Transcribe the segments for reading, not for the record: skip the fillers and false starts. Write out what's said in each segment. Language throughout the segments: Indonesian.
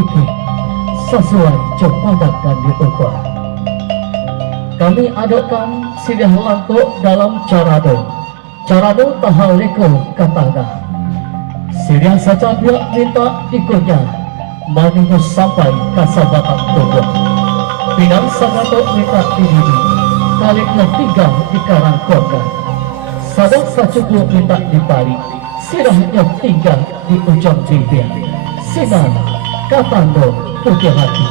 iki sesuai jepadak dan diubah. Kami adakan sidah langkuk dalam carado tahaliko katana. Sidah saja dia minta ikunya manimu sampai kasabatang tubuh. Pinang sagato minta diri kaliknya tinggal di karang korga. Sadang sacukup minta dibalik, sirahnya tinggal di ujung bibir. Sinan katando putih hati.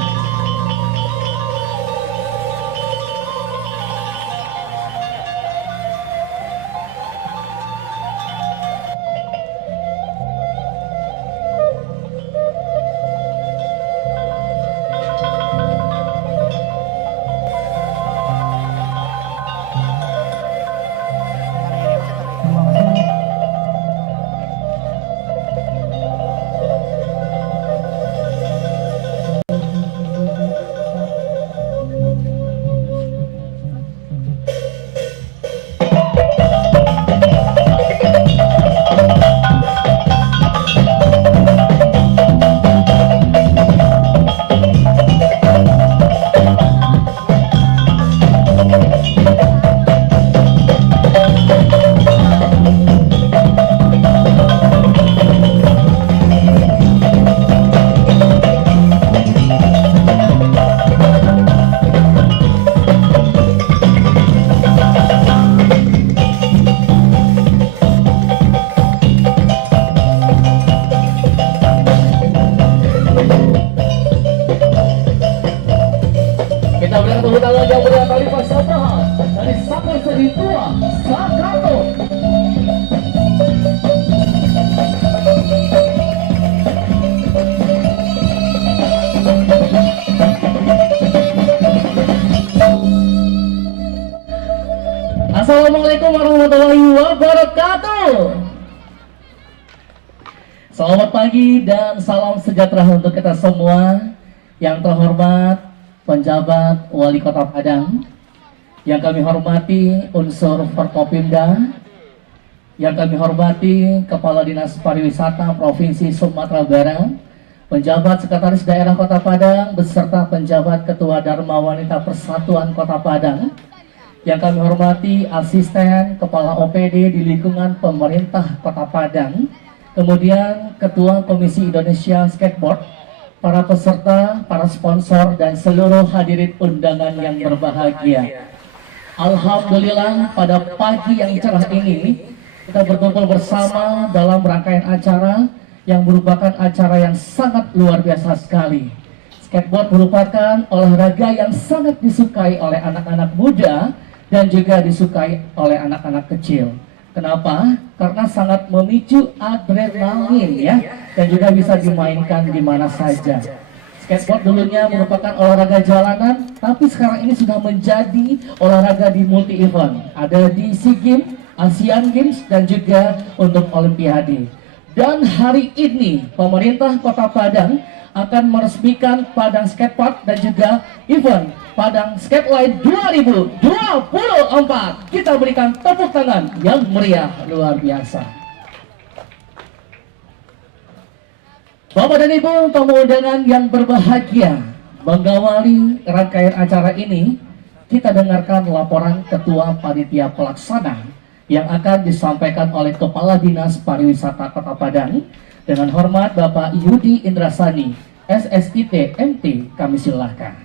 Assalamualaikum warahmatullahi wabarakatuh. Selamat pagi dan salam sejahtera untuk kita semua. Yang terhormat penjabat Wali Kota Padang, yang kami hormati unsur Forkopimda, yang kami hormati Kepala Dinas Pariwisata Provinsi Sumatera Barat, penjabat Sekretaris Daerah Kota Padang beserta penjabat Ketua Dharma Wanita Persatuan Kota Padang, yang kami hormati asisten kepala OPD di lingkungan pemerintah Kota Padang, kemudian Ketua Komisi Indonesia Skateboard, para peserta, para sponsor, dan seluruh hadirin undangan yang berbahagia. Alhamdulillah pada pagi yang cerah ini kita berkumpul bersama dalam rangkaian acara yang merupakan acara yang sangat luar biasa sekali. Skateboard merupakan olahraga yang sangat disukai oleh anak-anak muda dan juga disukai oleh anak-anak kecil. Kenapa? Karena sangat memicu adrenalin ya, dan juga bisa dimainkan di mana saja. Skateboard dulunya merupakan olahraga jalanan, tapi sekarang ini sudah menjadi olahraga di multi event. Ada di SEA Games, Asian Games, dan juga untuk Olimpiade. Dan hari ini pemerintah Kota Padang akan meresmikan Padang Skatepark dan juga event Padang Skatelight 2024. Kita berikan tepuk tangan yang meriah luar biasa. Bapak dan Ibu tamu undangan yang berbahagia, mengawali rangkaian acara ini, kita dengarkan laporan Ketua Panitia Pelaksana yang akan disampaikan oleh Kepala Dinas Pariwisata Kota Padang. Dengan hormat Bapak Yudi Indrasani, SSIT MT, kami silakan.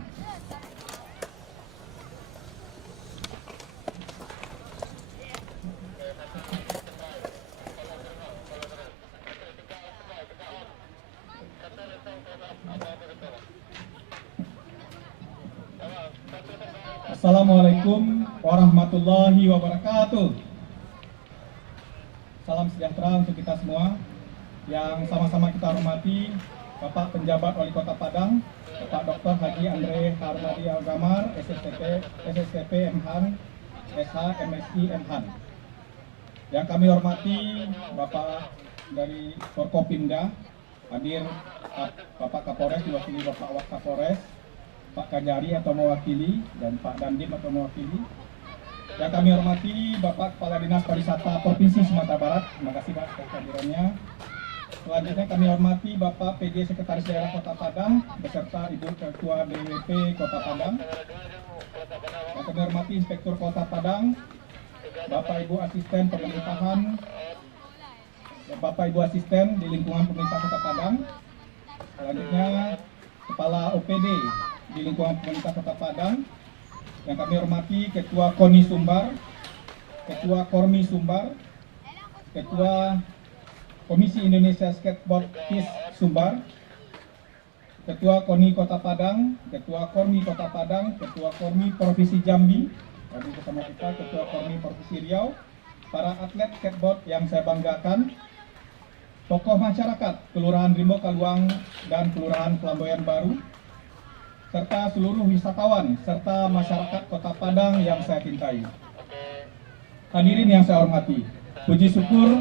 Assalamualaikum warahmatullahi wabarakatuh. Salam sejahtera untuk kita semua. Yang sama-sama kita hormati Bapak Penjabat Wali Kota Padang, Bapak Dr. Haji Andre Harmadi Algamar, SSTP MHAN, SH MSI MHAN. Yang kami hormati Bapak dari Forkopimda, hadir Bapak Kapolres diwakili Bapak Wakapolres, Pak Kajari atau mewakili, dan Pak Dandim atau mewakili. Yang kami hormati Bapak Kepala Dinas Pariwisata Provinsi Sumatera Barat, terima kasih Pak atas kehadirannya. Selanjutnya kami hormati Bapak PJ Sekretaris Daerah Kota Padang beserta Ibu Ketua DWP Kota Padang. Yang kami hormati Inspektur Kota Padang, Bapak Ibu Asisten Pemerintahan, Bapak Ibu Asisten di lingkungan pemerintah Kota Padang. Selanjutnya Kepala OPD di lingkungan pemerintah Kota Padang. Yang kami hormati Ketua KONI Sumbar, Ketua KORMI Sumbar, Ketua Komisi Indonesia Skateboard KIS Sumbar, Ketua KONI Kota Padang, Ketua KORMI Kota Padang, Ketua KORMI Provinsi Jambi, tadi bersama kita Ketua KORMI Provinsi Riau, para atlet skateboard yang saya banggakan, tokoh masyarakat Kelurahan Rimbo Kaluang dan Kelurahan Pelamboyan Baru, serta seluruh wisatawan serta masyarakat Kota Padang yang saya cintai. Hadirin yang saya hormati, puji syukur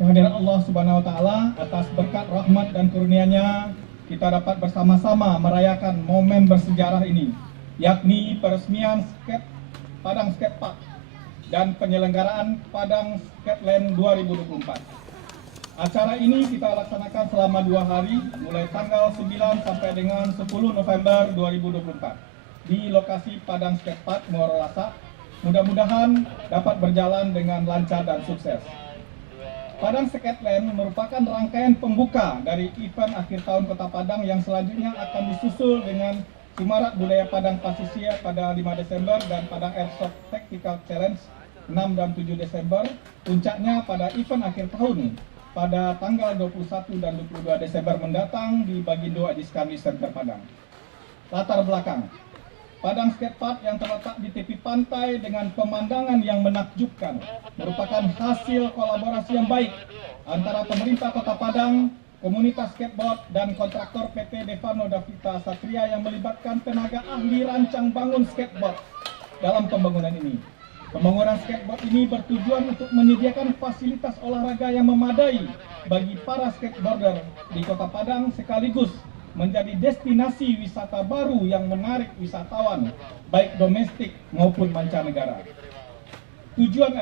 kehadiran Allah Subhanahu wa Ta'ala atas berkat rahmat dan kurnia-Nya kita dapat bersama-sama merayakan momen bersejarah ini, yakni peresmian Padang Skatepark dan penyelenggaraan Padang Skateland 2024. Acara ini kita laksanakan selama 2 hari, mulai tanggal 9 sampai dengan 10 November 2024 di lokasi Padang Skatepark Muara Lasak. Mudah-mudahan dapat berjalan dengan lancar dan sukses. Padang Skateland merupakan rangkaian pembuka dari event akhir tahun Kota Padang yang selanjutnya akan disusul dengan Sumarak Budaya Padang Pasisia pada 5 Desember dan Padang Airsoft Tactical Challenge 6 dan 7 Desember. Puncaknya pada event akhir tahun pada tanggal 21 dan 22 Desember mendatang di Bagindo Ajiskami Center Padang. Latar belakang Padang Skatepark yang terletak di tepi pantai dengan pemandangan yang menakjubkan merupakan hasil kolaborasi yang baik antara pemerintah Kota Padang, komunitas skateboard, dan kontraktor PT Devano Davita Satria yang melibatkan tenaga ahli rancang bangun skateboard dalam pembangunan ini. Pembangunan skateboard ini bertujuan untuk menyediakan fasilitas olahraga yang memadai bagi para skateboarder di Kota Padang sekaligus menjadi destinasi wisata baru yang menarik wisatawan baik domestik maupun mancanegara. Tujuan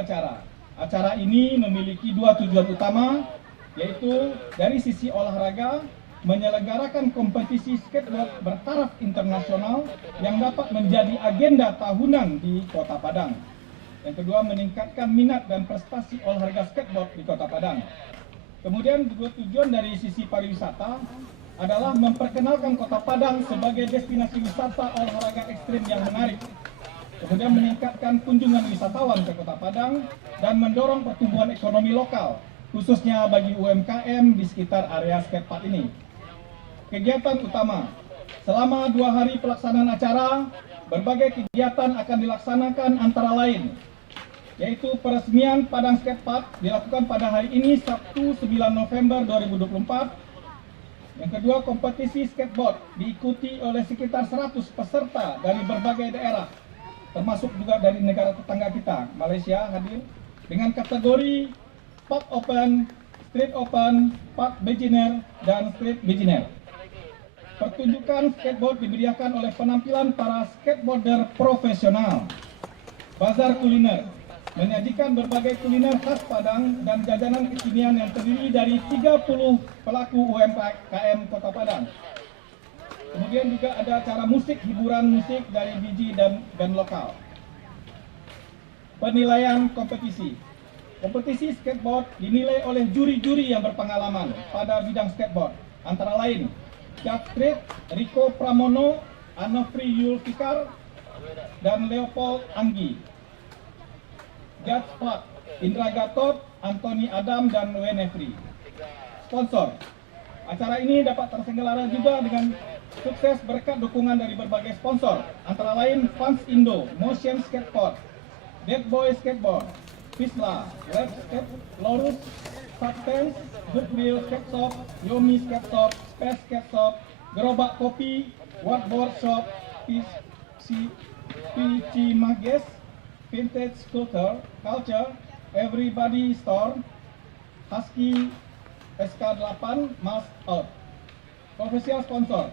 acara ini memiliki 2 tujuan utama, yaitu dari sisi olahraga menyelenggarakan kompetisi skateboard bertaraf internasional yang dapat menjadi agenda tahunan di Kota Padang. Yang kedua, meningkatkan minat dan prestasi olahraga skateboard di Kota Padang. Kemudian juga tujuan dari sisi pariwisata adalah memperkenalkan Kota Padang sebagai destinasi wisata olahraga ekstrim yang menarik. Kemudian meningkatkan kunjungan wisatawan ke Kota Padang dan mendorong pertumbuhan ekonomi lokal, khususnya bagi UMKM di sekitar area skatepark ini. Kegiatan utama, selama 2 hari pelaksanaan acara, berbagai kegiatan akan dilaksanakan antara lain, yaitu peresmian Padang Skatepark dilakukan pada hari ini Sabtu 9 November 2024. Yang kedua, kompetisi skateboard diikuti oleh sekitar 100 peserta dari berbagai daerah, termasuk juga dari negara tetangga kita, Malaysia hadir, dengan kategori Park Open, Street Open, Park Beginner, dan Street Beginner. Pertunjukan skateboard diberiakan oleh penampilan para skateboarder profesional. Bazar kuliner menyajikan berbagai kuliner khas Padang dan jajanan kekinian yang terdiri dari 30 pelaku UMKM Kota Padang. Kemudian juga ada acara musik, hiburan musik dari DJ dan band lokal. Penilaian kompetisi. Kompetisi skateboard dinilai oleh juri-juri yang berpengalaman pada bidang skateboard, antara lain Jack Street, Rico Pramono, Anofri Yulfikar, dan Leopold Anggi. Judge Spot, Indra Gatot, Anthony Adam, dan Wenefri. Sponsor. Acara ini dapat terselenggara juga dengan sukses berkat dukungan dari berbagai sponsor, antara lain Fans Indo, Motion Skateboard, Dead Boy Skateboard, Fisla, Red Skate, Lorus, Substance, Goodwill Skate Shop, Yomi Skate Shop, Space Skate Shop, Gerobak Kopi, Whiteboard Shop, PC Mages, Vintage Culture, Everybody Store, Husky SK8, Must Out. Official sponsor,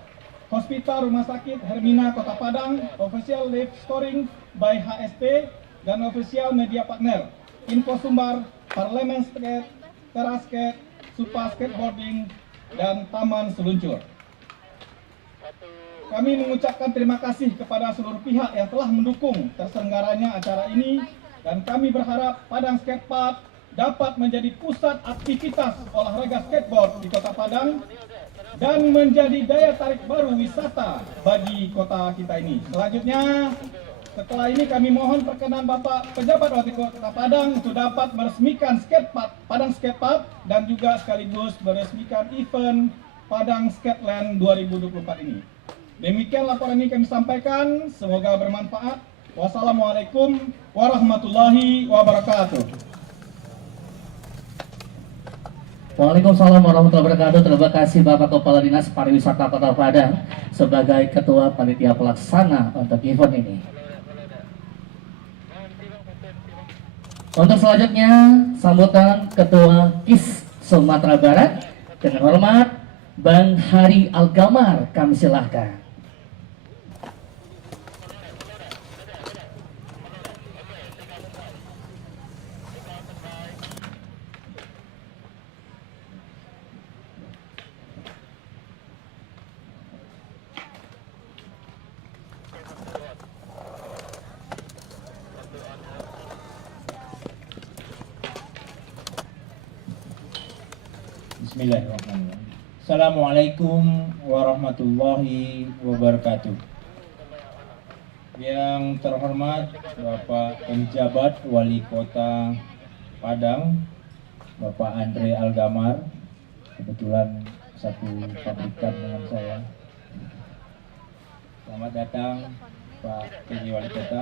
Hospital Rumah Sakit Hermina Kota Padang, Official Live Scoring by HSP, dan official media partner, Info Sumbar, Parlemen Skate, Teraskate, Supa Skateboarding, dan Taman Seluncur. Kami mengucapkan terima kasih kepada seluruh pihak yang telah mendukung terselenggaranya acara ini, dan kami berharap Padang Skatepark dapat menjadi pusat aktivitas olahraga skateboard di Kota Padang dan menjadi daya tarik baru wisata bagi kota kita ini. Selanjutnya, setelah ini kami mohon perkenan Bapak Pejabat Wali Kota Padang untuk dapat meresmikan skatepark Padang Skatepark dan juga sekaligus meresmikan event Padang Skateland 2024 ini. Demikian laporan ini kami sampaikan, semoga bermanfaat. Wassalamualaikum warahmatullahi wabarakatuh. Waalaikumsalam warahmatullahi wabarakatuh. Terima kasih Bapak Kepala Dinas Pariwisata Kota Padang sebagai Ketua Panitia Pelaksana untuk event ini. Untuk selanjutnya, sambutan Ketua KIS Sumatera Barat dengan hormat Bang Hari Algamar, kami silahkan. Bismillahirrahmanirrahim. Assalamualaikum warahmatullahi wabarakatuh. Yang terhormat Bapak Penjabat Wali Kota Padang, Bapak Andre Algamar, kebetulan satu pabrikan dengan saya. Selamat datang Pak PJ Wali Kota.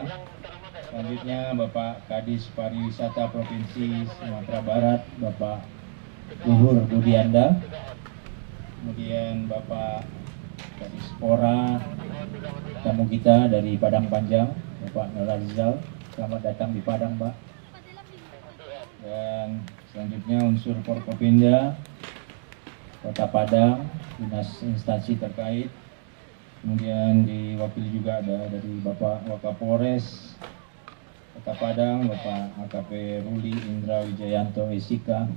Selanjutnya Bapak Kadis Pariwisata Provinsi Sumatera Barat, Bapak Luhur Budianda, kemudian Bapak Kadis Pora, tamu kita dari Padang Panjang, Bapak Nur Rizal, selamat datang di Padang, Pak. Dan selanjutnya unsur Forkopimda Kota Padang, dinas instansi terkait, kemudian diwakili juga ada dari Bapak Wakapolres Kota Padang, Bapak AKP Ruli Indra Wijayanto SIK.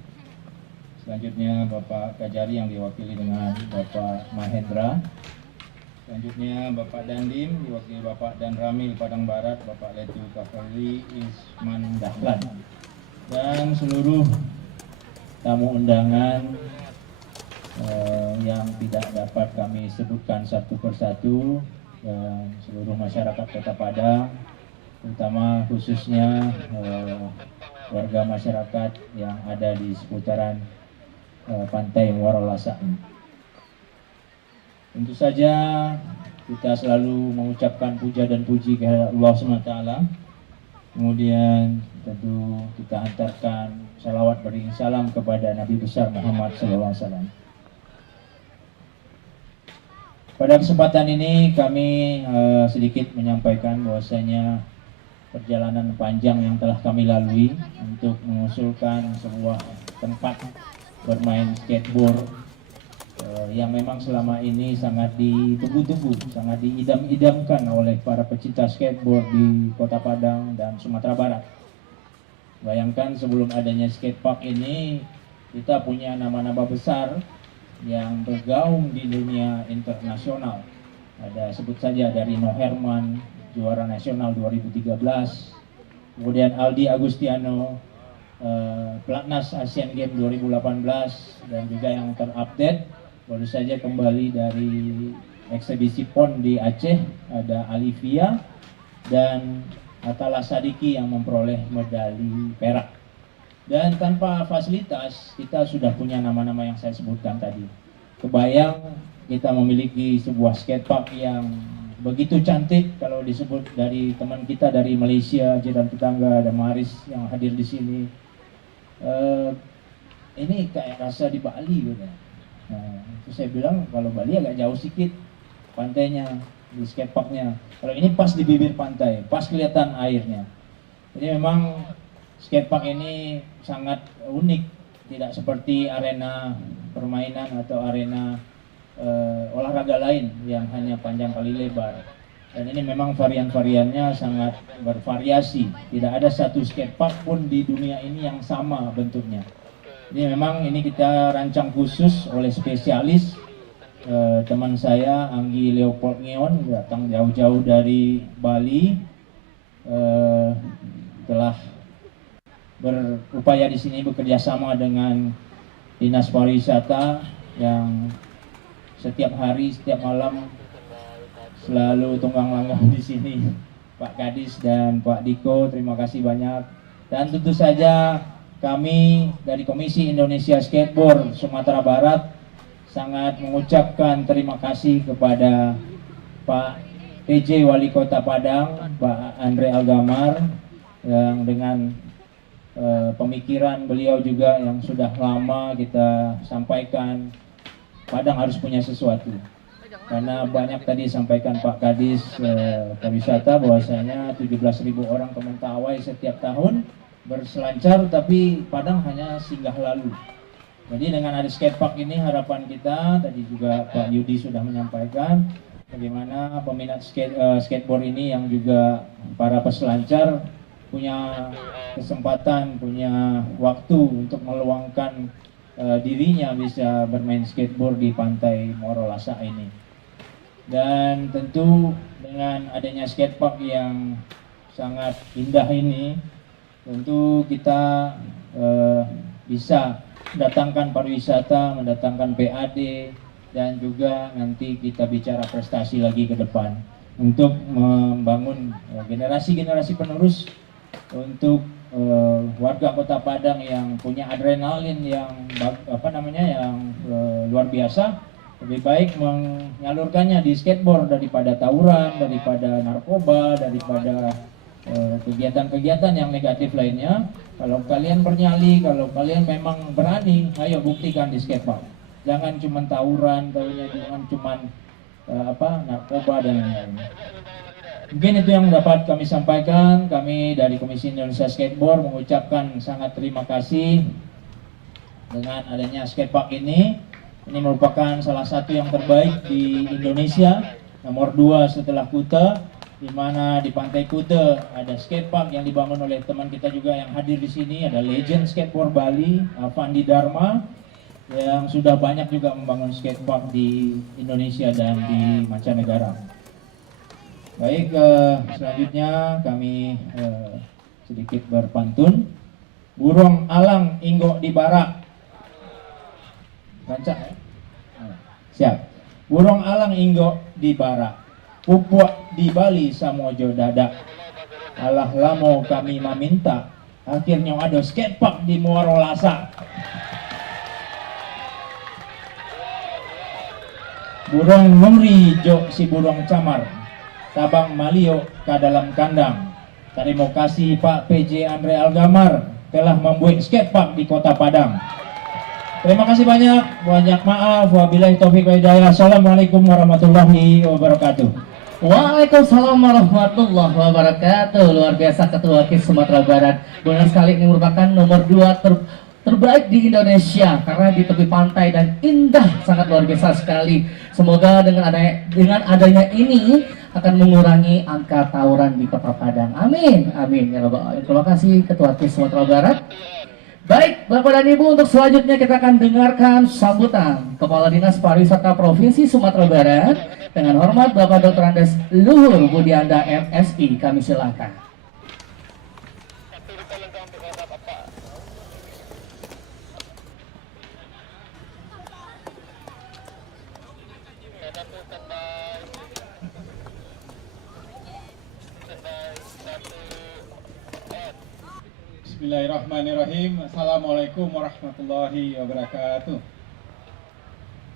Selanjutnya Bapak Kajari yang diwakili dengan Bapak Mahendra. Selanjutnya Bapak Dandim diwakili Bapak Dan Ramil Padang Barat, Bapak Letu Kafali Isman Dahlan. Dan seluruh tamu undangan yang tidak dapat kami sebutkan satu persatu, dan seluruh masyarakat Kota Padang, terutama khususnya warga masyarakat yang ada di seputaran Pantai Muara Lasaan. Tentu saja kita selalu mengucapkan puja dan puji kepada Allah SWT. Kemudian tentu kita antarkan salawat beriring salam kepada Nabi besar Muhammad SAW. Pada kesempatan ini kami sedikit menyampaikan bahwasanya perjalanan panjang yang telah kami lalui untuk mengusulkan sebuah tempat bermain skateboard yang memang selama ini sangat ditunggu-tunggu, sangat diidam-idamkan oleh para pecinta skateboard di Kota Padang dan Sumatera Barat. Bayangkan sebelum adanya skatepark ini, kita punya nama-nama besar yang bergaung di dunia internasional. Ada sebut saja dari No Herman, juara nasional 2013, kemudian Aldi Agustiano, Pelatnas Asian Games 2018, dan juga yang terupdate baru saja kembali dari eksebisi PON di Aceh, ada Alivia dan Atala Sadiki yang memperoleh medali perak. Dan tanpa fasilitas kita sudah punya nama-nama yang saya sebutkan tadi. Kebayang kita memiliki sebuah skatepark yang begitu cantik. Kalau disebut dari teman kita dari Malaysia, jiran tetangga, ada Maris yang hadir di sini. Ini kayak rasa di Bali gitu. Nah, itu saya bilang kalau Bali agak jauh sedikit pantainya, di skateparknya. Kalau ini pas di bibir pantai, pas kelihatan airnya. Jadi memang skatepark ini sangat unik, tidak seperti arena permainan atau arena olahraga lain yang hanya panjang kali lebar. Dan ini memang varian-variannya sangat bervariasi. Tidak ada satu skatepark pun di dunia ini yang sama bentuknya. Jadi memang ini kita rancang khusus oleh spesialis. Teman saya Anggi Leopold Ngeon datang jauh-jauh dari Bali, telah berupaya di sini bekerja sama dengan Dinas Pariwisata yang setiap hari, setiap malam selalu tunggang langgang di sini. Pak Kadis dan Pak Diko, terima kasih banyak. Dan tentu saja kami dari Komisi Indonesia Skateboard Sumatera Barat sangat mengucapkan terima kasih kepada Pak PJ Wali Kota Padang, Pak Andre Algamar, yang dengan pemikiran beliau juga yang sudah lama kita sampaikan, Padang harus punya sesuatu. Karena banyak tadi sampaikan Pak Kadis pariwisata bahwasanya 17.000 orang teman Tawai setiap tahun berselancar, tapi Padang hanya singgah lalu. Jadi dengan ada skatepark ini harapan kita, tadi juga Pak Yudi sudah menyampaikan bagaimana peminat skateboard ini yang juga para peselancar punya kesempatan, punya waktu untuk meluangkan dirinya bisa bermain skateboard di pantai Morolasa ini. Dan tentu dengan adanya skatepark yang sangat indah ini, tentu kita bisa mendatangkan pariwisata, mendatangkan PAD, dan juga nanti kita bicara prestasi lagi ke depan untuk membangun generasi-generasi penerus untuk warga Kota Padang yang punya adrenalin yang luar biasa. Lebih baik menyalurkannya di skateboard daripada tawuran, daripada narkoba, daripada kegiatan-kegiatan yang negatif lainnya. Kalau kalian bernyali, kalau kalian memang berani, ayo buktikan di skatepark. Jangan cuma tawuran, jangan cuma narkoba dan lain-lain. Mungkin itu yang dapat kami sampaikan. Kami dari Komisi Indonesia Skateboard mengucapkan sangat terima kasih dengan adanya skatepark ini. Ini merupakan salah satu yang terbaik di Indonesia, nomor 2 setelah Kuta, di mana di Pantai Kuta ada skatepark yang dibangun oleh teman kita juga yang hadir di sini, ada legend skateboard Bali, Avandi Dharma, yang sudah banyak juga membangun skatepark di Indonesia dan di mancanegara. Baik, selanjutnya kami sedikit berpantun. Burung alang inggo di barak. Rancak ya? Siap. Burung alang inggo di barak, pupuak di Bali samojo dadak. Alah lamo kami meminta, akhirnya ada skatepark di Muarolasa. Burung nuri jo si burung camar, tabang malio ke dalam kandang. Terima kasih Pak PJ Andre Algamar telah membuat skatepark di Kota Padang. Terima kasih banyak maaf. Wabillahi taufiq wal hidayah. Assalamualaikum warahmatullahi wabarakatuh. Waalaikumsalam warahmatullahi wabarakatuh. Luar biasa Ketua KIS Sumatera Barat. Benar sekali, ini merupakan nomor 2 terbaik di Indonesia karena di tepi pantai dan indah, sangat luar biasa sekali. Semoga dengan adanya ini akan mengurangi angka tawuran di Kota Padang. Amin, amin ya Rabbal Alamin. Terima kasih Ketua KIS Sumatera Barat. Baik, Bapak dan Ibu, untuk selanjutnya kita akan dengarkan sambutan Kepala Dinas Pariwisata Provinsi Sumatera Barat. Dengan hormat Bapak Dr. Andes Luhur Budianda MSI, kami silakan. Bismillahirrahmanirrahim. Assalamualaikum warahmatullahi wabarakatuh.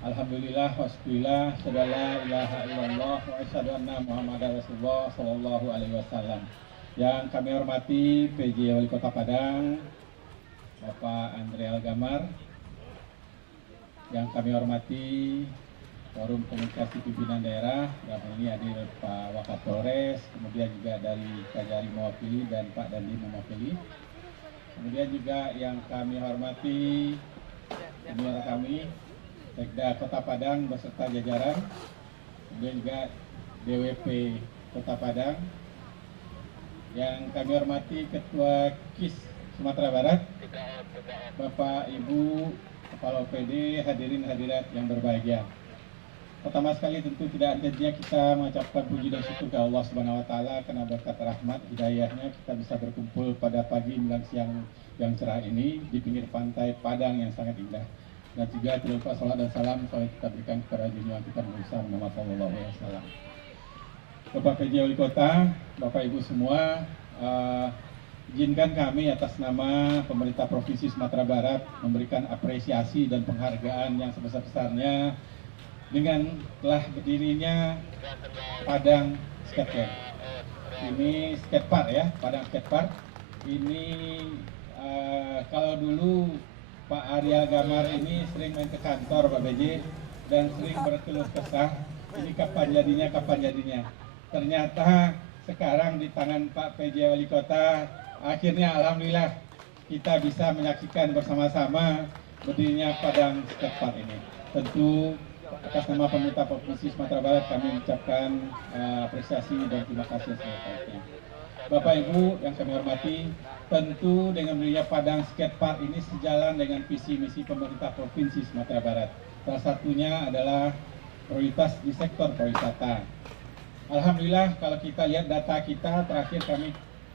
Alhamdulillah wasbillah sadala ilaha illallah wa asyhadu anna Muhammadar Rasulullah sallallahu alaihi wasallam. Yang kami hormati PJ Wali Kota Padang Bapak Andre Algamar, yang kami hormati Forum Komunikasi Pimpinan Daerah, dan ini hadir Pak Wakapolres, kemudian juga dari Kajari mewakili dan Pak Dandi mewakili. Kemudian juga yang kami hormati senior kami Sekda Kota Padang beserta jajaran, kemudian juga DWP Kota Padang, yang kami hormati Ketua KIS Sumatera Barat, Bapak, Ibu, Kepala OPD, hadirin hadirat yang berbahagia. Pertama sekali tentu tidak henti kita mengucapkan puji dan syukur ke Allah Subhanahu wa taala karena berkat rahmat hidayahnya kita bisa berkumpul pada pagi menjelang siang yang cerah ini di pinggir pantai Padang yang sangat indah. Dan juga tidak lupa salat dan salam selalu kita berikan kepada junjungan kita Muhammad Muhammad sallallahu alaihi wasallam. Bapak PJ Wali Kota, Bapak Ibu semua, izinkan kami atas nama pemerintah Provinsi Sumatera Barat memberikan apresiasi dan penghargaan yang sebesar-besarnya dengan telah berdirinya Padang Skatepark. Ini skatepark ya, Padang Skatepark. Ini kalau dulu Pak Arya Gamar ini sering main ke kantor Pak BJ dan sering berkeluh kesah, ini kapan jadinya. Ternyata sekarang di tangan Pak PJ Wali Kota, akhirnya alhamdulillah kita bisa menyaksikan bersama-sama berdirinya Padang Skatepark ini. Tentu atas nama pemerintah Provinsi Sumatera Barat kami mengucapkan apresiasi dan terima kasih sebaik-baiknya. Bapak Ibu yang kami hormati, tentu dengan berdirinya Padang Skatepark ini sejalan dengan visi misi pemerintah Provinsi Sumatera Barat. Salah satunya adalah prioritas di sektor pariwisata. Alhamdulillah kalau kita lihat data kita terakhir kami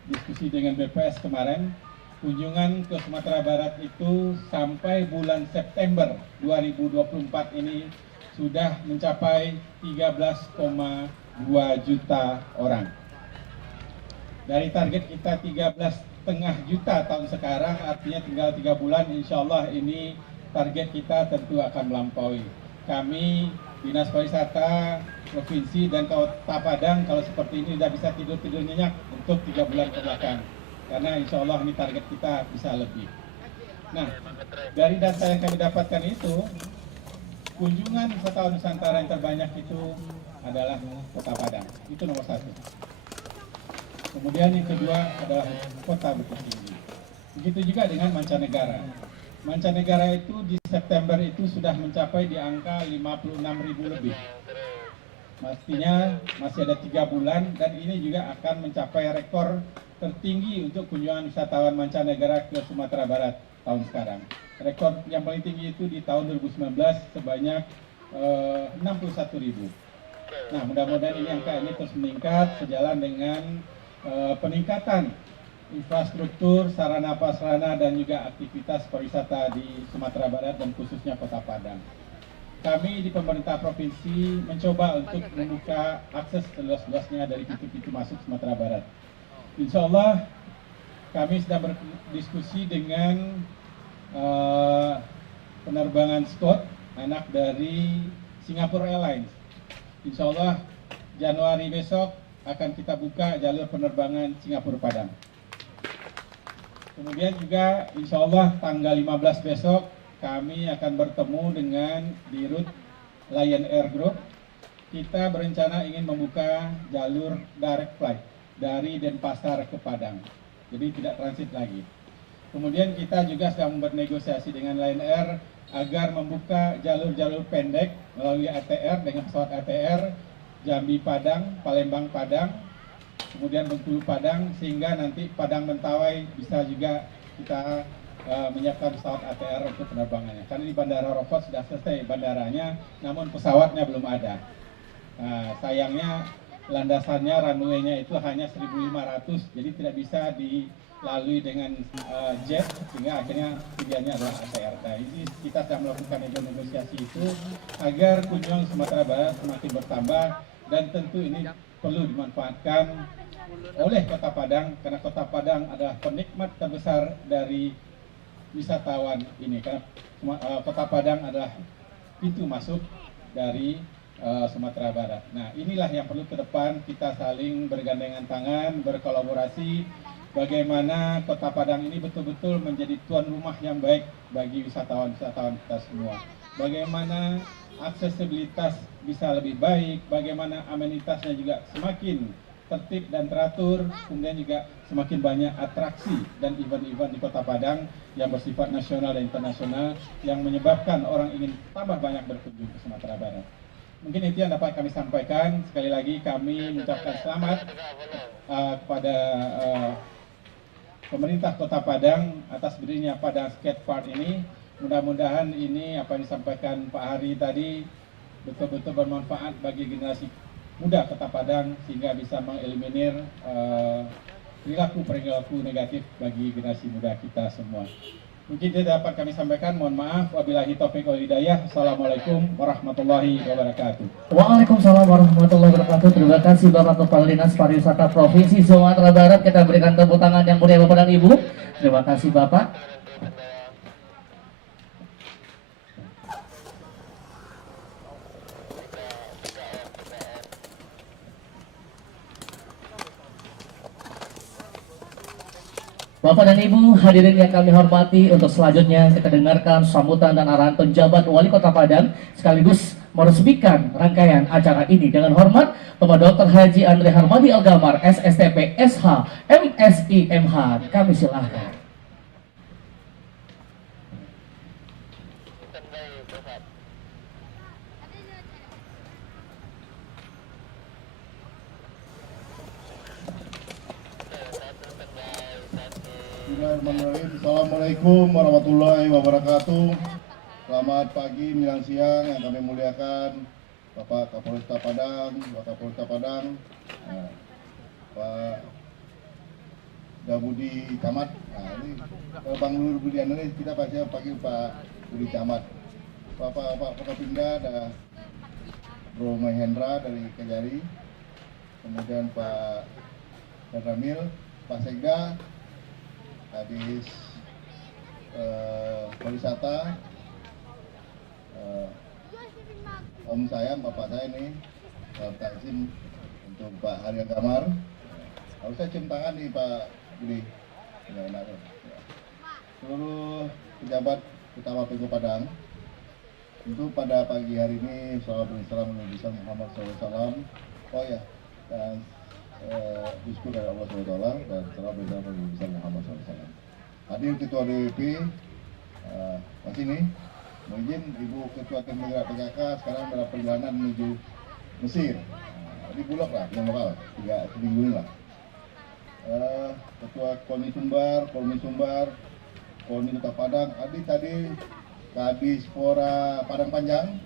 diskusi dengan BPS kemarin, kunjungan ke Sumatera Barat itu sampai bulan September 2024 ini sudah mencapai 13,2 juta orang. Dari target kita 13,5 juta tahun sekarang, artinya tinggal 3 bulan, insya Allah ini target kita tentu akan melampaui. Kami Dinas Pariwisata Provinsi dan Kota Padang kalau seperti ini sudah bisa tidur nyenyak untuk 3 bulan ke belakang. Karena insya Allah ini target kita bisa lebih. Nah, dari data yang kami dapatkan itu, kunjungan wisatawan Nusantara yang terbanyak itu adalah Kota Padang. Itu nomor 1. Kemudian yang kedua adalah Kota Bukit Tinggi. Begitu juga dengan mancanegara. Mancanegara itu di September itu sudah mencapai di angka 56.000 lebih. Pastinya masih ada 3 bulan dan ini juga akan mencapai rekor tertinggi untuk kunjungan wisatawan mancanegara ke Sumatera Barat tahun sekarang. Rekor yang paling tinggi itu di tahun 2019 sebanyak 61.000. Nah, mudah-mudahan ini angka ini terus meningkat sejalan dengan peningkatan infrastruktur, sarana prasarana dan juga aktivitas pariwisata di Sumatera Barat dan khususnya Kota Padang. Kami di pemerintah provinsi mencoba untuk membuka akses seluas-luasnya dari pintu-pintu masuk Sumatera Barat. Insya Allah kami sedang berdiskusi dengan penerbangan Scott, anak dari Singapore Airlines. Insya Allah Januari besok akan kita buka jalur penerbangan Singapura Padang. Kemudian juga insya Allah tanggal 15 besok kami akan bertemu dengan Dirut Lion Air Group. Kita berencana ingin membuka jalur direct flight dari Denpasar ke Padang. Jadi tidak transit lagi. Kemudian kita juga sedang bernegosiasi dengan Lion Air agar membuka jalur-jalur pendek melalui ATR dengan pesawat ATR Jambi Padang, Palembang Padang, kemudian Bengkulu Padang, sehingga nanti Padang Mentawai bisa juga kita menyiapkan pesawat ATR untuk penerbangannya. Karena di Bandara Rokot sudah selesai bandaranya, namun pesawatnya belum ada. Sayangnya landasannya, runway-nya itu hanya 1.500, jadi tidak bisa dilalui dengan jet, sehingga akhirnya pilihannya adalah ATR. Nah, ini kita sedang melakukan negosiasi itu agar kunjungan Sumatera Barat semakin bertambah, dan tentu ini perlu dimanfaatkan oleh Kota Padang, karena Kota Padang adalah penikmat terbesar dari wisatawan ini, karena Kota Padang adalah pintu masuk dari Sumatera Barat. Nah, inilah yang perlu ke depan kita saling bergandengan tangan, berkolaborasi, bagaimana Kota Padang ini betul-betul menjadi tuan rumah yang baik bagi wisatawan-wisatawan kita semua. Bagaimana aksesibilitas bisa lebih baik, bagaimana amenitasnya juga semakin tertib dan teratur, kemudian juga semakin banyak atraksi dan event-event di Kota Padang yang bersifat nasional dan internasional yang menyebabkan orang ingin tambah banyak berkunjung ke Sumatera Barat. Mungkin itu yang dapat kami sampaikan. Sekali lagi kami mengucapkan selamat kepada pemerintah Kota Padang atas berdirinya Padang Skate Park ini. Mudah-mudahan ini apa yang disampaikan Pak Hari tadi betul-betul bermanfaat bagi generasi muda Kota Padang sehingga bisa mengeliminir perilaku negatif bagi generasi muda kita semua. Mungkin itu dapat kami sampaikan. Mohon maaf. Wabillahi taufiq wal hidayah. Assalamualaikum warahmatullahi wabarakatuh. Waalaikumsalam warahmatullahi wabarakatuh. Terima kasih Bapak Kepala Dinas Pariwisata Provinsi Sumatera Barat. Kita berikan tepuk tangan yang meriah Bapak dan Ibu. Terima kasih Bapak. Bapak dan Ibu hadirin yang kami hormati, untuk selanjutnya kita dengarkan sambutan dan arahan penjabat Wali Kota Padang sekaligus meresmikan rangkaian acara ini. Dengan hormat Bapak Dr. Haji Andre Harmadi Algamar, SSTP SH MSI MH. Kami silahkan. Bismillahirrahmanirrahim. Assalamualaikum warahmatullahi wabarakatuh. Selamat pagi, menjelang siang yang kami muliakan Bapak Kapolresta Padang, Bapak Kapolresta Padang, Pak Dabudi Camat. Nah, ini Bang Lur Budian ini kita pasti panggil Pak Budi Camat. Bapak Kapolda ada Bro Mahendra dari Kejari, kemudian Pak Ramil, Pak Sekda, Kadis Pariwisata, Om saya, Bapak saya ini, Pak Izin untuk Pak Hari Algamar. Harus saya cium tangan nih Pak Budi. Ya, enak. Seluruh pejabat utama Pemko Padang, tentu pada pagi hari ini Assalamualaikum Muhammad SAW. Oh ya, dan diskusi dari Allah SWT dan salam besar Muhammad SAW. Hadir Ketua DWP Mas ini, mohon izin Ibu Ketua Tim Penggerak PKK sekarang dalam perjalanan menuju Mesir. Di Bulog lah, yang lokal, 3 seminggu ini lah. Ketua Koni Sumbar, Koni Kota Padang, tadi Kadis Pora Padang Panjang,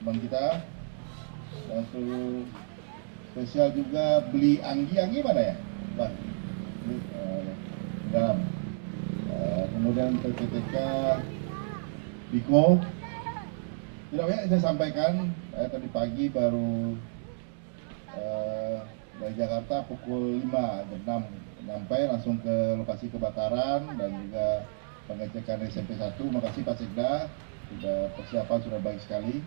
teman kita, dan seluruh spesial juga beli Anggi mana ya, Bang? Dalam. Kemudian PPTK Biko. Tidak ya, saya sampaikan, tadi pagi baru dari Jakarta pukul 5 jam 6 sampai langsung ke lokasi kebakaran dan juga pengecekan SMP 1. Makasih Pak Sekda, persiapan sudah baik sekali.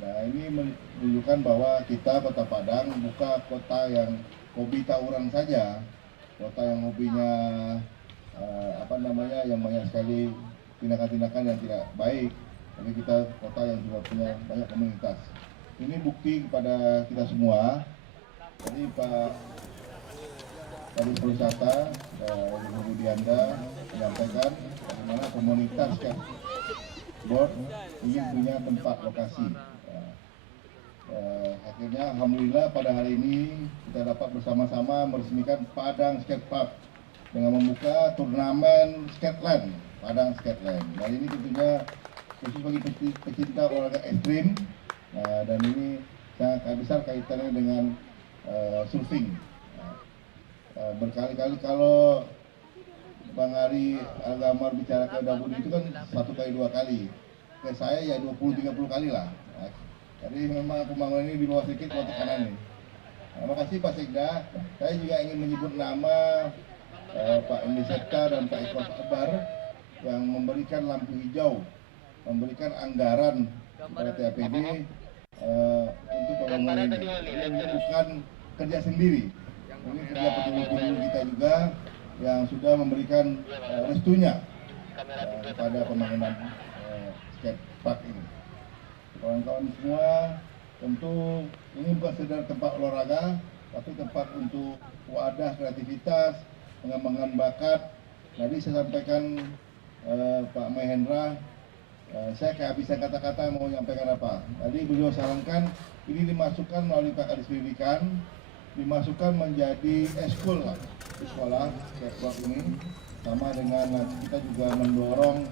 Nah, ini menunjukkan bahwa kita Kota Padang bukan kota yang hobi tawuran saja, kota yang hobinya yang banyak sekali tindakan-tindakan yang tidak baik. Tapi kita kota yang juga punya banyak komunitas. Ini bukti kepada kita semua. Jadi Pak Kadis Pariwisata, Ibu Budianda menyampaikan bagaimana komunitas skateboard ingin punya tempat lokasi. Akhirnya alhamdulillah pada hari ini kita dapat bersama-sama meresmikan Padang Skate Park dengan membuka turnamen Skateland, Padang Skateland. Dan ini tentunya khusus bagi pecinta olahraga ekstrim, dan ini sangat besar kaitannya dengan surfing. Berkali-kali kalau Bang Hari Algamar bicara ke Dabudi itu kan 1 kali 2 kali, ke saya ya 20-30 kali lah. Jadi memang pembangunan ini di bawah sedikit kota kanan nih. Terima kasih Pak Sekda. Saya juga ingin menyebut nama Pak Endi Sekta dan Pak Eko Akbar yang memberikan lampu hijau, memberikan anggaran kepada TAPD untuk pembangunan ini. Ini bukan kerja sendiri. Ini kerja penduduk kita juga yang sudah memberikan restunya kepada pembangunan skate park ini. Kawan-kawan semua, tentu ini bukan sekedar tempat olahraga, tapi tempat untuk wadah kreativitas, pengembangan bakat. Tadi saya sampaikan Pak Mahendra, saya kehabisan kata-kata mau menyampaikan apa. Tadi beliau sarankan ini dimasukkan melalui Pak Kadis Pendidikan, dimasukkan menjadi eskul lah di sekolah skateboard ini, sama dengan kita juga mendorong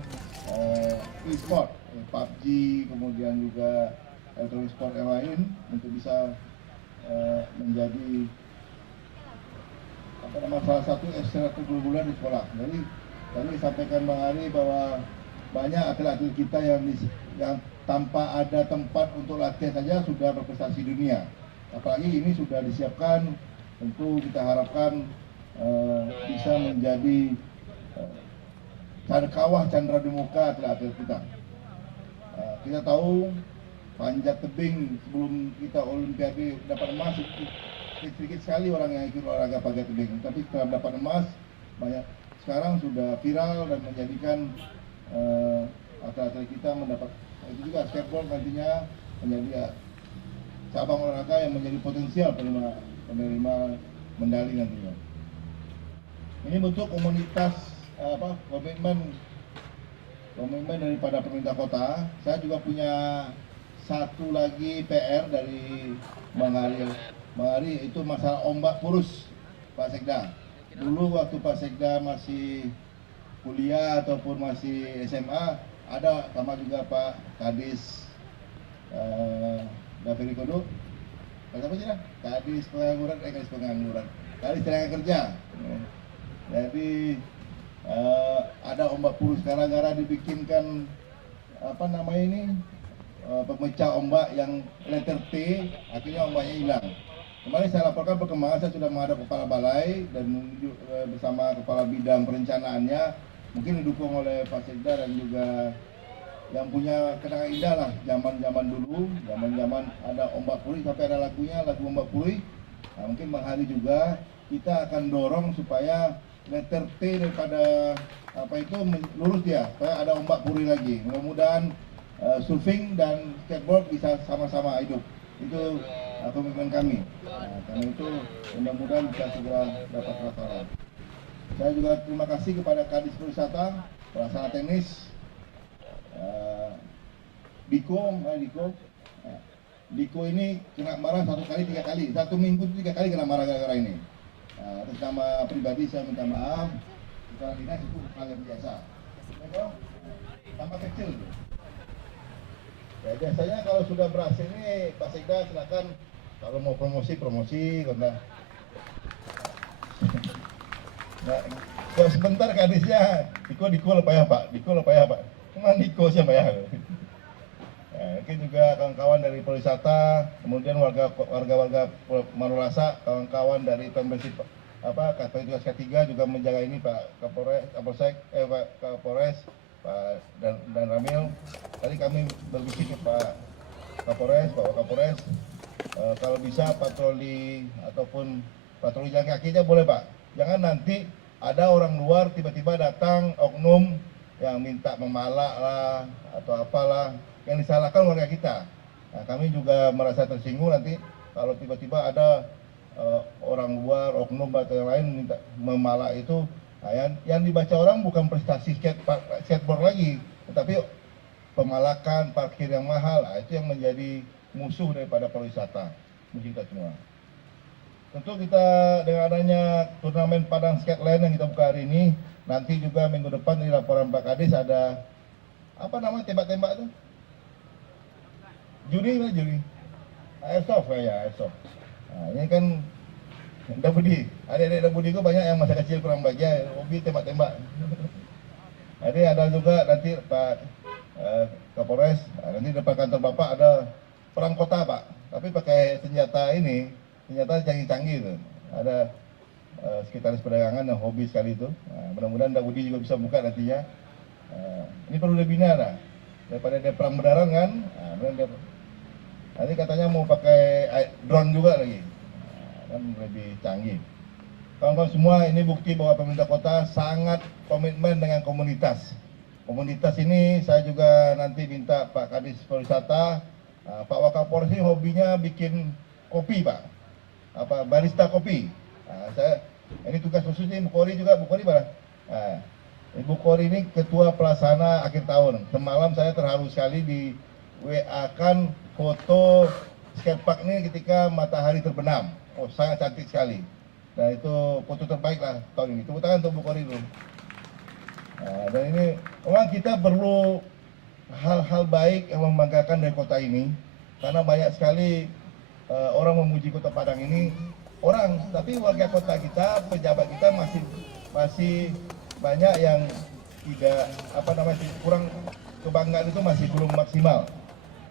e-sport, PUBG, kemudian juga elektronik sport yang lain untuk bisa menjadi salah satu ekstrakurikuler di sekolah. Jadi tadi disampaikan Bang Ari bahwa banyak atlet-atlet kita yang tanpa ada tempat untuk latihan saja sudah berprestasi dunia. Apalagi ini sudah disiapkan, tentu kita harapkan bisa menjadi kawah candra di muka atlet-atlet kita. Kita tahu panjat tebing sebelum kita Olimpiade dapat emas, sedikit sekali orang yang ikut olahraga panjat tebing. Tapi setelah dapat emas, banyak sekarang sudah viral dan menjadikan atlet-atlet kita mendapat. Itu juga skateboard nantinya menjadi cabang olahraga yang menjadi potensial penerima medali nantinya. Ini bentuk komunitas komitmen daripada pemerintah kota. Saya juga punya satu lagi PR dari Bang Ari. Bang Ari, itu masalah ombak purus Pak Sekda. Dulu waktu Pak Sekda masih kuliah ataupun masih SMA, ada sama juga Pak Kadis David Kodo. Apa sih lah? Kadis pengangguran, Kadis tenaga kerja. Jadi ada ombak purus gara-gara dibikinkan pemecah ombak yang letter T, akhirnya ombaknya hilang. Kemarin saya laporkan perkembangan, saya sudah menghadap kepala balai dan bersama kepala bidang perencanaannya, mungkin didukung oleh Pak Sekda dan juga yang punya kenangan indah lah zaman dulu, zaman ada ombak puri, sampai ada lagunya, lagu ombak puri. Nah, mungkin Bang Hari juga kita akan dorong supaya letter T daripada lurus dia, supaya ada ombak puri lagi. Mudah-mudahan surfing dan skateboard bisa sama-sama hidup. Itu komitmen kami. Nah, karena itu mudah-mudahan bisa segera dapat terlaksana. Saya juga terima kasih kepada Kadis Pariwisata, pelaksana teknis, Diko ini kena marah 1 kali 3 kali, 1 minggu 3 kali kena marah gara-gara ini. Atas nama pribadi saya minta maaf. Kepala dinas itu hal yang biasa. Tambah kecil. Ya, biasanya kalau sudah berhasil ini Pak Sekda silakan, kalau mau promosi karena ya sebentar Kadisnya Diko lah payah Pak, cuman Diko siapa ya? Mungkin juga kawan-kawan dari pariwisata, kemudian warga Manulasa, kawan-kawan dari pembersih Tugas K3 juga menjaga ini Pak Kapolres, Pak dan Ramil. Tadi kami berbisik ke Pak Kapolres, kalau bisa patroli ataupun patroli jalan kaki aja boleh Pak. Jangan nanti ada orang luar tiba-tiba datang oknum yang minta memalak lah atau apalah, yang disalahkan warga kita. Nah, kami juga merasa tersinggung nanti kalau tiba-tiba ada orang luar, oknum atau yang lain minta memalak itu. Nah, yang dibaca orang bukan prestasi skateboard lagi, tetapi pemalakan, parkir yang mahal. Nah, itu yang menjadi musuh daripada pariwisata, musuh kita semua. Tentu kita dengan adanya turnamen Padang Skatland yang kita buka hari ini, nanti juga minggu depan di laporan Pak Kadis ada tembak-tembak tuh? Juri. Airsoft ya, airsoft. Nah, ini kan adik-adik Budi itu banyak yang masa kecil kurang bahagia, hobi tembak-tembak. Jadi ada juga nanti Pak Kapolres, nanti depan kantor Bapak ada perang kota Pak, tapi pakai senjata canggih-canggih itu. Ada sekretaris perdagangan yang hobi sekali itu. Nah, mudah-mudahan Budi juga bisa buka nantinya. Ini perlu dibina lah, daripada dia perang beneran kan. Nanti katanya mau pakai drone juga lagi, kan lebih canggih. Kawan-kawan semua, ini bukti bahwa pemerintah kota sangat komitmen dengan komunitas. Komunitas ini saya juga nanti minta Pak Kadis Pariwisata, Pak Wakapolres ini hobinya bikin kopi Pak, barista kopi. Ini tugas khususnya Ibu Kori juga, Bu Kori mana? Ibu Kori ini ketua pelaksana akhir tahun. Semalam saya terharu sekali di WA kan foto skatepark ini ketika matahari terbenam. Oh, sangat cantik sekali. Dan itu foto terbaik lah tahun ini. Tepuk tangan untuk Bu Kori dulu. Nah, dan ini memang kita perlu hal-hal baik yang membanggakan dari kota ini, karena banyak sekali orang memuji Kota Padang ini, tapi warga kota kita, pejabat kita masih banyak yang tidak kurang, kebanggaan itu masih belum maksimal.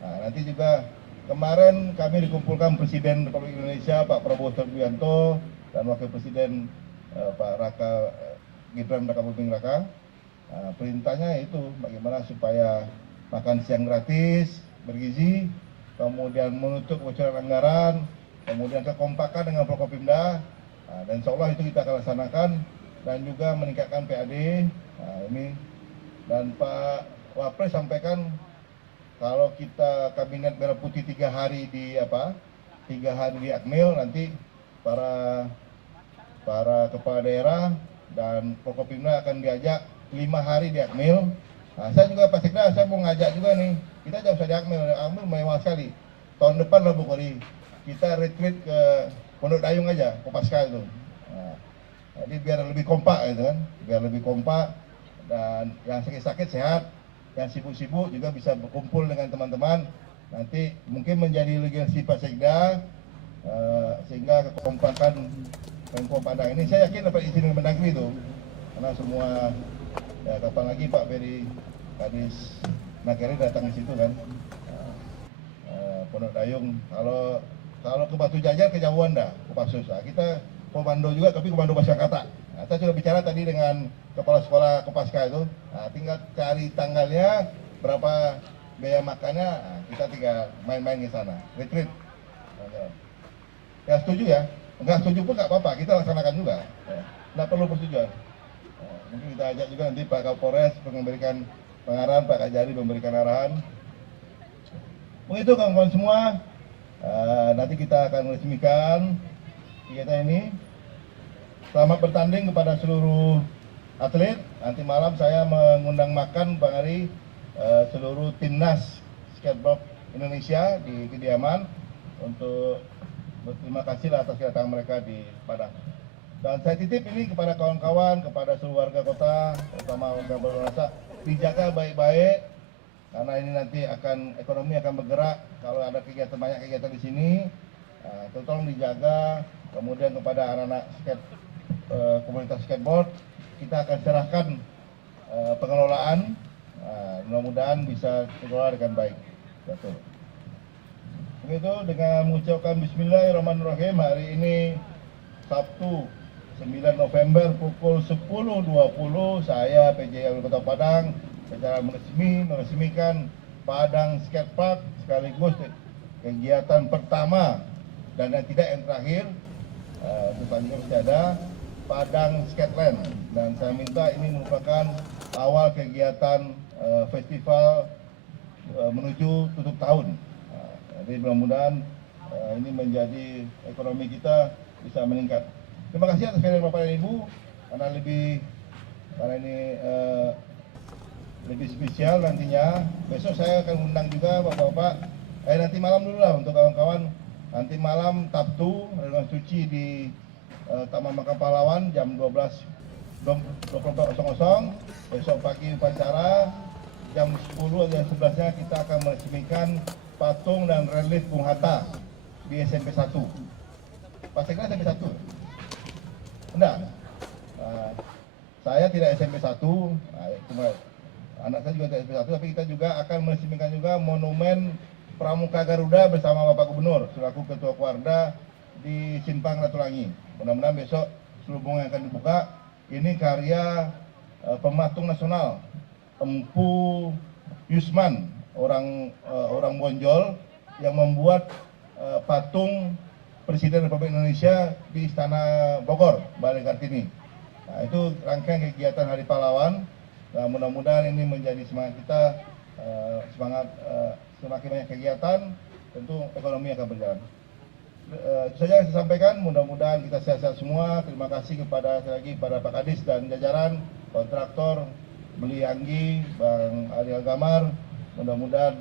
Nah, nanti juga kemarin kami dikumpulkan Presiden Republik Indonesia Pak Prabowo Subianto dan Wakil Presiden Pak Gibran Raka Buming Raka. Nah, perintahnya itu bagaimana supaya makan siang gratis, bergizi, kemudian menutup kebocoran anggaran, kemudian kekompakan dengan Prokopimda, dan insya Allah itu kita akan laksanakan, dan juga meningkatkan PAD. Nah, ini dan Pak Wapres sampaikan kalau kita kabinet merah putih 3 hari di Akmil, nanti para kepala daerah dan Prokopimda akan diajak 5 hari di Akmil. Nah, saya juga Pak Sekda, saya mau ngajak juga nih, kita jauh usah di Akmil mewah sekali. Tahun depan lah Bu Kori, kita retreat ke Pondok Dayung aja, Kopaska itu. Nah, jadi biar lebih kompak gitu kan, biar lebih kompak, dan yang sakit-sakit sehat, yang sibuk-sibuk juga bisa berkumpul dengan teman-teman. Nanti mungkin menjadi legasi Pak Sekda, sehingga kekompakan Pemko Padang ini saya yakin dapat izin Mendagri itu, karena semua ya kapan lagi Pak Ferry Kadis Nakeri datang ke situ kan. Pondok Dayung, kalau ke Batu Jajar kejauhan dah, Kopassus. Nah, kita komando juga, tapi komando Pascakata. Nah, kita sudah bicara tadi dengan kepala sekolah Kopaska itu. Nah, tinggal cari tanggalnya, berapa biaya makannya, nah, kita tinggal main-main ke sana, retreat. Ya setuju ya, enggak setuju pun nggak apa-apa, kita laksanakan juga. Ya, nggak perlu persetujuan. Mungkin kita ajak juga nanti Pak Kapolres memberikan pengarahan, Pak Kajari memberikan arahan. Begitu kawan-kawan semua, nanti kita akan meresmikan kegiatan ini. Selamat bertanding kepada seluruh atlet. Nanti malam saya mengundang makan Bang Ari seluruh timnas skateboard Indonesia di kediaman untuk berterima kasih atas kedatangan mereka di Padang. Dan saya titip ini kepada kawan-kawan, kepada seluruh warga kota, terutama warga Borobudur, dijaga baik-baik, karena ini nanti ekonomi akan bergerak. Kalau ada banyak kegiatan di sini, tolong dijaga. Kemudian kepada anak-anak komunitas skateboard, kita akan serahkan pengelolaan. Mudah-mudahan bisa dikelola dengan baik. Betul. Begitu, dengan mengucapkan Bismillahirrahmanirrahim, hari ini Sabtu 9 November pukul 10.20 saya PJ Wali Kota Padang secara meresmikan Padang Skatepark, sekaligus kegiatan pertama dan yang tidak yang terakhir, selanjutnya masih ada Padang Skateland, dan saya minta ini merupakan awal kegiatan festival menuju tutup tahun. Jadi mudah-mudahan ini menjadi ekonomi kita bisa meningkat. Terima kasih atas kehadiran Bapak dan Ibu, karena ini lebih spesial nantinya. Besok saya akan undang juga Bapak-Bapak. Nanti malam dulu lah untuk kawan-kawan. Nanti malam Sabtu renungan suci di Taman Makam Pahlawan jam 24.00. Besok pagi upacara jam 10 dan 11-nya kita akan meresmikan patung dan relief Bung Hatta di SMP 1. Pak Sekda SMP 1? Enggak. Saya tidak SMP 1, anak saya juga tidak SMP 1, tapi kita juga akan meresmikan juga monumen Pramuka Garuda bersama Bapak Gubernur selaku Ketua Kuarda di Simpang Ratulangi. Mudah-mudahan besok seluruh bunga yang akan dibuka. Ini karya pematung nasional Empu Yusman, orang Bonjol, yang membuat patung Presiden Republik Indonesia di Istana Bogor, Balai Kartini. Nah, itu rangkaian kegiatan Hari Pahlawan. Nah, mudah-mudahan ini menjadi semangat kita, semakin banyak kegiatan, tentu ekonomi akan berjalan. Itu saja yang saya sampaikan, mudah-mudahan kita sehat-sehat semua. Terima kasih kepada Pak Kadis dan jajaran, kontraktor, Beli Anggi, Bang Ariel Gamar, mudah-mudahan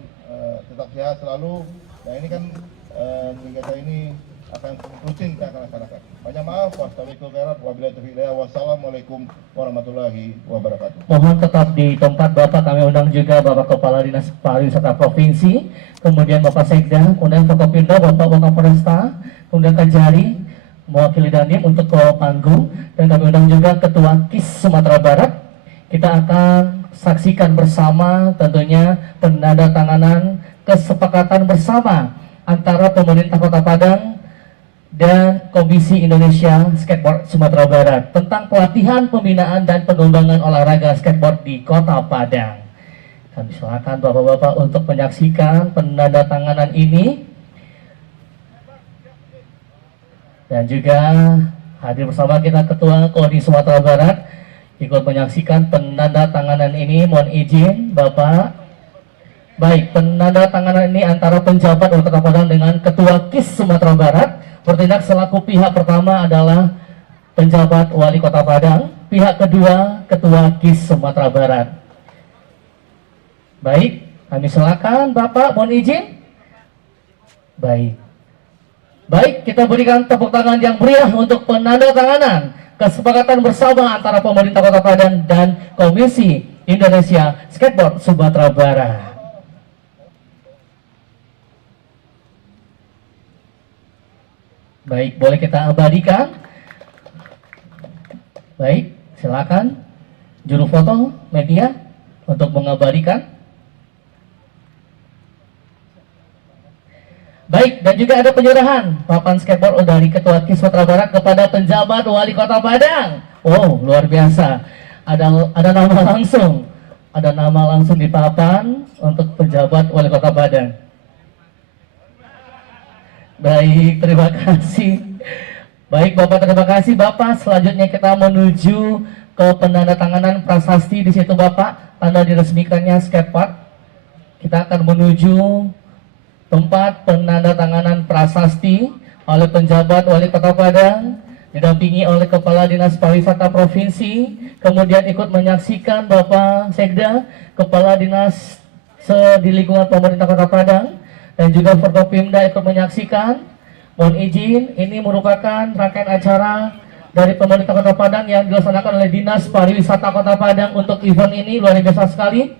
tetap sehat selalu. Nah, ini kan kegiatan ini akan rutin kita akan laksanakan. Banyak maaf, wassalamualaikum warahmatullahi wabarakatuh. Mohon tetap di tempat Bapak, kami undang juga Bapak Kepala Dinas Pariwisata Provinsi, kemudian Bapak Sekda, kemudian Forkopimda, Bapak Wakapolresta, kemudian Kajari, mewakili Dandim untuk ke panggung, dan kami undang juga Ketua KIS Sumatera Barat. Kita akan saksikan bersama tentunya penandatanganan kesepakatan bersama antara pemerintah Kota Padang dan Komisi Indonesia Skateboard Sumatera Barat tentang pelatihan, pembinaan, dan pengembangan olahraga skateboard di Kota Padang. Kami silakan Bapak-Bapak untuk menyaksikan penandatanganan ini, dan juga hadir bersama kita Ketua Kodim Sumatera Barat ikut menyaksikan penandatanganan ini. Mohon izin Bapak. Baik, penandatanganan ini antara penjabat Wali Kota Padang dengan Ketua KIS Sumatera Barat. Bertindak selaku pihak pertama adalah penjabat Wali Kota Padang, pihak kedua Ketua KIS Sumatera Barat. Baik, kami silakan Bapak, mohon izin. Baik. Baik, kita berikan tepuk tangan yang meriah untuk penandatanganan kesepakatan bersama antara pemerintah Kota Padang dan Komisi Indonesia Skateboard Sumatera Barat. Baik, boleh kita abadikan. Baik, silakan juru foto media untuk mengabadikan. Baik, dan juga ada penyerahan papan skateboard dari Ketua KIS Sumatera Barat kepada penjabat Wali Kota Padang. Oh, luar biasa. Ada nama langsung. Ada nama langsung di papan untuk penjabat Wali Kota Padang. Baik, terima kasih. Baik Bapak, terima kasih Bapak. Selanjutnya kita menuju ke penandatanganan prasasti. Di situ Bapak, tanda diresmikannya skatepark. Kita akan menuju tempat penandatanganan prasasti oleh penjabat Wali Kota Padang, didampingi oleh Kepala Dinas Pariwisata Provinsi, kemudian ikut menyaksikan Bapak Sekda, Kepala Dinas di lingkungan pemerintah Kota Padang, dan juga Forkopimda ikut menyaksikan. Mohon izin, ini merupakan rangkaian acara dari pemerintah Kota Padang yang dilaksanakan oleh Dinas Pariwisata Kota Padang untuk event ini. Luar biasa sekali.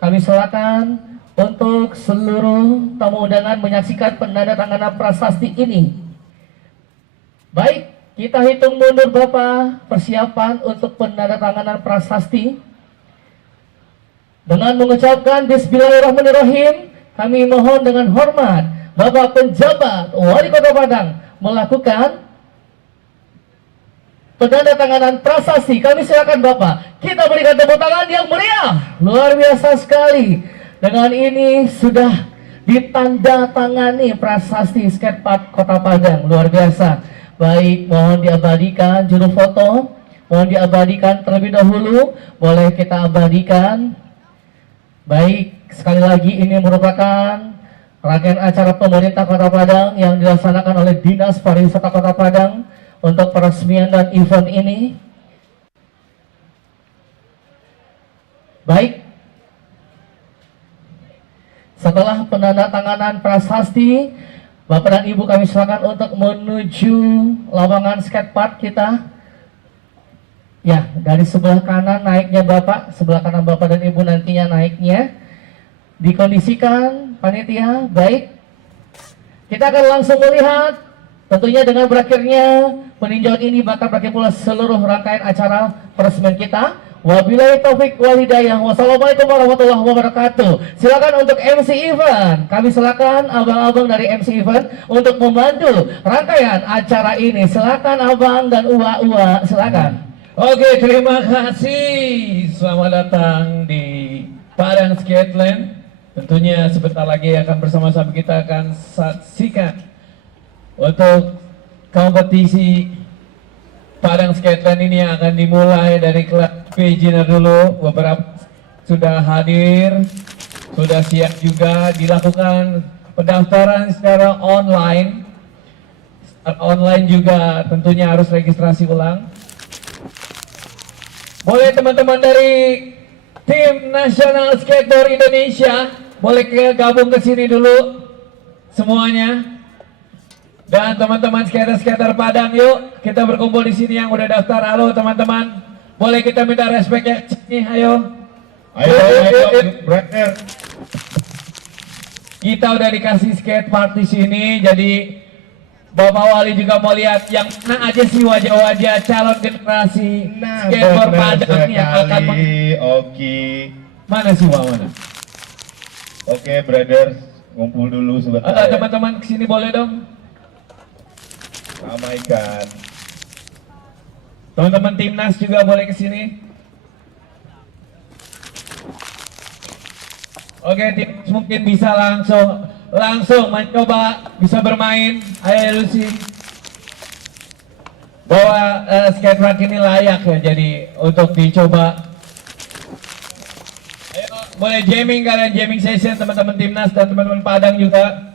Kami silakan untuk seluruh tamu undangan menyaksikan penandatanganan prasasti ini. Baik, kita hitung mundur Bapak, persiapan untuk penandatanganan prasasti. Dengan mengucapkan Bismillahirrahmanirrahim, kami mohon dengan hormat Bapak penjabat Wali Kota Padang melakukan penandatanganan prasasti. Kami silakan Bapak, kita berikan tepuk tangan yang meriah. Luar biasa sekali. Dengan ini sudah ditandatangani prasasti skatepark Kota Padang. Luar biasa. Baik, mohon diabadikan juru foto, mohon diabadikan terlebih dahulu. Boleh kita abadikan. Baik, sekali lagi ini merupakan rangkaian acara pemerintah Kota Padang yang dilaksanakan oleh Dinas Pariwisata Kota Padang untuk peresmian dan event ini. Baik, setelah penandatanganan prasasti, Bapak dan Ibu kami silakan untuk menuju lapangan skatepark kita. Ya, dari sebelah kanan naiknya Bapak, sebelah kanan Bapak dan Ibu nantinya naiknya. Dikondisikan panitia, baik. Kita akan langsung melihat, tentunya dengan berakhirnya peninjauan ini bakal berakhir pula seluruh rangkaian acara peresmian kita. Wabillahi taufik wal hidayah. Wassalamualaikum warahmatullahi wabarakatuh. Silakan untuk MC event. Kami silakan abang-abang dari MC event untuk membantu rangkaian acara ini. Silakan abang dan uwa-uwa, silakan. Oke, terima kasih. Selamat datang di Padang Skateland. Tentunya sebentar lagi akan bersama-sama kita akan saksikan untuk kompetisi Padang Skateland ini yang akan dimulai dari kelas beginner dulu. Beberapa sudah hadir, sudah siap juga. Dilakukan pendaftaran secara online. Online juga tentunya harus registrasi ulang. Boleh teman-teman dari tim nasional skateboard Indonesia boleh gabung ke sini dulu semuanya. Dan teman-teman skater-skater Padang, yuk kita berkumpul di sini yang udah daftar. Halo teman-teman, boleh kita minta respect ya sini, ayo. brother. Kita udah dikasih skatepark di sini, jadi Bapak Wali juga mau lihat yang mana aja sih wajah-wajah calon generasi skateboard Padang yang akan Oke. mana sih Pak, mana? Oke, brother, ngumpul dulu sebentar. Teman-teman kesini boleh dong. Ramaikan. Teman-teman timnas juga boleh kesini. Oke, timnas mungkin bisa langsung mencoba bisa bermain. Ayo Lucy. Bahwa skatepark ini layak ya jadi untuk dicoba. Ayo, boleh jamming kalian, jamming session teman-teman timnas dan teman-teman Padang juga.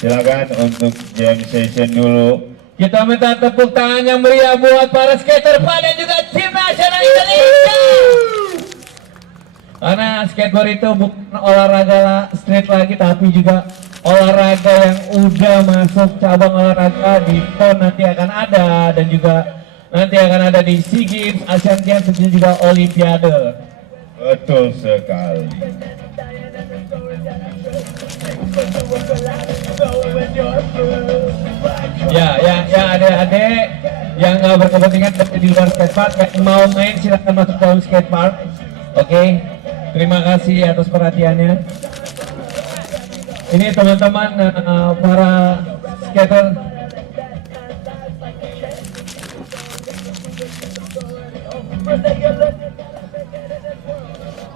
Silakan untuk jam session dulu. Kita minta tepuk tangan yang meriah buat para skater Padang juga tim nasional Indonesia. Karena skateboard itu bukan olahraga street lagi, tapi juga olahraga yang udah masuk cabang olahraga di PON nanti akan ada, dan juga nanti akan ada di SEA Games, Asian Games, dan juga Olimpiade. Betul sekali. Ya adik-adik yang nggak berkepentingan di luar skatepark, yang mau main silahkan masuk dalam skatepark. Oke, terima kasih atas perhatiannya. Ini teman-teman para skater.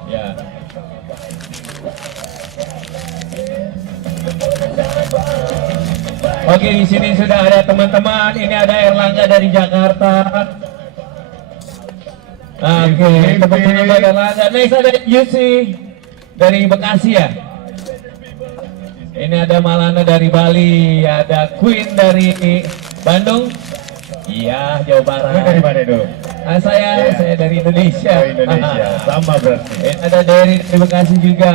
Ya. Oke, di sini sudah ada teman-teman. Ini ada Erlangga dari Jakarta. Oke, tepuk tangan buat Erlangga. Next ada Yusi dari Bekasi ya. Ini ada Malana dari Bali, ada Queen dari Bandung. Iya, Jawa Barat. Dari mana dulu? Saya dari Indonesia. Oh, Indonesia, sama berarti. Ada dari Bekasi juga.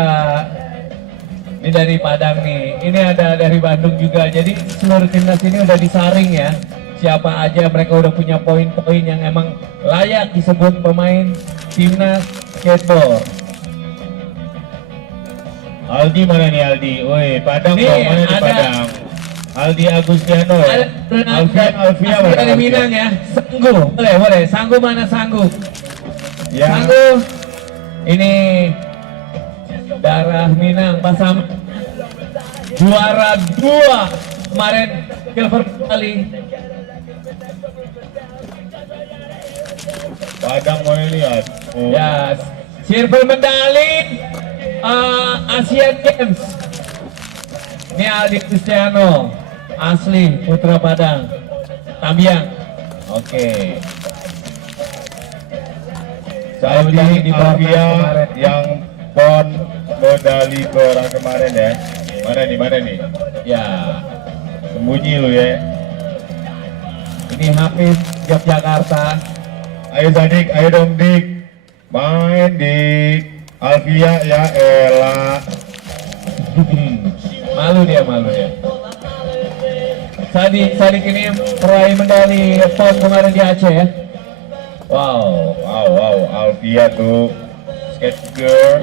Ini dari Padang nih. Ini ada dari Bandung juga. Jadi seluruh timnas ini udah disaring ya. Siapa aja, mereka udah punya poin-poin yang emang layak disebut pemain timnas skateboard. Aldi mana nih Aldi? Woi, Padang Nih, dong, mana nih ada- Padang? Aldi Agustiano ya? Alfia Asli mana? dari Alfia? Minang ya. Sanggu, boleh. Sanggu mana Sanggu? Ya. Sanggu. Ini darah Minang Pasam, juara 2 kemarin silver kali. Padang mana lihat? Oh. Ya, silver medali Asian Games. Ini Aldi Cristiano, asli putra Padang, Tambiang. Oke. Saya Aldi medali di bawah Alfia kemarin. yang pon medali ke orang kemarin ya. Mana nih? Ya, Sembunyi lu ya. ini Hafiz Yogyakarta. Ayo Zadik, ayo dong Dik. Main Dik. Alfia ya elah. Malu dia. Sadik ini peraih medali PON kemarin di Aceh ya. Wow. Alfia tuh skate girl.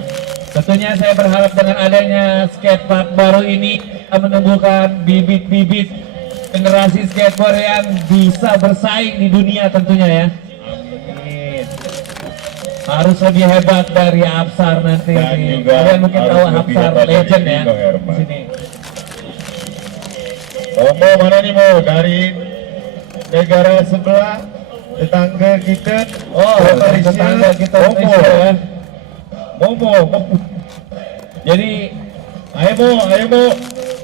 Tentunya saya berharap dengan adanya skatepark baru ini akan menumbuhkan bibit-bibit generasi skateboard yang bisa bersaing di dunia tentunya ya. Amin. Harus lebih hebat dari Apsar nanti. Dan juga Kalian mungkin harus tahu lebih Apsar hebat dari legend ya. Dino Herman. Di sini. Mo mana nih Mo? Dari negara sebelah tetangga kita. Oh, dari tetangga kita Indonesia ya. Momo. Jadi Ayo Mo.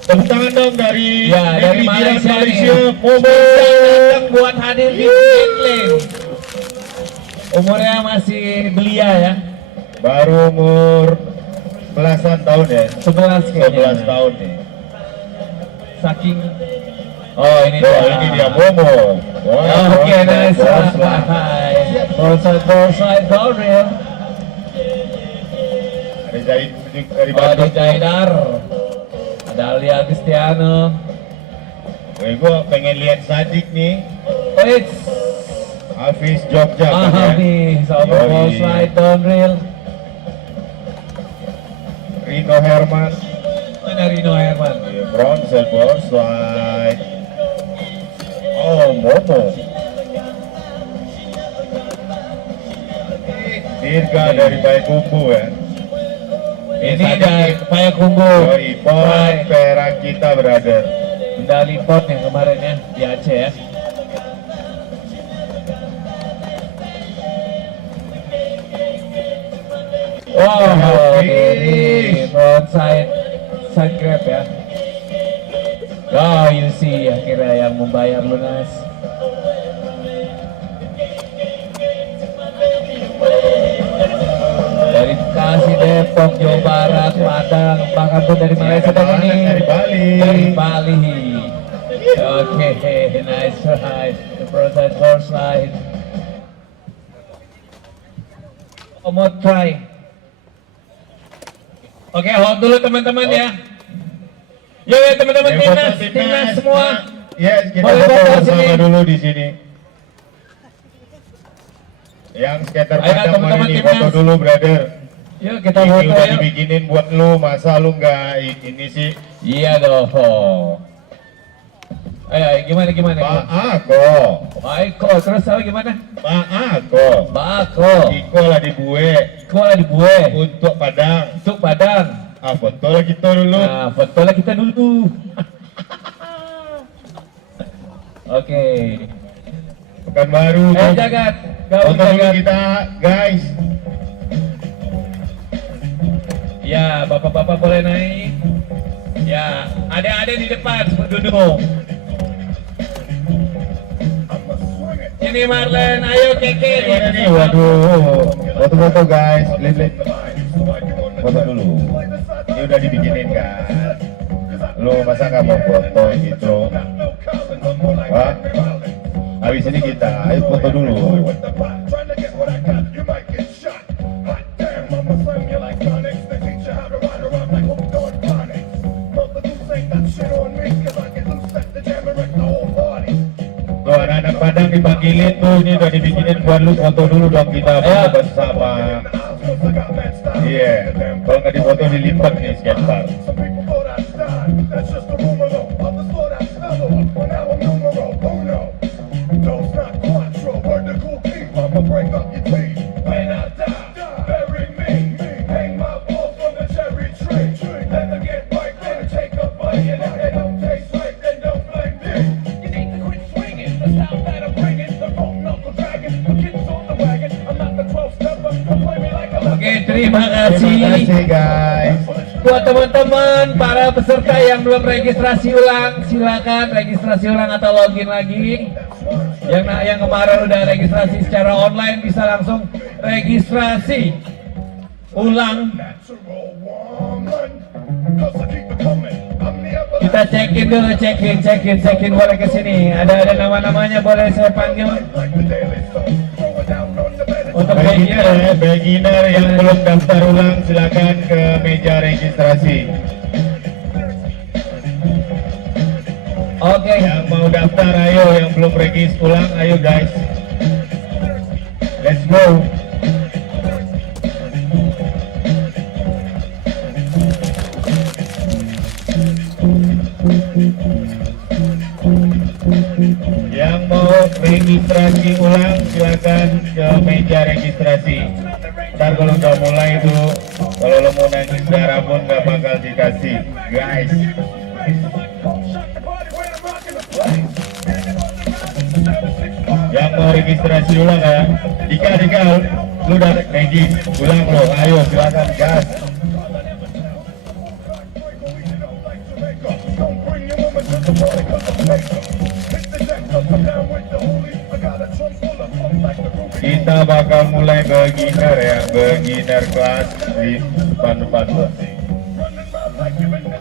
Tepuk tangan dong dari ya dari negeri jiran Malaysia Malaysia. nih. Momo. Datang buat hadir di Skateland. Umurnya masih belia ya. Baru umur belasan tahun ya. 11 kayaknya. 11 tahun nih. Saking ini Ini dia Momo. Oke, nice. Borside Doril. Ada Zaid dari Oh, di Bandung. Jaidar. Ada Alia Agustiano. Gue pengen lihat Sadik nih. It's Hafiz Jogja kan ya. Habis over ball Yoi. slide downhill. Rino Herman. Mana Rino Herman? Bronze ball slide. Oh, Momo. Dirga dari Payakumbu ya. Ini dari Payakumbu. Yoi, pon perak kita brother. Medali pon yang kemarin ya di Aceh ya. Wow, ini side grab ya. Oh, you see akhirnya yang membayar lunas. Dari Bekasi, Depok, Jawa Barat, Padang, bahkan tuh dari Malaysia dan ini Dari Bali. Dari Bali. Oke, nice ride. The frontside floor slide. Mau try. Oke, hold dulu teman-teman ya. Yo ya teman-teman timnas semua. Yes, kita Boleh foto foto bersama sini. dulu di sini. Yang skater Ayo, Padang teman-teman mari di timnas. foto dulu brother. Yuk kita Ini foto udah ya. dibikinin buat lu, masa lu nggak ini sih? Iya dong. Ayo, gimana? Pak Ako, Baiko, terus apa gimana? Pak Ako, Bako, Iko lah dibuat sekolah di Bue, untuk Padang. untuk Padang. Ah, foto lah kita dulu. Nah, fotolah kita dulu. Oke. Pekanbaru. Jagat, gaun Foto dulu jagat. kita, guys. Ya, bapak-bapak boleh naik. Ya, adik-adik di depan duduk. Ini Marlen, ayo Keke. Gimana nih? Waduh, foto-foto guys, lihat. Foto dulu. Ini udah dibikinin kan. Lu masa nggak mau foto gitu? Wah, habis ini kita, ayo foto dulu. Tuh anak-anak Padang dipanggilin tuh, ini udah dibikinin buat lu, foto dulu dong kita foto bersama. Iya, kalau nggak difoto dilipat nih skatepark. Oke, terima kasih. Terima kasih guys. Buat teman-teman para peserta yang belum registrasi ulang, silakan registrasi ulang atau login lagi. Yang kemarin udah registrasi secara online bisa langsung registrasi ulang. Kita cekin dulu, cekin boleh ke sini. Ada nama-namanya boleh saya panggil. Untuk Beginner yang belum daftar ulang silakan ke meja registrasi. Oke. Yang mau daftar ayo, yang belum regis ulang ayo guys. Let's go. Yang mau registrasi ulang silakan ke meja registrasi. Ntar kalau udah mulai itu, kalau lo mau nangis darah pun gak bakal dikasih, guys. Yang mau registrasi ulang ya, Dika, lu udah regis ulang lo, ayo silakan gas. Kita bakal mulai beginner ya, beginner kelas di depan tuh.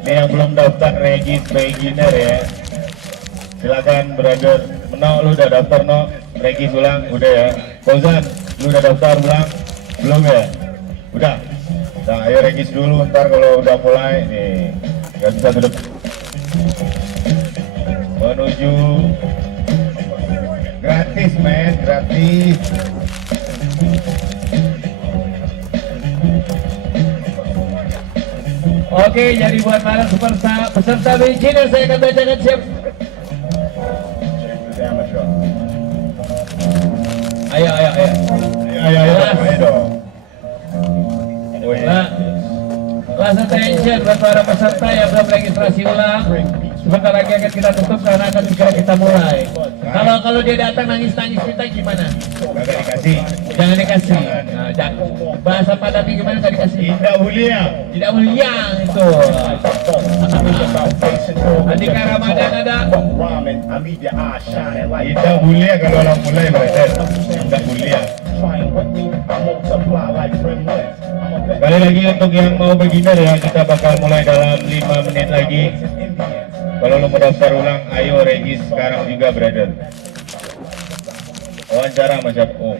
Ini yang belum daftar regis beginner ya, silakan brother. Menok lu udah daftar no, regis ulang udah ya. Fauzan, lu udah daftar ulang belum ya? Udah. Nah, ayo regis dulu, ntar kalau udah mulai nih nggak bisa ke depan. menuju gratis men, gratis. Oke, jadi buat para peserta beginner saya akan bacakan siap. Ayo. Ayo dong. Wih. Nah, class attention buat para peserta yang belum registrasi ulang. Sebentar lagi akan kita tutup karena akan segera kita mulai. Kalau dia datang nangis minta gimana? Gak dikasih. Jangan dikasih. Nah, bahasa Padang gimana nggak dikasih? Tidak mulia. Tidak mulia itu. Andika Ramadan ada. Tidak mulia kalau orang mulai brother. Tidak mulia. Kali lagi untuk yang mau beginner ya, kita bakal mulai dalam 5 menit lagi. Kalau lo mau daftar ulang, ayo regis sekarang juga brother. Wawancara macam oh.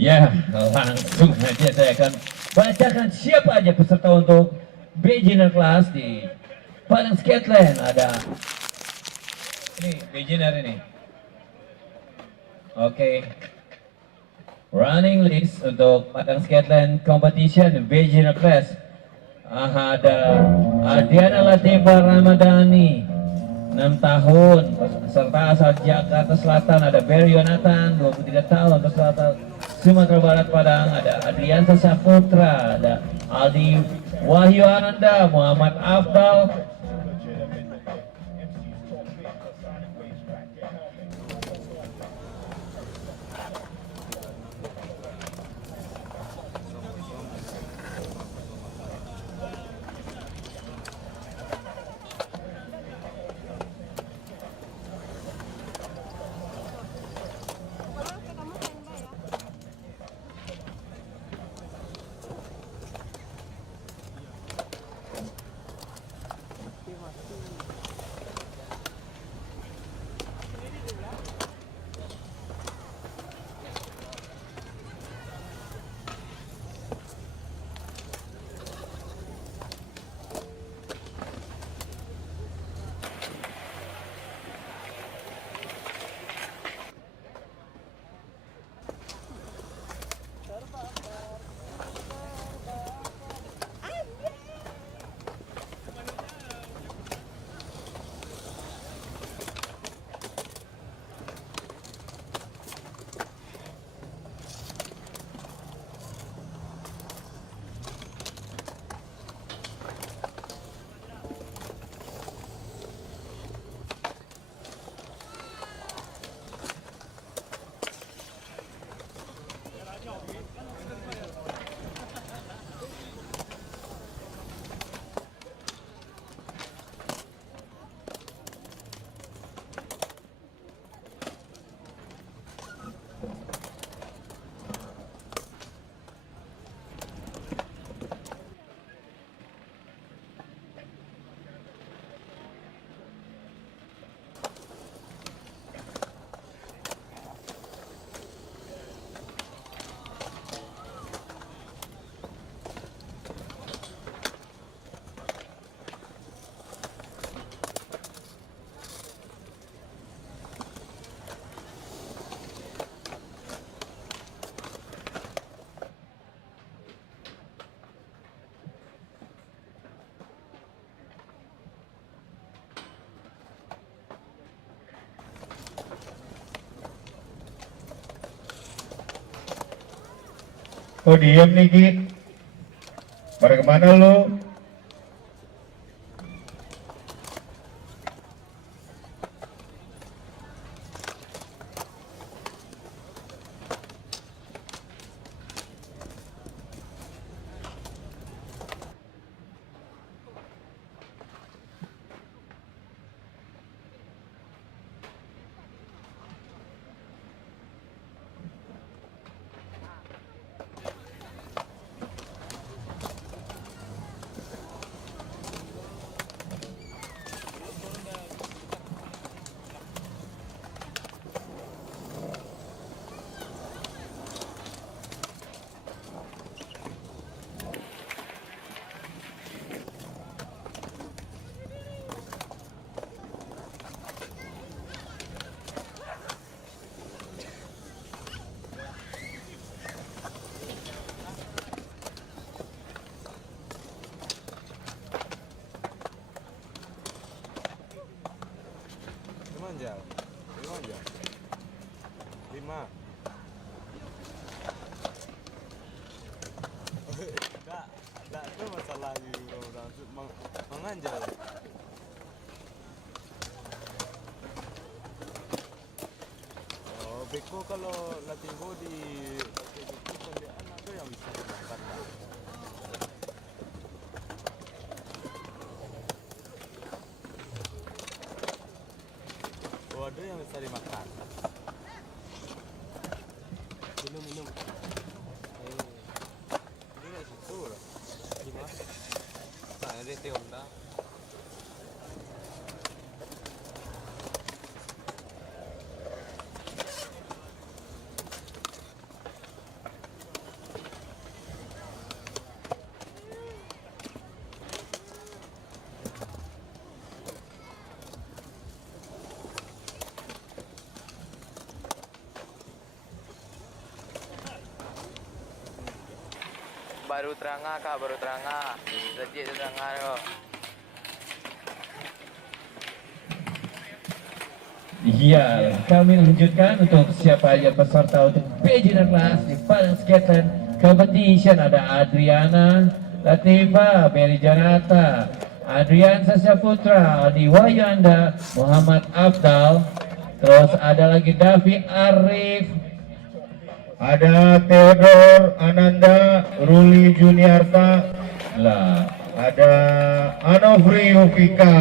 Ya, langsung saja saya akan bacakan siapa aja peserta untuk beginner class di Padang Skatland. Ada ini beginner ini. Oke. Running list untuk Padang Skatland Competition beginner class. Ada Adiana Latifah Ramadhani 6 tahun serta asal Jakarta Selatan. Ada Barry Yonatan 23 tahun peserta Sumatera Barat Padang. Ada Adrianto Saputra, ada Aldi Wahyu Ananda, Muhammad Afdal, Oh diem nih Ki. Pada kemana lu? Enggak itu masalah di menganjal. Oh, beko kalau latih body pakai beko kendaraan ada yang bisa dimakan. Oh, ada yang bisa dimakan. Minum. Ini situ lah. Gimana? Nah, ada teh onda. Baru terangah kak, baru terangah. Legit terangah tu. Iya, kami lanjutkan untuk siapa aja peserta untuk beginner class di Padang Skateland Competition. Ada Adriana Latifa, Mary Janata, Adrian Sasyaputra, Adi Wayanda, Muhammad Abdal, terus ada lagi Davi Arif, Ada Theodor Ananda, Ruli Juniarta, lah, ada Anofri Yufika.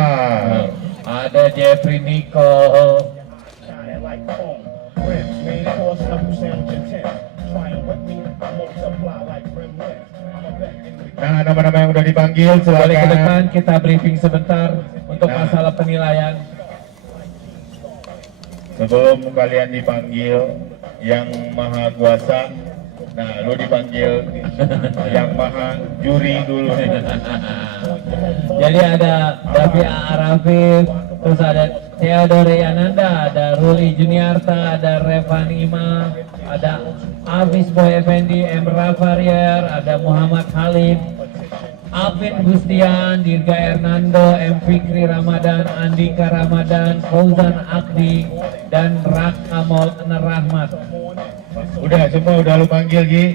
ada Jeffrey Nicole, Nah, nama-nama yang udah dipanggil boleh ke depan silakan. kita briefing sebentar untuk Nah. masalah penilaian. Sebelum kalian dipanggil yang maha kuasa, nah lu dipanggil yang maha juri dulu. Jadi ada Davi Arafif, terus ada Theodore Ananda, ada Ruli Juniarta, ada Revan Ima, ada Afis Boy Effendi, Emra Varier, ada Muhammad Khalid, Alvin Gustian, Dirga Hernando, M. Fikri Ramadan, Andika Ramadan, Fauzan Akdi, dan Raka Maulana Rahmat. Udah semua udah lu panggil Gi.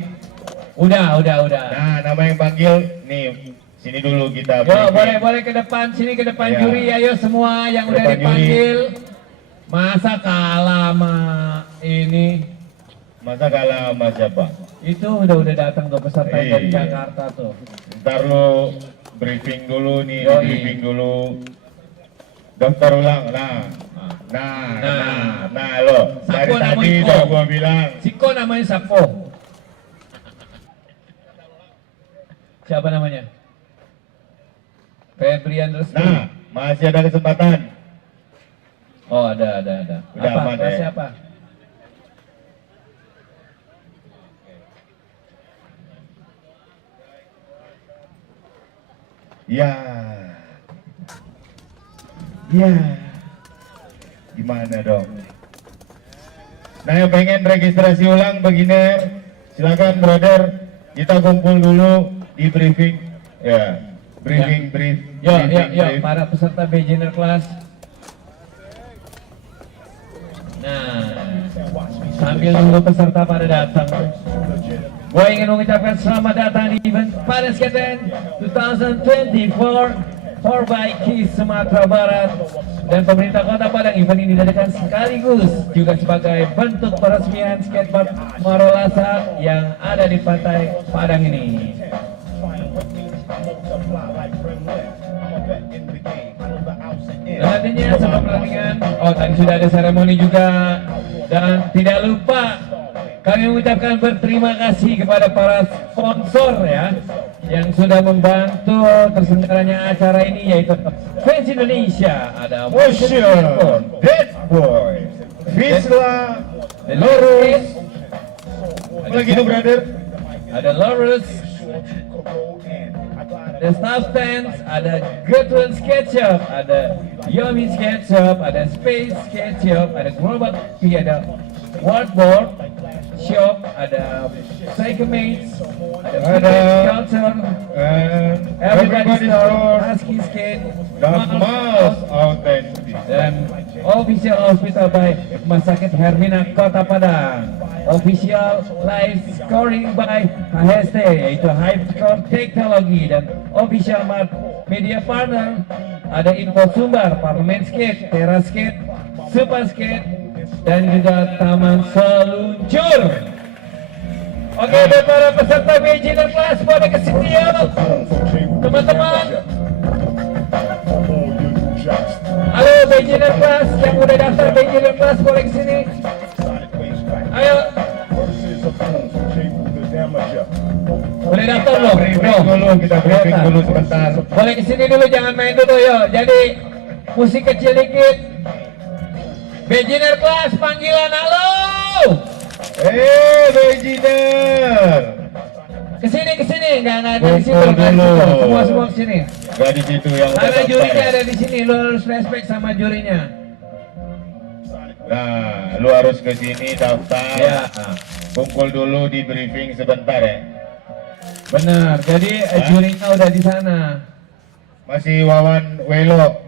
Udah. Nah, nama yang panggil nih sini dulu kita. Yo, briefing. boleh ke depan sini, ke depan Ya. juri, ayo semua yang udah Depan dipanggil. Masa kalah sama ini? Masa kalah sama siapa? Itu udah datang tuh peserta yang dari Iya. Jakarta tuh. Ntar lu briefing dulu nih, Yoi. briefing dulu. Daftar ulang, nah lo. Dari Sapo tadi namanya udah Ko. gua bilang. Siko namanya Sapo. Siapa namanya? Febrian Restu. Nah, masih ada kesempatan. Oh, ada. Udah Apa? aman, Kelas ya. siapa? Ya. Gimana dong? Nah, yang pengen registrasi ulang beginner, silakan brother. Kita kumpul dulu di briefing. Ya, briefing. Yo, para peserta beginner class. Nah, sambil nunggu peserta pada datang, gue ingin mengucapkan selamat datang di event Padang Skateland 2024 Perbaiki Sumatera Barat dan pemerintah Kota Padang. Event ini diadakan sekaligus juga sebagai bentuk peresmian skatepark Marolasa yang ada di pantai Padang ini. Dan nantinya sebelum pertandingan, tadi sudah ada seremoni juga, dan tidak lupa kami mengucapkan berterima kasih kepada para sponsor ya yang sudah membantu terselenggaranya acara ini, yaitu Fans Indonesia, ada Motion, Dead Boy, Visla, Lorus. Apa lagi tuh brother? ada Lorus, ada Staff Stands, ada Goodwin Skate Shop, ada Yomi Skate Shop, ada Space Skate Shop, ada Global P, ada Wardboard Shop, ada Psychomates, ada Culture, And Everybody Store, Husky Skate, the most authentic. dan Official Hospital by Rumah Sakit Hermina Kota Padang. Official live scoring by HST, yaitu High Score Technology, dan official media partner ada Info Sumbar, Parlemen Skate, Tera Skate, Super Skate, dan juga Taman Seluncur. Oke, dan para peserta beginner class pada kesini ya, teman-teman. Halo beginner class yang udah daftar beginner class boleh kesini. Ayo, boleh daftar loh, Briefing dulu, kita briefing dulu sebentar. Boleh kesini dulu, jangan main dulu yo. Jadi musik kecil dikit. Beginner class panggilan, halo. Beginner. Kesini, nggak di situ, Kumpul nggak di dulu. situ. Semua kesini. Gak di situ yang udah Karena daftar jurinya ya. ada di sini, lo harus respect sama jurinya. Nah, lu harus ke sini daftar. Ya. Kumpul dulu di briefing sebentar ya. Benar. Jadi jurinya udah di sana. Masih Wawan Welo.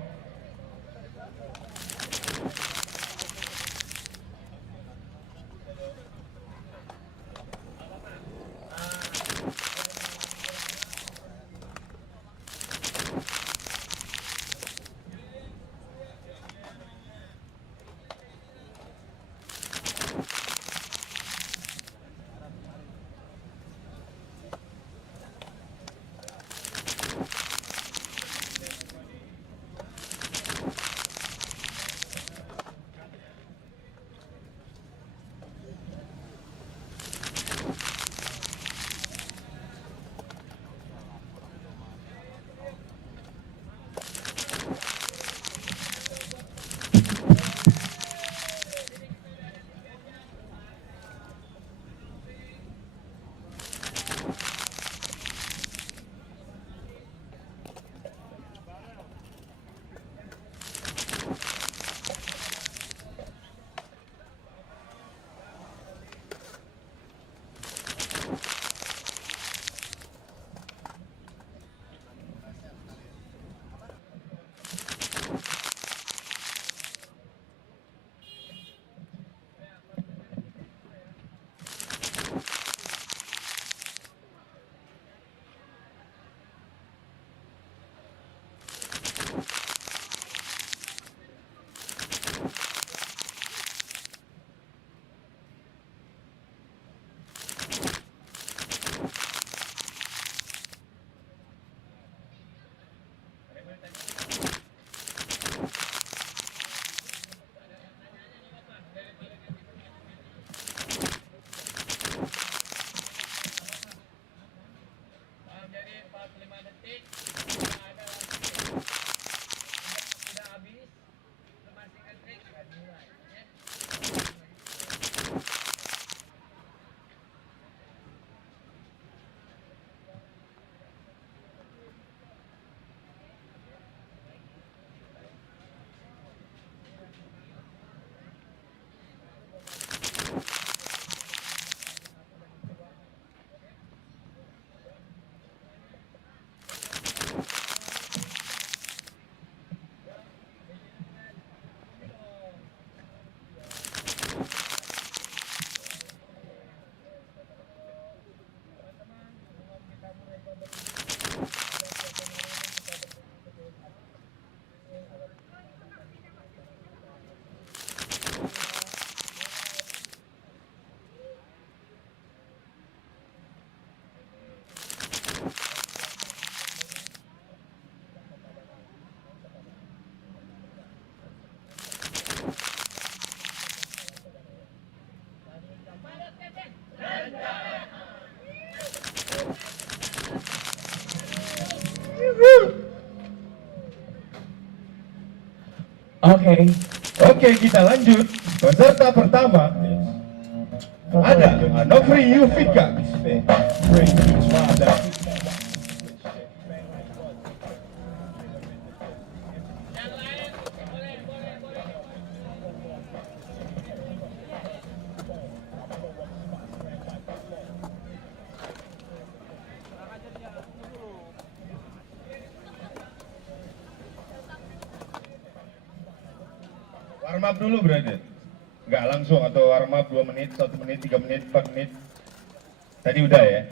Oke, kita lanjut. Peserta pertama ada Anofri Yufika. Warm up dulu berarti. Nggak langsung atau warm up 2 menit, 1 menit, 3 menit, 4 menit. Tadi udah ya.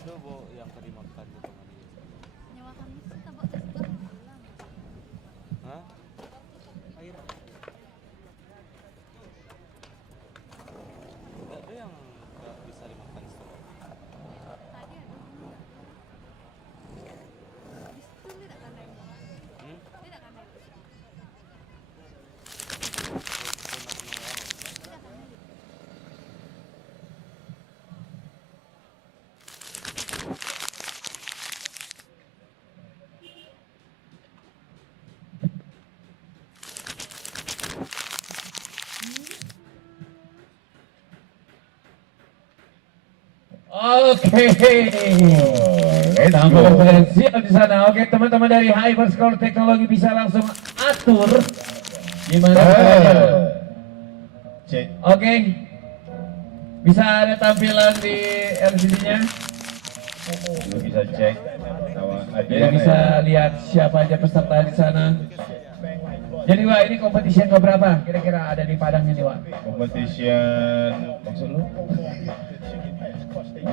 Itu yang tadi makan di tempat dia. Nyawa kami sih tabak sebelah pulang. Oke. Tampak potensial di sana. Oke, teman-teman dari Hyperscore Teknologi bisa langsung atur gimana caranya. Cek. Oke. Bisa ada tampilan di LCD-nya. Lu bisa cek sama Jadi Adriana bisa ya. lihat siapa aja peserta di sana. Jadi Wak, ini kompetisi yang keberapa? Kira-kira ada di Padang ini, Wak? Competition maksud lu?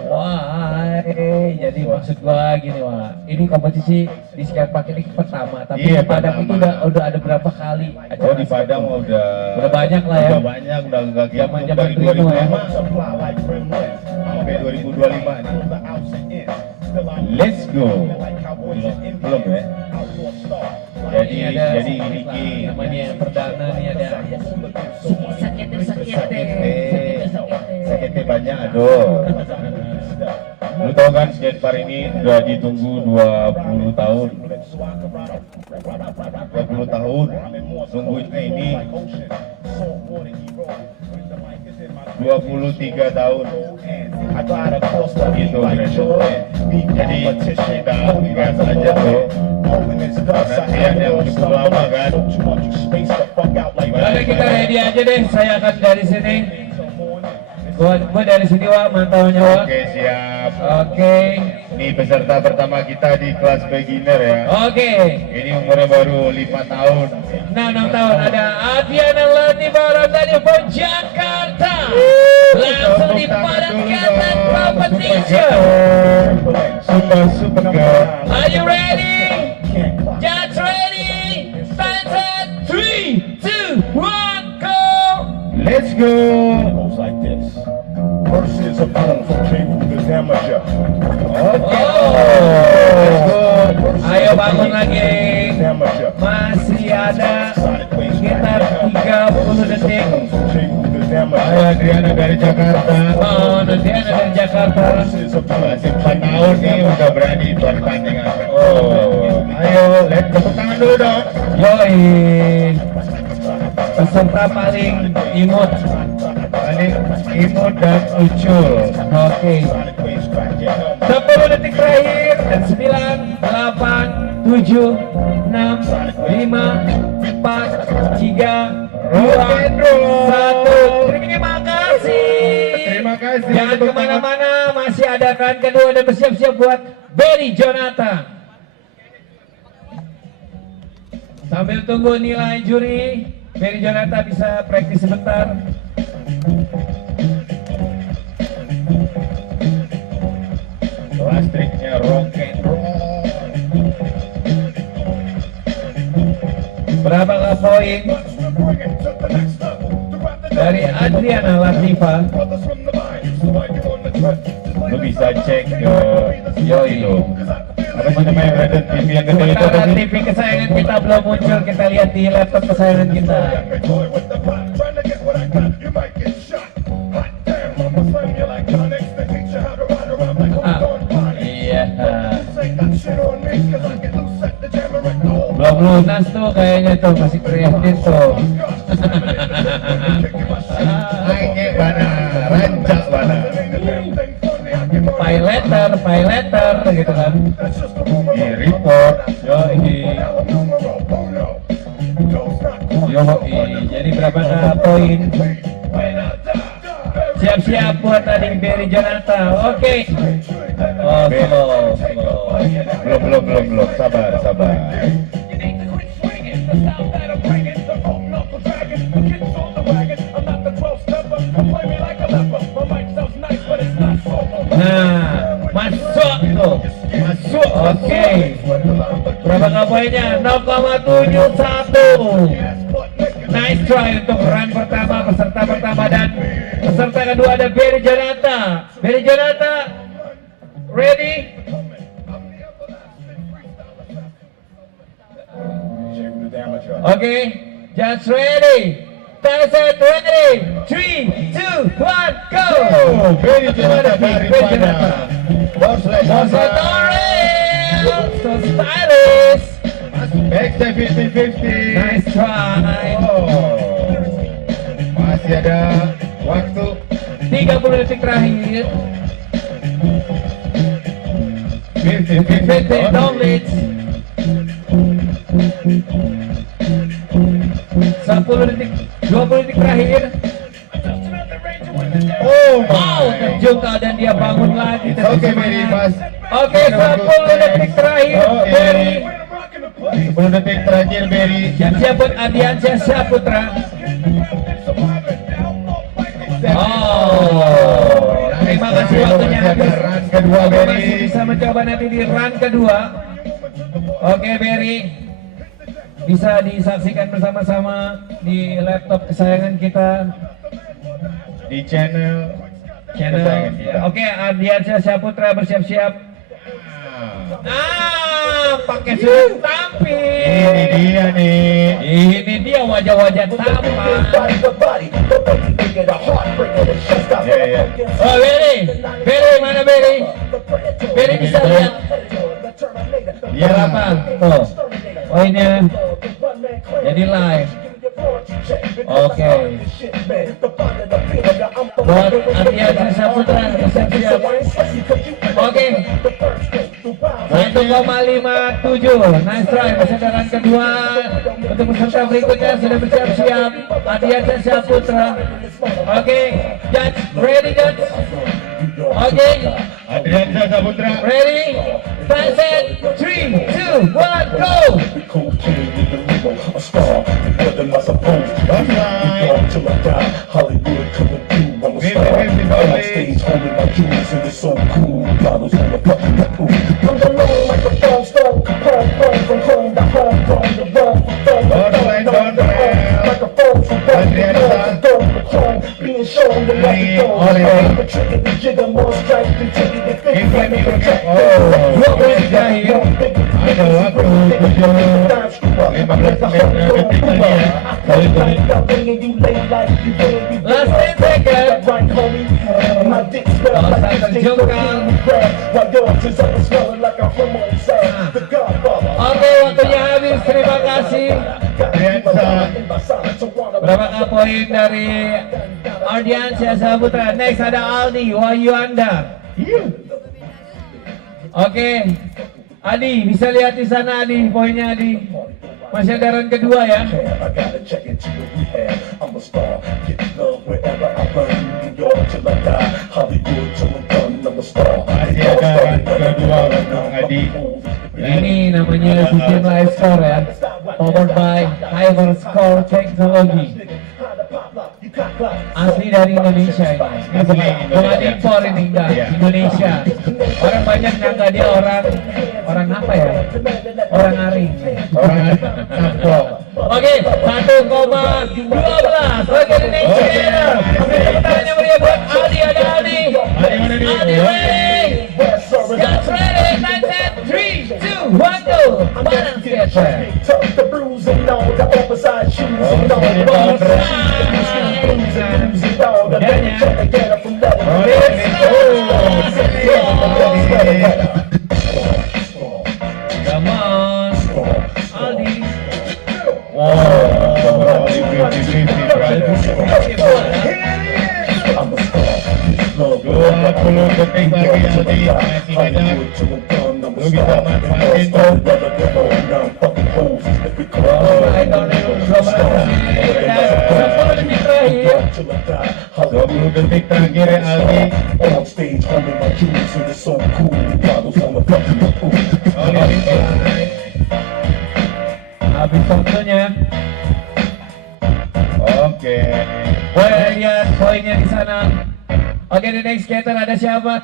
Wah, jadi maksud gua gini, Wak. Ini kompetisi di skatepark ini pertama, tapi Iya, di Padang itu pertama. udah ada berapa kali acara Oh di Padang skatepark? udah banyak lah ya. Udah banyak, udah enggak Zaman-zaman dari Primo ya. 2005 sampai 2025 nih. Let's go. Belum ya? Jadi Ini ada jadi sedikit ini lah, Ki. namanya yang perdana nih ada Sakitnya banyak, aduh. Lu tau kan skatepark ini udah ditunggu 20 tahun. 20 tahun nunggunya ini 23 tahun gitu jadi kita gas aja tuh penantian yang cukup lama kan. Oke, kita ready aja deh. Saya akan dari sini. Gua dari sini, Wak, mantaunya, Wak. Oke siap. Oke. Ini peserta pertama kita di kelas beginner ya. Oke. Ini umurnya baru 5 tahun. 6 tahun ada Adriana Latifa dari Jakarta. Langsung di Padang Skateland Competition. Super girl. Are you ready? Just ready? Time set 3, 2, 1, go! Let's go. Goes like this. Verses of poem from King the Damager. Oke. Oh. Let's go. Ayo bangun lagi. Damager. Masih ada sekitar 30 detik. King the Ayo Damager. Adriana dari Jakarta. Oh, nanti ada dari Jakarta. Verses of Masih 4 tahun nih udah berani pertandingan. Oh, ayo, let's tepuk tangan dulu dong. Yoi. Peserta paling imut. Paling imut dan ucul. Oke. 10 detik terakhir dan 9, 8, 7, 6, 5, 4, 3, 2, 1. Terima kasih. Terima kasih. Jangan Tepuk tangan. kemana-mana, masih ada kan kedua dan bersiap-siap buat Berry Jonathan. Sambil tunggu nilai juri, Berry Jonathan bisa praktis sebentar. Listriknya rock and roll. Berapa poin dari Adriana Latifa? Lu bisa cek ke itu. Apa sih namanya Rated TV yang gede itu? Sementara TV kesayangan kita belum muncul, kita lihat di laptop kesayangan kita. Iya. Belum lunas tuh kayaknya tuh, masih kreatif tuh. Naiknya mana? Rancak mana? Pay letter gitu kan. Di report. Jadi berapa poin? Siap-siap buat tadi Berry Jonathan. Oke. Oh, slow. Belum. Sabar. Nah, masuk tuh. Masuk. Oke. Berapa poinnya? 0,71. Nice try untuk run pertama, peserta pertama, dan peserta kedua ada Berry Jonathan. Berry Jonathan, ready? King the Damager. Oke, just ready. Time set ready. 3, 2, 1, go. Oh, Berry Jonathan dari Berry Padang. Jonathan. Bosles. Mosatorial, so stylish. Backside 50-50. Nice try. Oh. Masih ada waktu. 30 detik terakhir. 15 downloads. 10 detik, 20 detik terakhir. Wow, terjungkal dan dia bangun lagi. Oke, Berry, pas. Oke, 10 detik terakhir. Oke. Berry. 10 detik terakhir, Berry. Siap buat Ardiansyah Saputra. Oh, terima kasih waktunya habis. Run kedua, Masih Berry. bisa mencoba nanti di run kedua. Oke, Berry. Bisa disaksikan bersama-sama di laptop kesayangan kita. Di channel Channel. Oke, Ardiansyah Saputra bersiap-siap. Pakai suit tampil. Ini dia nih. Ini dia wajah-wajah tampan. Ya. Oh, Berry. Berry, mana Berry? Berry bisa lihat. Ya. Berapa? Tuh. Oh, ini ya. Jadi live. Oke. Buat Ardiansyah Saputra bersiap-siap. Oke. 1,57. Nice try. Kesadaran kedua untuk peserta berikutnya sudah bersiap-siap. Ardiansyah Saputra. Oke. Judge, ready judge? Oke. Ardiansyah Saputra. Ready? Time set. 3, 2, 1, go. A star, what am I supposed to be? Till I die, Hollywood coming through. I'm a star. On stage, holding my jewels, and it's so cool. Bottles on the button, ooh. I'm the long microphone, stone, Capone, from home to home, from the wrong, from microphone, from home to home, being shown the light on. The trick of the jigger, more strikes, the ticket, the fifth, the track. Ada waktu 15 detik lagi ya. Last 10 seconds. Oke, waktunya habis. Terima kasih. Berapakah poin dari Ardiansyah Saputra? Next ada Aldi Wahyu Anda. Oke, Adi bisa lihat di sana Adi, poinnya Adi. Masih ada run kedua ya. Masih ada run kedua untuk Adi. Ini namanya sistem live score ya. Powered by Hyper Score Technology. Asli dari Indonesia ini. Bukan impor ini enggak, Indonesia. Orang banyak nyangka dia orang apa ya? Orang Aring. Orang Kampung. Oke, 1,12 bagi Indonesia. Pertanyaannya meriah buat Aldi, ada Aldi. Aldi ready. Got ready. Time set. 3, 2, 1, go. Balance skater. The bruising on the oversized shoes and all the Balance. Come on, Aldi. Wow, 50-50 brother. 20 detik lagi Aldi, masih banyak. Lu bisa manfaatin tuh. I don't know. 10 detik terakhir. 20 detik terakhir ya Aldi. On stage, holding my jewels, and it's so cool. Bottles on the button, ooh. Oleh dimulai. Habis waktunya. Oke. Boleh lihat poinnya di sana. Oke, the next skater ada siapa?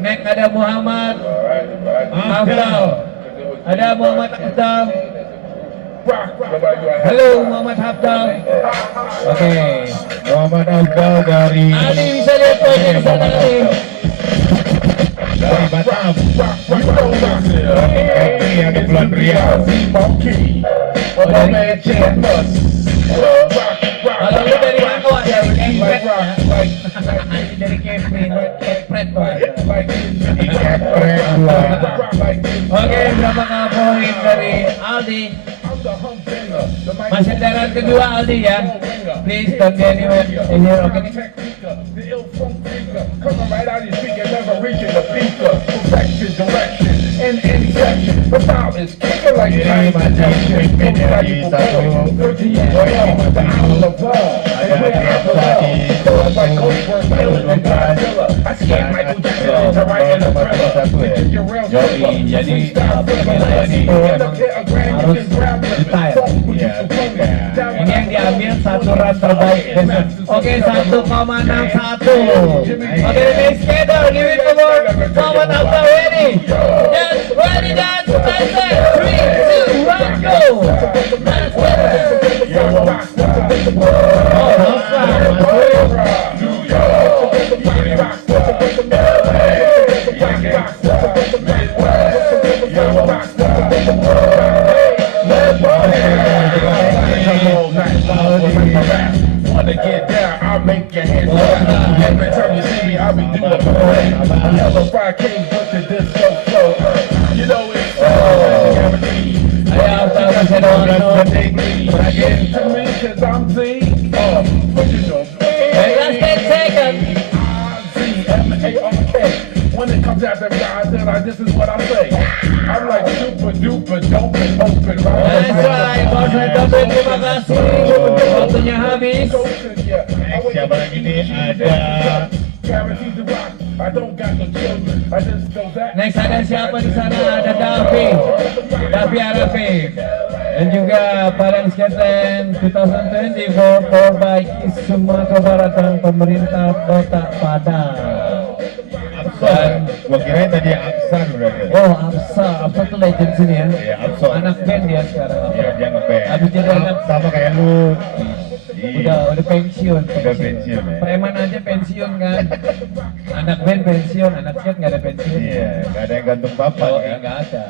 Next ada Muhammad Afdal. Ada Muhammad Afdal. Halo Muhammad Afdal. Oke. Muhammad Afdal dari Ali bisa lihat poinnya di sana Ali. dari Batam. Ini yang di Pulau Riau. Oh, dari Aceh. Kalau lu dari mana? Wah, dari Kepret ya. Ini dari Kepret. Oke, berapa poin dari Aldi? Masih ada run kedua Aldi ya. Please don't get anywhere. Oke. Coming right out of your speaker, never reaching the speaker. Perfection, direction, and injection. The style is kicking like Ini masih pemimpin dari satu the owl of love. ada biasa di I scared Michael Jackson to write in the Yoi, jadi pemilihan itu emang harus detail. ya Ini yang diambil satu run terbaik besok. Oke, 1,61. Oke, ini schedule, give it to more. Someone after ready. Yes, ready, dance, nice, 3, 2, 1, go. Let's get it. Oh, Rosa. Wanna get down, I'll make your hands clap. Every time you see me, I'll be doing the parade. Another 5 kings with the disco flow. You know it's guaranteed. Ayo, kita masih ada waktu. Get to me, cause I'm Z. What you know? Last 10 seconds. I-Z-M-A-R-K. When it comes out them guys, then this is what I say. I'm like super duper dope and open. That's right, Bos Redopen, terima kasih. Waktunya habis. siapa lagi nih ada Guaranteed to rock. I don't got no children. I just know that. Next ada siapa di sana? Ada Davi Arafif. Dan juga Padang Skatland 2024 powered by Sumatera Barat dan pemerintah Kota Padang. Absar, gua kirain tadi Absar udah ada. Oh, Absa tuh legend sini ya. Iya, Absar. Anak band dia sekarang. Iya, dia ngeband. Habis jadi anak Sama kayak lu. udah pensiun. Udah pensiun ya. Preman aja pensiun kan. Anak band pensiun, anak skate nggak ada pensiun. Iya, nggak ada yang gantung papan Oh, kan. nggak ada.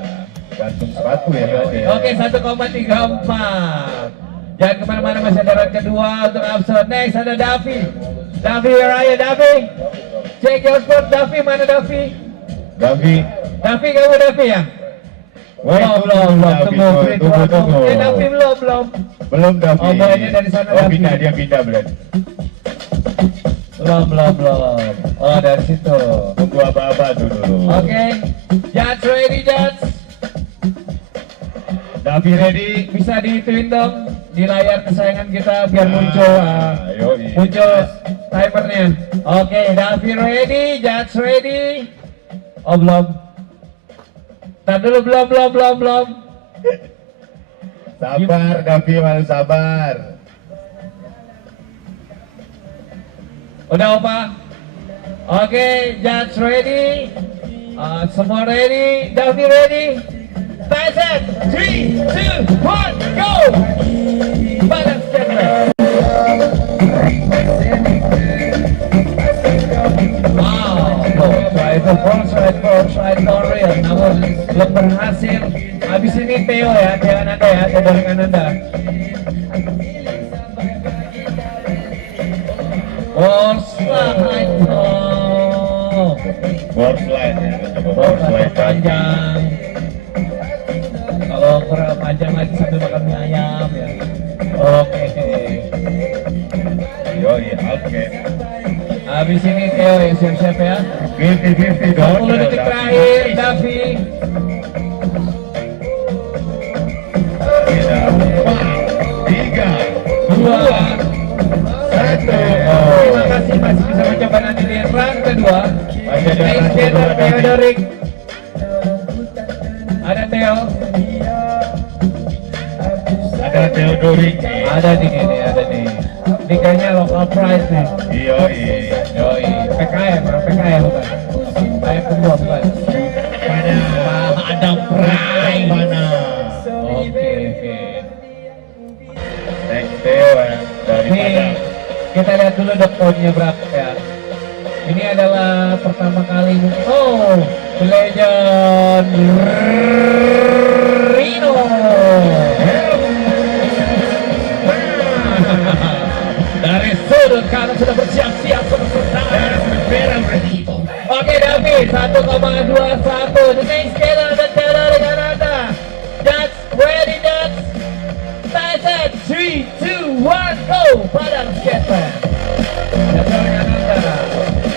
Gantung sepatu ya. berarti. Oke, 1,34. Jangan kemana-mana, masih ada round kedua untuk Absor. Next ada Davi. Davi, where are you, Davi? Check your spot, Davi. Mana Davi? Davi. Davi, kamu Davi ya? Woi, Belum. Davi, Tunggu, woi, tunggu. Davi belum. Belum Davi. Oh, boynya dari sana, Oh, Davi. pindah, dia pindah berarti. Belum. Oh, dari situ. Tunggu apa-apa tuh dulu. Oke, Judge ready, Judge. Davi ready? Bisa dihituin dong di layar kesayangan kita biar muncul yoi. muncul timernya. Oke, Davi ready, Judge ready. Oh belum. Tar dulu, belum. Sabar, Davi, malu sabar. Udah apa? Oke, Judge ready. Semua ready, Davi ready. Time set, 3, 2, 1, go! Balance checker. Wow, first ride Toriel, namun belum berhasil. Habis ini Theo ya, Theo Ananda ya, Theo dari Ananda. Slide, Board slide ya. Coba board board slide panjang. Kalau kurang panjang lagi sambil makan mie ayam ya. Oke. Yoi, oke. Habis ini Theo yang siap-siap ya. 50-50 dong. 10 detik terakhir, Davi. Kita 4, 3, 2, 1. Terima kasih masih bisa mencoba nanti di run kedua. Masih ada Next run skater kedua, nanti. Theodorik. Ada Theo. Ada Theodorik. Ada nih. Ini kayaknya local prize nih. Yoi. PKM bukan. PKM kedua bukan. Ada prize. Mana? Oke. Next Theo ya. Dari Ini Padang. kita lihat dulu dok poinnya berapa ya. Ini adalah pertama kali. Oh, the legend Rino. Dari sudut kanan sudah bersiap-siap saudara. Oke Davi, 1,21. The next skater dan Theo dengan Anda. That's ready, that's set. 3, 2, 1, go. Padang Skatland. Dengan Anda.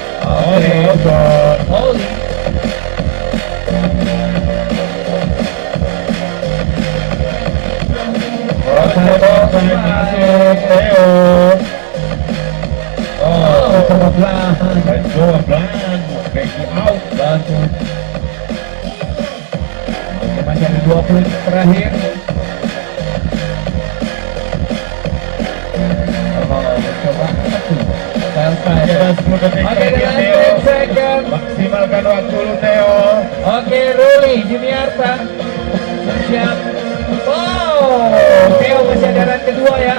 pelan. Dan coba pelan, backing out. Bantu. Oke, masih ada 20 terakhir. Oh, coba satu. Selesai. Kita 10 detik Oke, lagi, dengan Theo. 10 second. Maksimalkan waktu lu, Theo. Oke, Ruli Juniarta. Siap. Oh, Theo masih ada run kedua ya.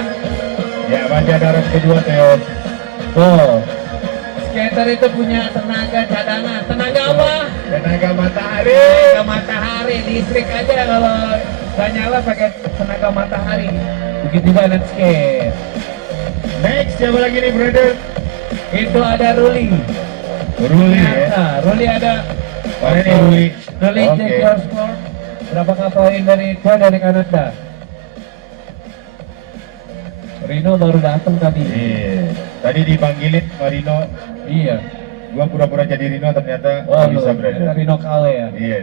Ya, masih ada round kedua, Theo. Oh, skater itu punya tenaga cadangan. Tenaga apa? Tenaga matahari. Tenaga matahari. Listrik aja kalau nggak nyala pakai tenaga matahari. Begitu juga net skate. Next, siapa lagi nih, brother? Itu ada Ruli. Ruli ya. Nah, Ruli ada. Mana nih Ruli? Ruli, Oke. check your score. Berapakah poin dari Kanada? Rino baru datang tadi. Iya. Tadi dipanggilin Marino. Iya. Gua pura-pura jadi Rino, ternyata Oh, nggak bisa, lu, brother. Rino Kale ya. Iya.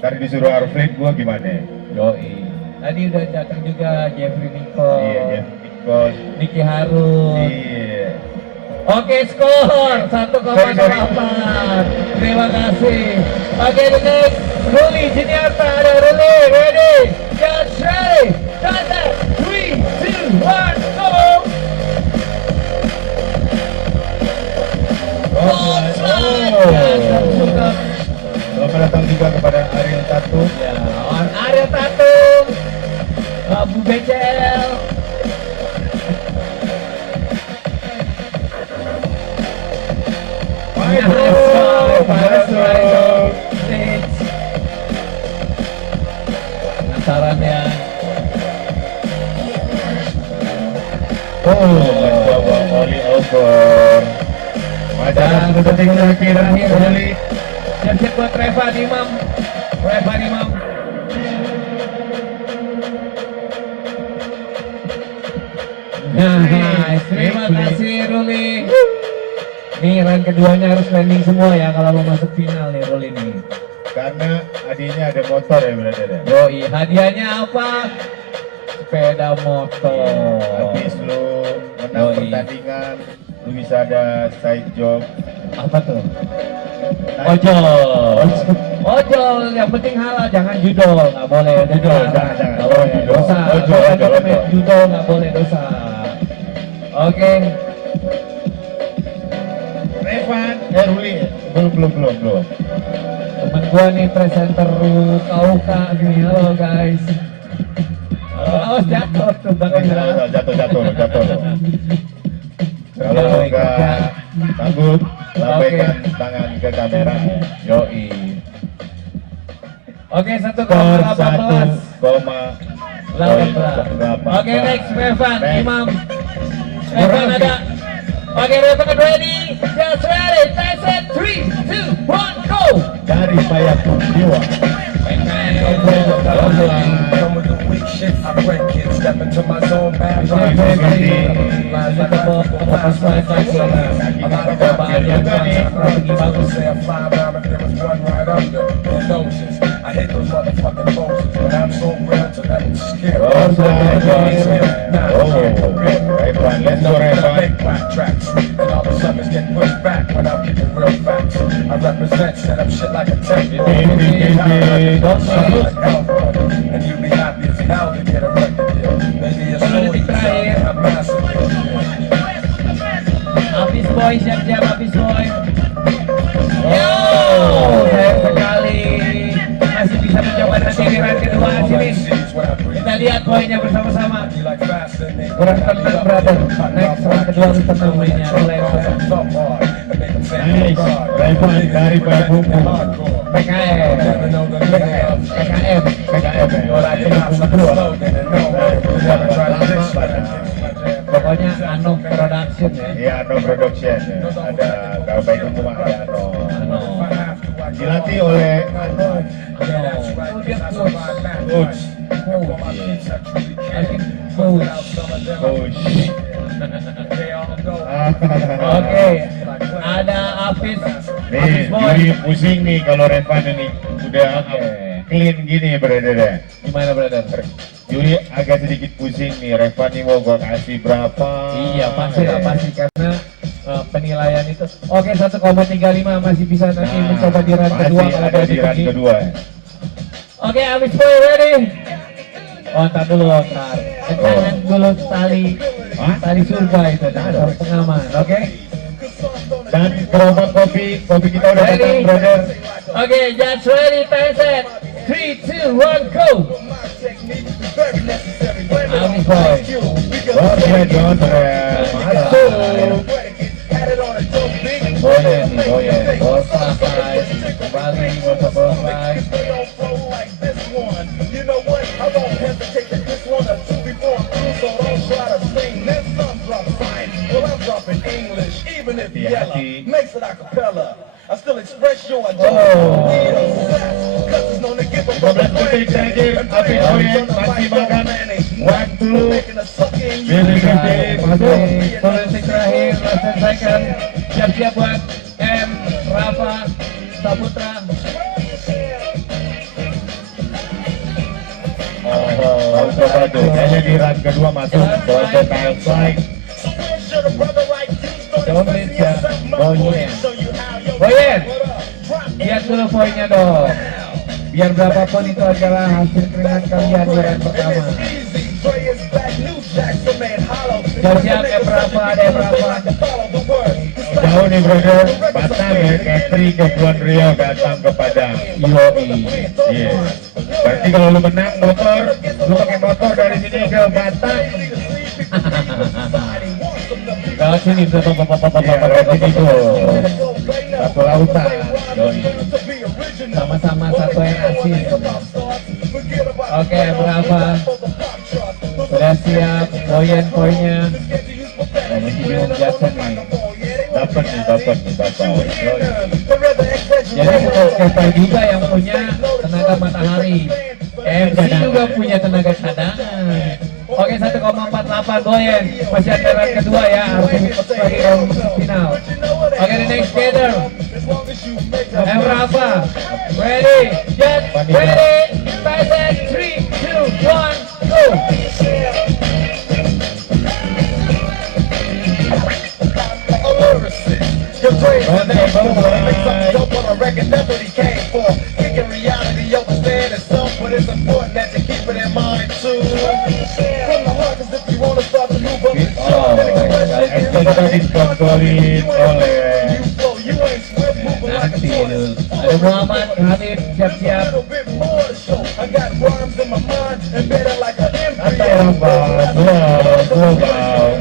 Tadi disuruh Arfleet, gua gimana? Yoi. Tadi udah datang juga Jeffrey Nico. Iya, Jeff Nichols. Niki Harun. Iya. Oke, skor 1,8. Terima kasih. Oke, the next Ruli Juniarta, ada Ruli. Ready? Get ready. Countdown. 3, 2, 1, go. Oh. Selamat datang juga kepada Ariel Tatum. Ya, on Ariel Tatum. Abu BCL. Penasarannya. Mencoba volley over. Masih ada 10 detik terakhir. Volley. Siap-siap buat Revan Imam. Revan Imam. Nice. Terima kasih Ruli. Nih run keduanya harus landing semua ya kalau mau masuk final nih Ruli nih. Karena adiknya ada motor ya, brother ya. Yoi, hadiahnya apa? Sepeda motor. Habis lu menang Yoi. pertandingan, lu bisa ada side job. Apa tuh? Ojol. Ojol, yang penting halal, jangan judol, nggak boleh judol. Jangan, Nggak boleh judol. dosa. Ojol, Kalau ojol, main ojol. judol nggak boleh dosa. Oke. Revan, Ruli, belum. Temen gua nih presenter KUK gini, halo guys. Awas jatuh tuh belakang jalan. Jatuh. Kalau nggak sanggup, lambaikan tangan ke kamera. Yoi. Oke, Skor 1,18. 1,18. Oke, next Revan Imam. Revan ada. Oke, Revan ready. Just ready. Time set 3, 2, 1, go. Dari Payapun Jiwa. Some of the weak shit, I break it. Step into my zone, bad Ini vibes. seperti Lies like a a lot of Percobaan yang People say I fly around if there was one right under their noses. I hate those motherfucking poses, but I'm so real to that skill. Oh, Revan, let's go Revan. Make whack tracks, and all the suckers get pushed back when I'm kicking real facts. I represent, set up shit like a tech. And you be happy as hell to get a record deal. Maybe it's only I'm massive. Habis boy, siap-siap habis boy. Yo, sayang sekali masih bisa mencoba nanti di round kedua sini. Kita lihat poinnya bersama-sama. Kurang tenang brother. Next round kedua harus tenang mainnya. Mulai Nice, Revan dari Payapun. PKM. Pokoknya Ano Production ya. Iya, Ano Production. Ada kalau baik rumah ada Ano. Dilatih oleh Ano. Coach. Oke, ada Hafiz. Nih, Hafiz boy. juri pusing nih kalau Revan ini udah clean gini, brother ya. Gimana brother? Juri agak sedikit pusing nih, Revan nih mau gua kasih berapa? Iya pasti lah pasti karena penilaian itu. Oke, 1,35 masih bisa nanti mencoba di run kedua Masih kalau ada dari di run tinggi. kedua. Oke, Abis Boy ready? Oh, ntar dulu, ntar. Jangan dulu tali surga itu, ada pengaman, oke? Dan gerobak kopi kita udah Ready? datang, brother. Oke, just ready, time set. 3, 2, 1, go! Abis Boy. Goncret. Masuk. Boyen nih, boyen. Ball five. Kembali untuk ball five. Hati-hati. I still express your Oh. 15 detik terakhir, Apin Boyen masih makan waktu. Masuk. Oke, 10 detik terakhir, last 10 second. Siap-siap buat M, Rafa, Saputra. Oh, coba tuh, kayaknya di run kedua masuk. Proses outside. Domit ya, Boyen. Boyen, lihat dulu poinnya dong. Biar berapapun itu adalah hasil keringat kalian di run pertama. Siap-siap M Rafa, ada M Rafa. Jauh nih brother, Batam ya, Kepri ke Puan Rio datang ke Padang. Yoi. Iya. Berarti kalau lu menang motor, lu pakai motor dari sini ke Batam. Kalau sini tuh, Iya, dari sini tuh. Satu lautan. Yoi. Sama-sama satu air asin. Oke, berapa? Sudah siap, Boyen poinnya. Oh, masih bingung Jackson nih. Dapat. Jadi bukan Kepal juga yang punya tenaga matahari. MC juga punya tenaga cadangan. Oke, 1,48 Boyen. Masih ada run kedua ya, harus sebagai round final. Oke, the next skater. M Rafa. Ready, get ready. Time set, 3, 2, 1, go. Kita diskonskolin oleh Nanti ada Muhammad Habib, siap-siap. apa ya Bang? Wow.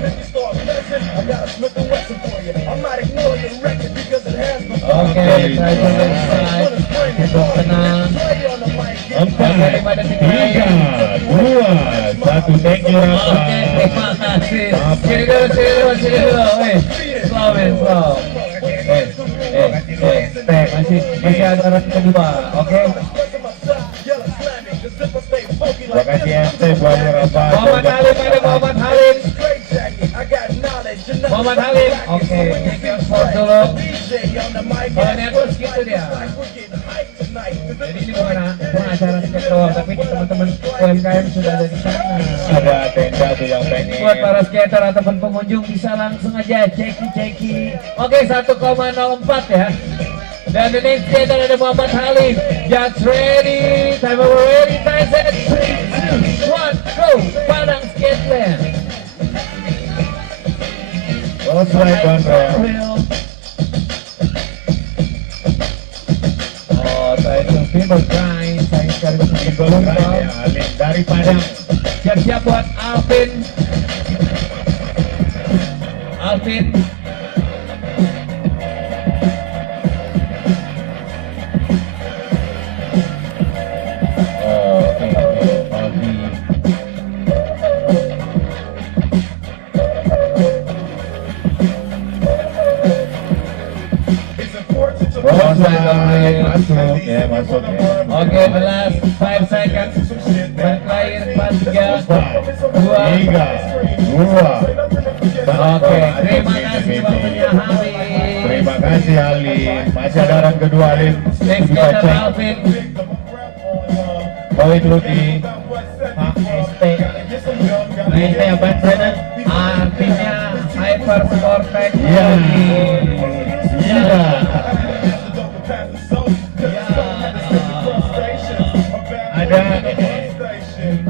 Oke, try to left side. Hidup tenang. 4, 3, 2, 1. Thank you Rafa. Oke, terima kasih. Sini dulu. Slow man, slow. Masih ada run kedua, oke? Terima kasih ST buat Rafa. Muhammad Halim, ada Muhammad Halim. Muhammad Halim, oke. Take your spot dulu. Kalau network gitu dia. Jadi ini bukan acara skate doang, tapi teman-teman UMKM sudah ada di sana. Ada tenda tuh yang pengen. Buat para skater ataupun pengunjung bisa langsung aja ceki. Oke, 1,04 ya. Dan the next skater ada Muhammad Halim. Just ready, time over ready, time set, 3, 2, 1, go. Padang Skateland. Oh, slide Bang. Oh, saya itu finger grind, saya cari Ibu ya, Alin dari Padang. Siap-siap buat Alvin. Oh, oke. Aldi. Oh, slide masuk ya. Oke, the last 5 seconds. Terakhir, 4, 3, 2. 3, 2. Oke, terima kasih waktunya Halim. Terima kasih Alin. Masih ada run kedua Alin. Next Bisa skater cek. Alvin. Poin Rudi. HST. HST apa? Artinya Hyper Super Sport Technology.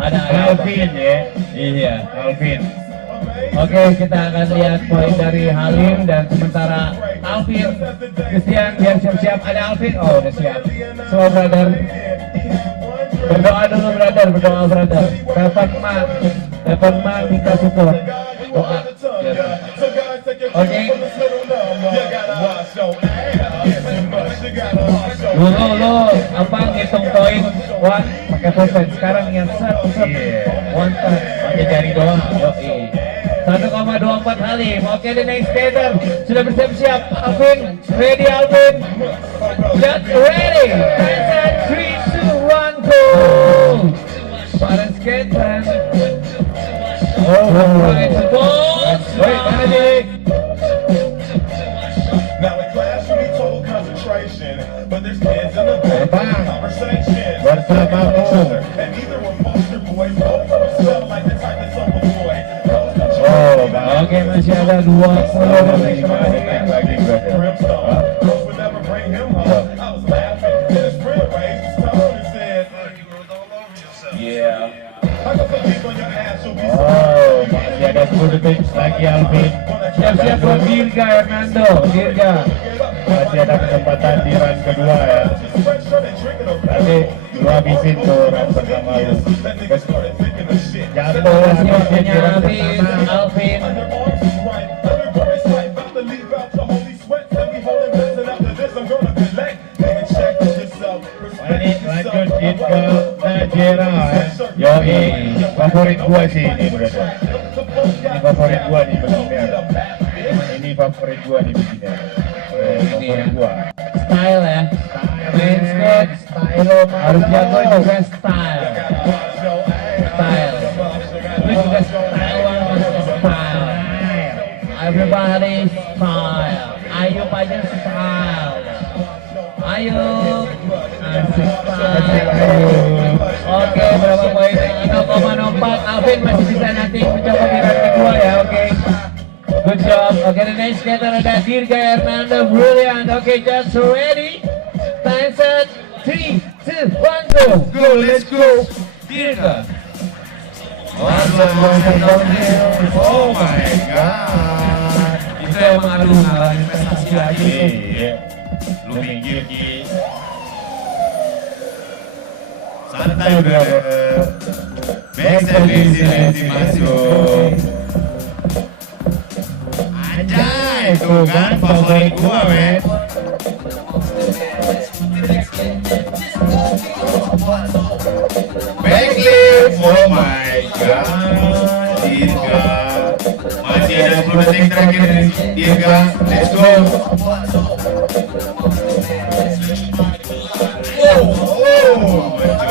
Ada Alvin ya. Iya. Alvin. Oke, kita akan lihat poin dari Halim dan sementara Alvin, Christian biar siap-siap. Ada Alvin, oh udah siap. So brother, berdoa dulu brother, berdoa brother. Dapat man minta support. Doa. Oke. Dulu lo apa ngitung poin, wah pakai pulpen. Sekarang yang set, one touch, pakai jari doang. Yoi. 1,24 Halim. Oke, the next skater sudah bersiap-siap. Alvin, ready Alvin? Just ready. 10, 3, 2, 1, go. Para skater. Oh, right, support. Wait, Benedict. Now in class you be told concentration, but there's kids in the back conversation. And neither were poster boys, both of them smell like the type that's on the boy. Oke, masih ada 20 lagi Girls would never bring him home. I was laughing, and his friend raised his tone and said, Yeah. I got some people on your ass, you'll be Oh, masih ada 10 detik lagi Alvin. Siap-siap buat Dirga Hernando. Dirga. Masih ada kesempatan di run kedua ya. Nanti lu habisin tuh run pertama lu. Jatuh Waktunya habis, Alvin. Lanjut ke Najera ya. Yoi, favorit gua sih ini brother. Ini favorit gua nih begini. Ini favorit gua nih begini. Favorit gua. Style ya. Main skate, harus jago juga style. Style. Itu juga style banget, style. Everybody style. Ayo aja style. Ayo. Asik style. Oke, berapa poinnya? 0,04. Alvin masih bisa nanti mencoba di round kedua ya, oke. Good job. Oke, the next skater ada Dirga Hernando, brilliant. Oke, just ready. Time set. 3, 2, 1, go. Go, let's go. Dirga. Oh my god. Itu emang aduh ngalahin prestasi lagi. Iya. Lu minggir Ki. Santai udah. Back service masih masuk. Anjay, tuh kan favorit gua men. Backlift, oh my god, Dirga. Masih ada 10 detik terakhir Dirga, let's go.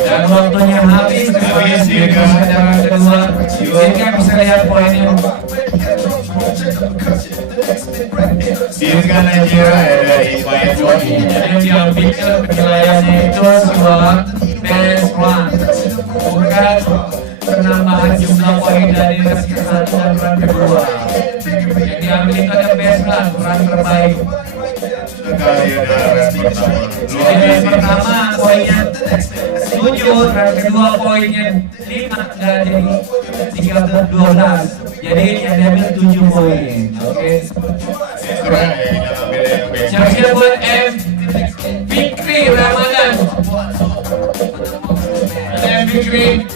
Dan waktunya habis. Habis Dirga. Dirga bisa lihat poinnya. Dirga Najera ada Ismail Jogi. Yang diambil penilaiannya itu sebuah best one, bukan penambahan jumlah poin dari run ke-1 dan run ke-2. Yang diambil itu ada best run terbaik. Sekali ada run pertama. Jadi yang pertama poinnya 7, run kedua poinnya 5, dan jadi 13-12. Jadi yang diambil 7 poin. Oke. Siap-siap buat M Fikri Ramadan. Ada M Fikri.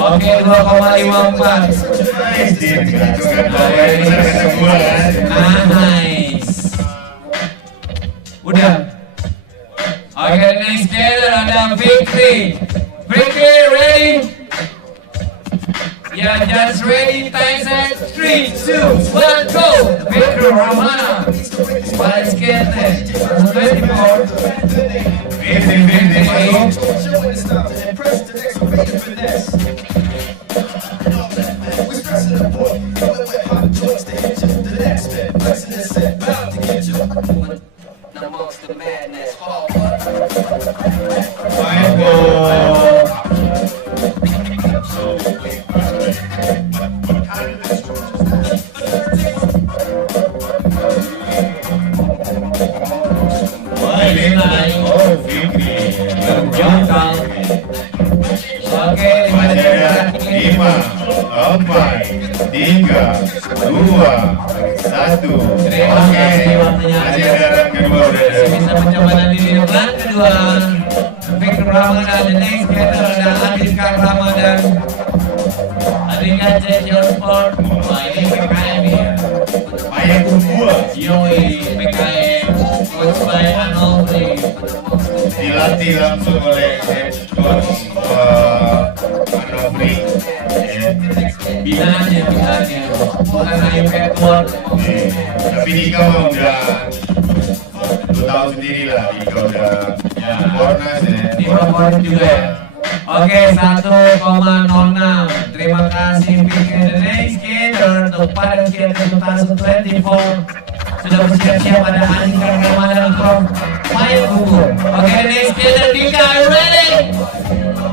Oke, 2,54. Nice. Udah. Oke, next skater ada Fikri. Fikri, ready? Yeah, just ready. Time set. 3, 2, 1, go. Fikri Ramana. Balik skater. 24. Amongst the madness. Oh, Vivi. Jongkal. Oke, 5 jari. 5, 4, 3, 2, 1. Terima kasih waktunya. Ajaran kedua Masih bisa mencoba nanti di round kedua. Fikri Ramadan, the next skater ada Adinka Ramadan. Adinka Change Your Sport. Wah, ini PKM ya. Ayat kedua Yoi, PKM. Coach by Anolri. dilatih langsung oleh coach Anofri. Binanya. Bukan Ayu Edward. Tapi Dika mah udah lu tahu sendiri lah, Dika udah Bornas ya. Di Bogor juga ya. Oke, 1,06. Terima kasih Fikri, the next skater untuk Padang Skater 2024. Sudah bersiap-siap ada Andika Ramadan from Payakumbuh. Oke, the next skater Dika, are you ready?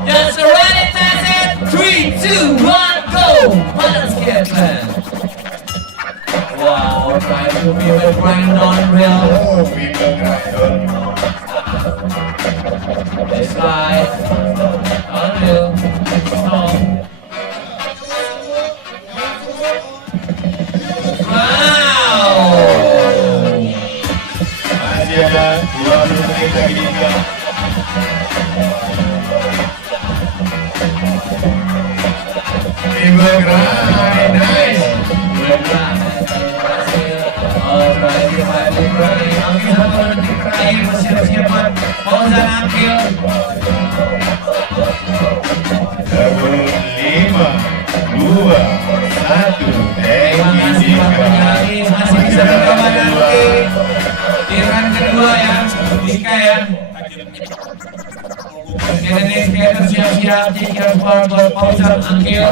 Just ready, that's it. 3, 2, 1, go! Padang Skater. Wow, trying to be with Brandon Real. Oh, Bimbo Grandon. That's right. Unreal. Oh. Wow. Masih ada 20 menit lagi Dika. Bimbo Grandon, nice. Double 5, 2, 1. Thank you Dika. Masih bisa bercoba nanti di round kedua ya, Dika ya. Oke, the next skater siap-siap, take your form buat Fauzan Akil.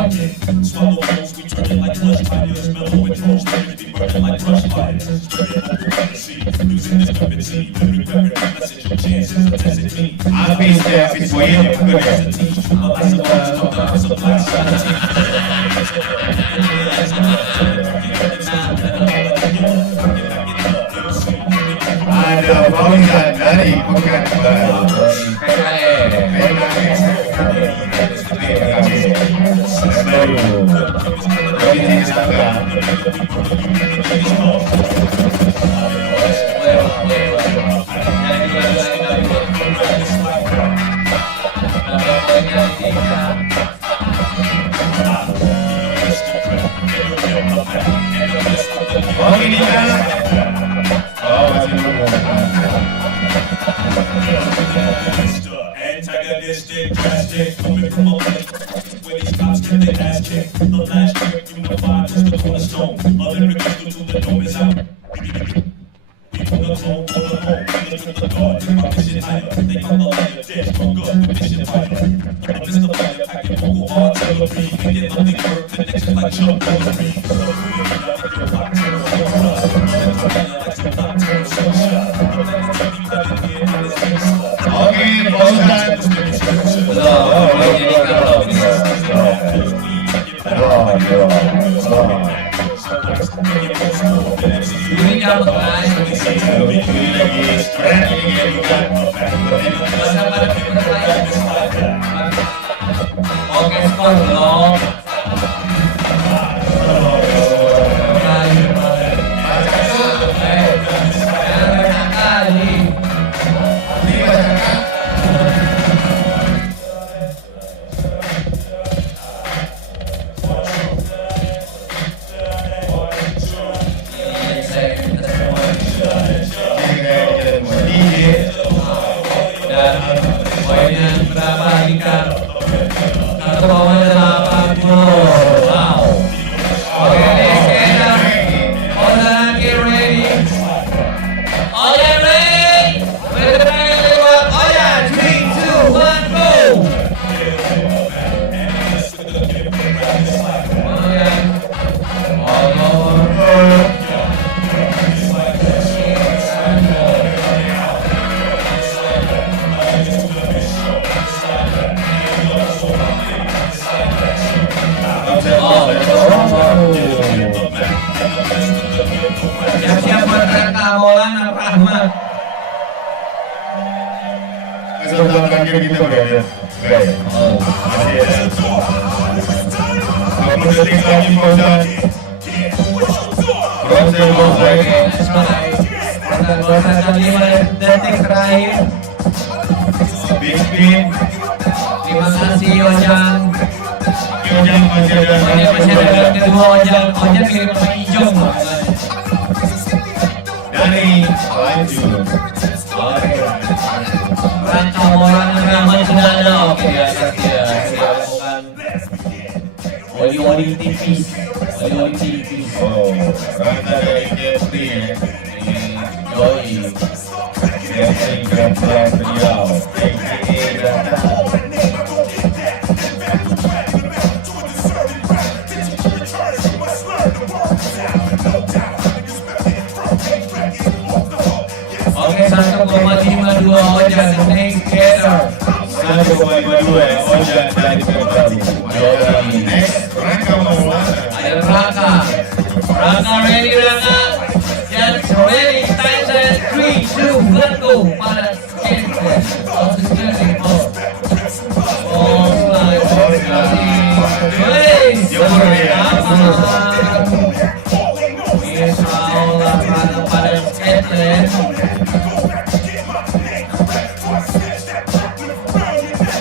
Habis ya, habis poinnya bukan ya. Ada Fauzan dari Pekanbaru. Baru Provinsi Sabah. Oh ini kan? Oh masih belum. Antagonistic, drastic, coming from all when these cops get their ass kicked. The last trick, unified, is the cornerstone. Other critical to the dome is out. We put the phone on the home, we look at the guard, take my mission higher. They found the light of death, from good, mission fire. I miss the fire, packing vocal artillery. We get nothing work, the next is like Chuck Berry. Oke, Fauzan. Ini jauh kan? Lagi spread ini juga. Oke, skor belum. Dan poinnya berapa Dika? 1,80. Wow. Oke, next skater. Fauzan Akil ready. All right, ready? With the back, oh yeah, 3, 2, 1, go. Oh yeah. All over. sebelah kaki kita berada. Baik. Masih ada 20 detik lagi Fauzan. Proses Fauzan. Proses 5 detik terakhir. Big spin. Terima kasih Ojang. Ujang masih ada. Masih ada kedua Ojang. Ojang kirim nama hijau. Dari Lanjut. Oke. Rangka orang ramai sudah ada. Oke ya, saya lakukan oli-oli tipis. Oli-oli tipis. Oh, rata dari Jeffrey ya. Yoi. Jeffrey Grand Riau. AKA Rata. Oke, 1,52 Ojang. Next getter. 1,52 ya, Ojang dari Pertama. Next, Raka Maulana. Ada Raka. Raka ready, Raka. Just ready. Time set 3, 2, 1, go. Pada skate. Oh, slide. Wait. Insyaallah Raka pada skate.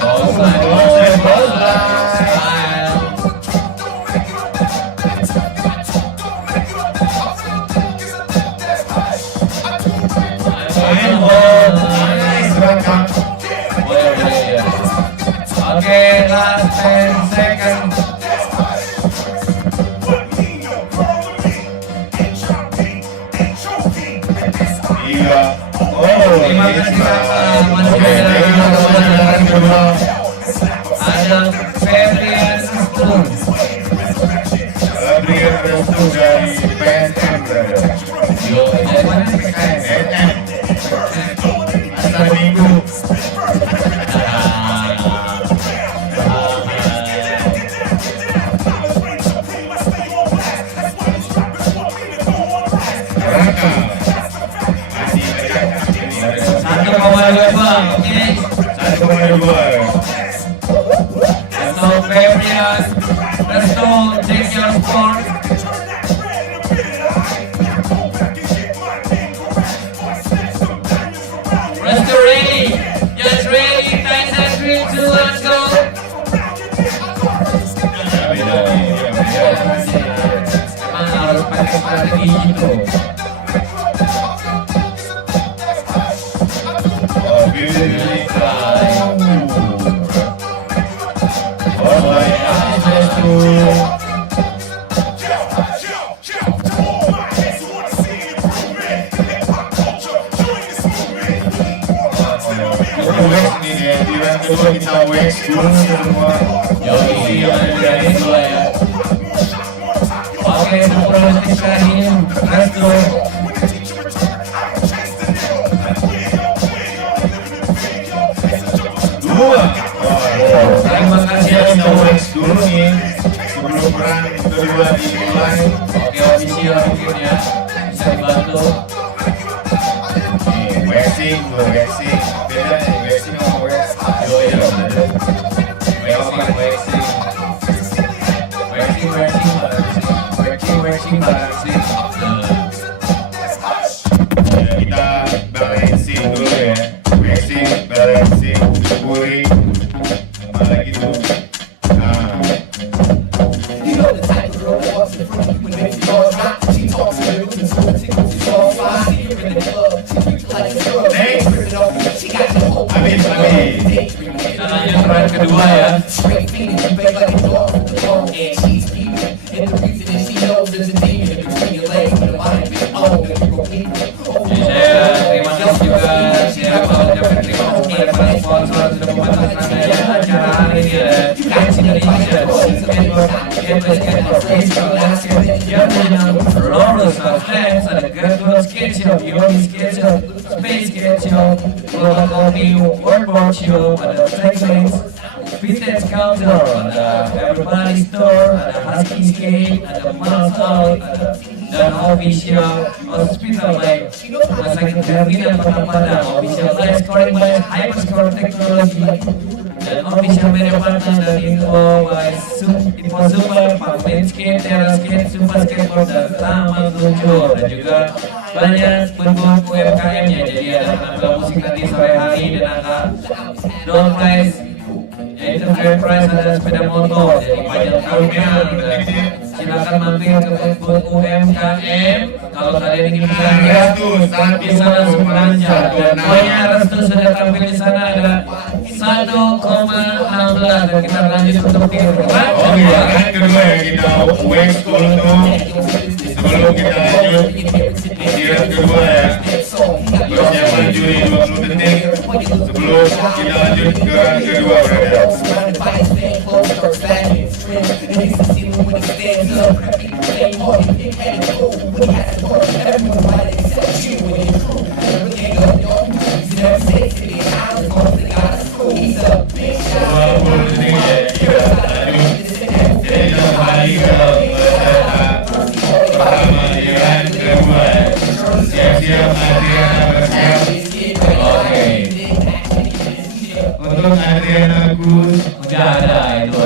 Oh, slide. Okay, last 10 seconds. Iya. Oh, Terima kasih Kakak. Masih ada Febrian Stun. Gabriel Restu dari PSM berada. Yo, dari mana nih PKS? PSM. Pasar Minggu. Raka. Masih banyak. 1,2, oke. 1,2. So Febrian Stun, take your score. Restu ready. Just ready. Time set 3, 2, 1, go. Emang harus pakai kepala tinggi gitu. Oh, beautifully fly. Oh my God, Restu. Wax nih ya, di round kedua kita wax dulu semua. Yoi, dari dua ya. Oke, proses terakhir. Restu. Dua. Terima kasih. Dia kita wax dulu nih sebelum round kedua dimulai. Oke, official mungkin ya. Bisa dibantu. Nih, waxing, waxing. Beda nih, waxing sama wax. Yoi, Waxing, waxing. kita balancing dulu ya. Waxing, balancing, puri. Sama lagi tuh. Nah. Next. Habis. Kita lanjut round kedua ya. Saya terima kasih juga siapa ucapkan terima kasih kepada para sponsor sudah membantu serangkaian acara hari ini ya. Dance Indonesia, yang punya Roller Dance, ada Gertrude Skate Shop, Yogi Skate Shop, Space Skate Shop, Global Coffee, Workboard Shop, ada Sex Vintage Counter, ada Everybody Store, ada Husky Skate, ada Mouse Out, ada dan official hospital baik Rumah Sakit Hermina Kota Padang, official live scoring by Hyperscore Technology, dan official media partner dan info by Info Super, Parklandscape, Terrascape, Super Skateboard, dan Taman Luncur, dan juga banyak bentuk UMKM-nya. Jadi ada penampilan musik nanti sore hari dan ada door prize, yaitu grand prize ada sepeda motor, jadi pajak tahunan. Silakan mampir ke booth UMKM kalau kalian ingin belanja bisa langsung belanja. Dan poinnya Restu sudah tampil di sana ada 1,16 dan kita lanjut untuk di round kedua. Round kedua yang kita wait untuk sebelum kita lanjut di round kedua ya. Persiapan juri 20 detik sebelum kita lanjut ke round kedua berada. Untuk Adriana Gus Udah ada itu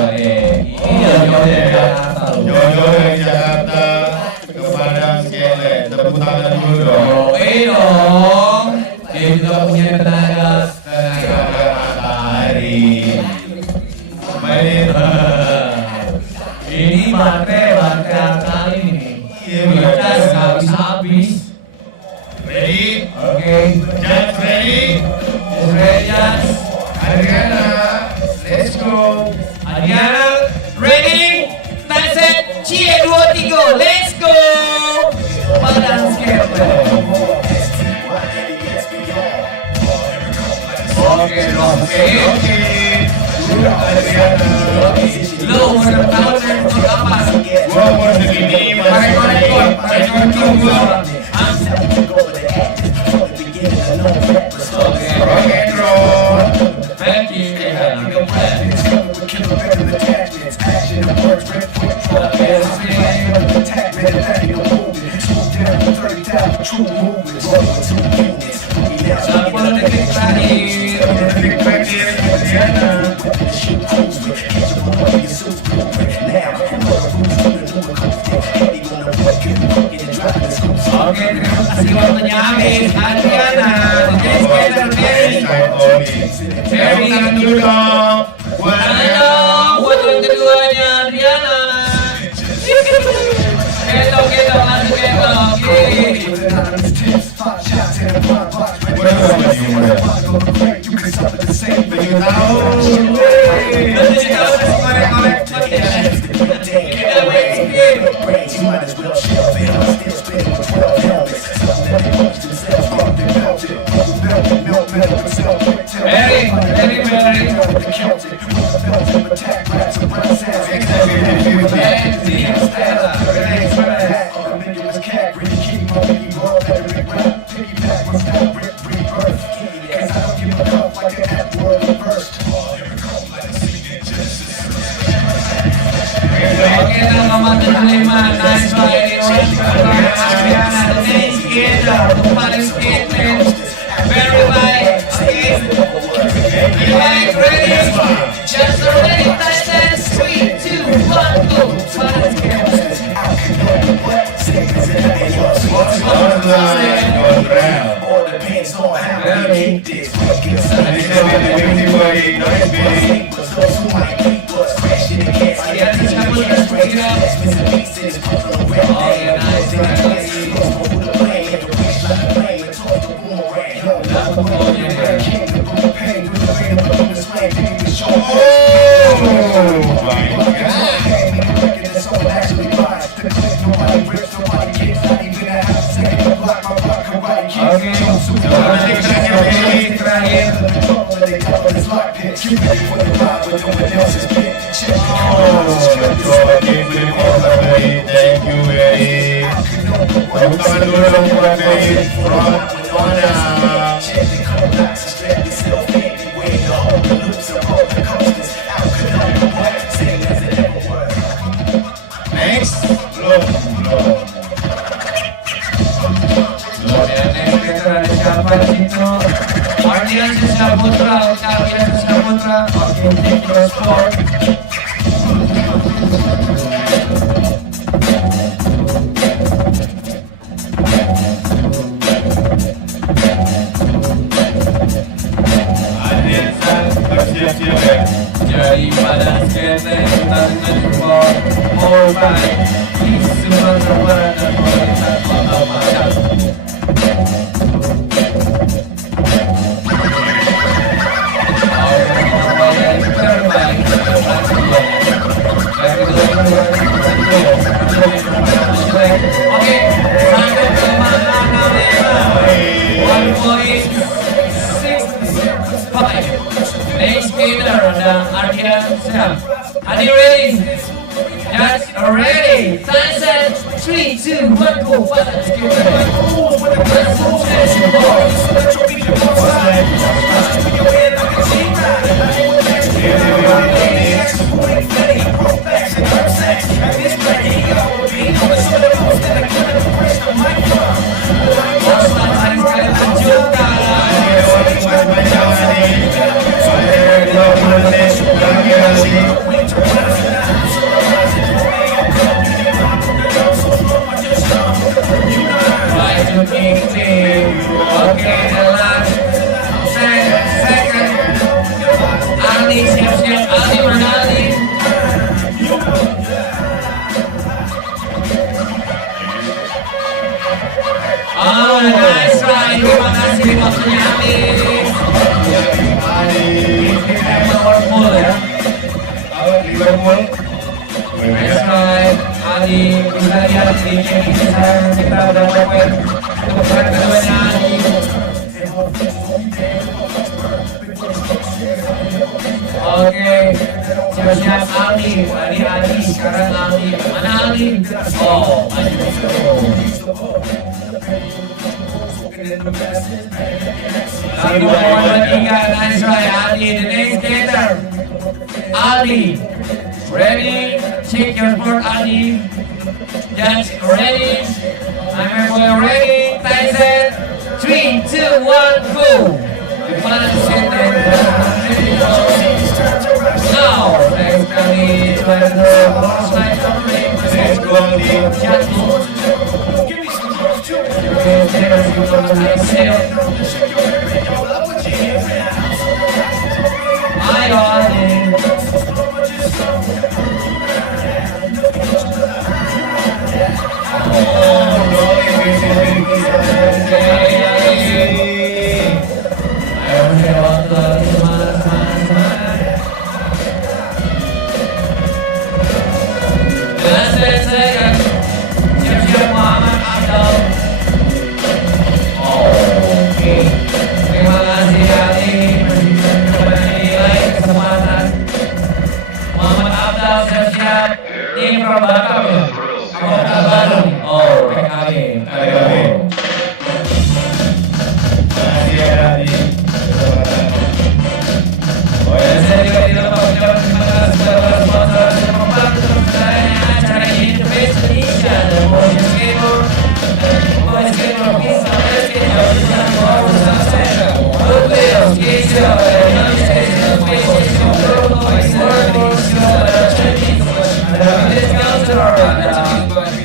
iya Jodoh dari Jakarta ke Padang Skele. Tepuk tangan dulu dong. dong. Dia juga punya tenaga Matahari. Main. ini baterai kali ini cas habis. Ready? Oke, Just ready? Just Adriana, let's go. Adriana, ready? Time set, cie 2 3, let's go. Padang Skate. Oke. Adriana. Lo mau tahu untuk apa? Gua mau segini masih Rekor tunggu. rock and roll. Thank you. Sepuluh detik terakhir. Detik terakhir Adriana. Oke, terima kasih waktunya habis. Adriana, Tepuk tangan dulu dong. Buat halo, buat yang keduanya Adriana. Gendong, langsung gendong. Oke, nomor 75, nice play, Adriana, the main skater, the paling skater, very light, okay, you like ready, just ready, time dance, 3, 2, 1, go, paling skater. Thank you very much. Tangan dulu dong buat dari Rona. Next, belum. Wira Saputra. Oke, thank you sport. Bersiap-siap ya. Daripada skateboard tangan for mobile di Sumatera Barat dan pemerintah Kota Padang. Oke, satu kemenangan 1.65. Next skater dan Ardian Siap. Are you ready? That's ready. Time set. 3, 2, 1, go. Fast skater. Oke, dalam second Ali siap-siap. Ali mana Ali? Oh, nice try. Terima kasih waktunya Ali. Powerful ya. Nice try. Ali bisa lihat di kita udah dapat untuk keduanya Ali. Oke, siap-siap Ali. Ali, sekarang Ali. Mana Ali? Oh, Ali. Satu, dua, tiga, nice try Ali. The next skater, Ali. Ready? Check your board, Ali. Just ready. We're ready. Time set. 3, 2, 1, go. Final skater. Now, next kali try the slide covering. Let's go Ali. Jatuh. Ayo Ali. Siap-siap Muhammad Abdul. Oke, terima kasih Ali. Nilai kesempatan Muhammad Abdul siap-siap. Tim from Batam ya. Kota Baru. Oh, PKB. Saya juga tidak lupa mengucapkan terima kasih kepada sponsor yang membantu terselenggaranya acara ini, Interface Indonesia dan Motion Skateboard dan Skateboard Pista Skateboard dengan Power Sound Center, Woodville Skate Shop, dan Young Skate Shop, Space Station, Turtle, Sporting Shop, dan Chinese, ada Village Culture, ada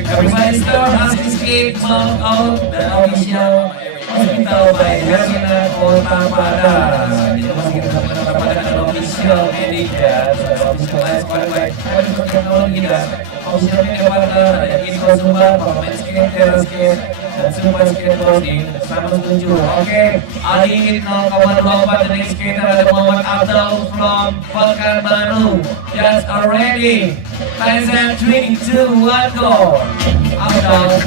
Everybody Store, Husky Skate, Mount Out, dan Official Hospital by Hermina Kota Padang. Itu masih kita sampai Kota Padang dan Official Media, Official Live Spotify, Official Teknologi dan Official Media Partner, ada Info Sumba, pemain skate, terra skate, dan Sumba Skateboarding bersama 7. Oke, Ali 0,24 the next skater ada Muhammad Abdul from Pekanbaru. Just ready. Time set 3, 2, 1, go. Abdul.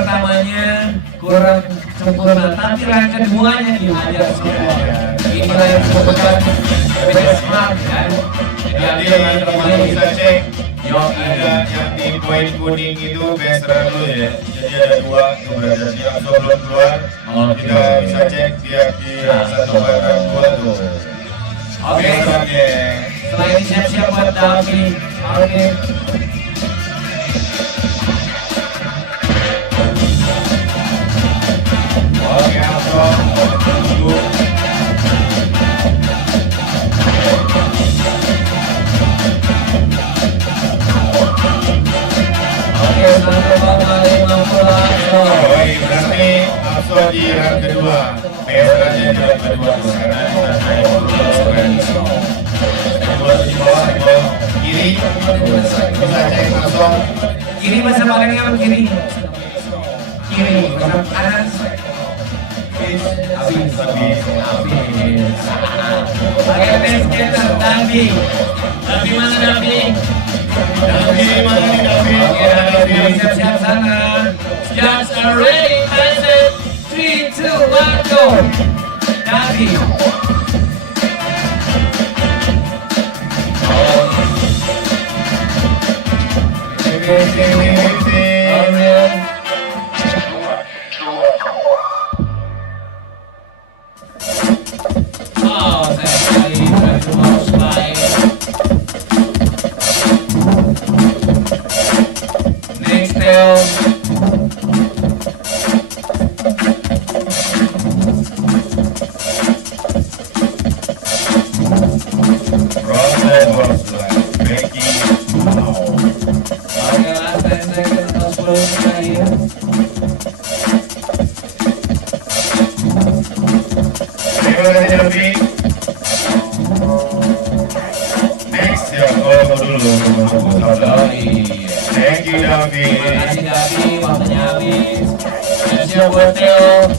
pertamanya kurang sempurna, tapi rangka keduanya dihajar semua. Inilah yang disebutkan benchmark kan. Jadi teman-teman bisa cek ada yang di poin kuning itu best dulu ya. Jadi ada 2 tuh berada yang sebelum keluar. Kita bisa cek dia di 1 barang 2 tuh. Oke. Selain siap-siap buat Davi. Oke. Oke, langsung tunggu. Oke, 1,50. Baik, berarti langsung di round kedua. Biasanya di round kedua karena kita naik di bawah kiri. Bisa cek langsung. Kiri masa paling apa kiri? Kiri, masa kanan. Habis. Oke, best skater Davi. Davi mana Davi? Davi mana nih Davi? Oke, Davi siap-siap sana. Just ready, present. 3, 2, 1, go. Davi. Oh, saya sekali harus baik. Next tail. Oke, last 10 seconds, 10 terakhir. Next ya, oh dulu. Oh iya. Thank you Davi. Terima kasih Davi, waktunya habis. Siap buat Theo.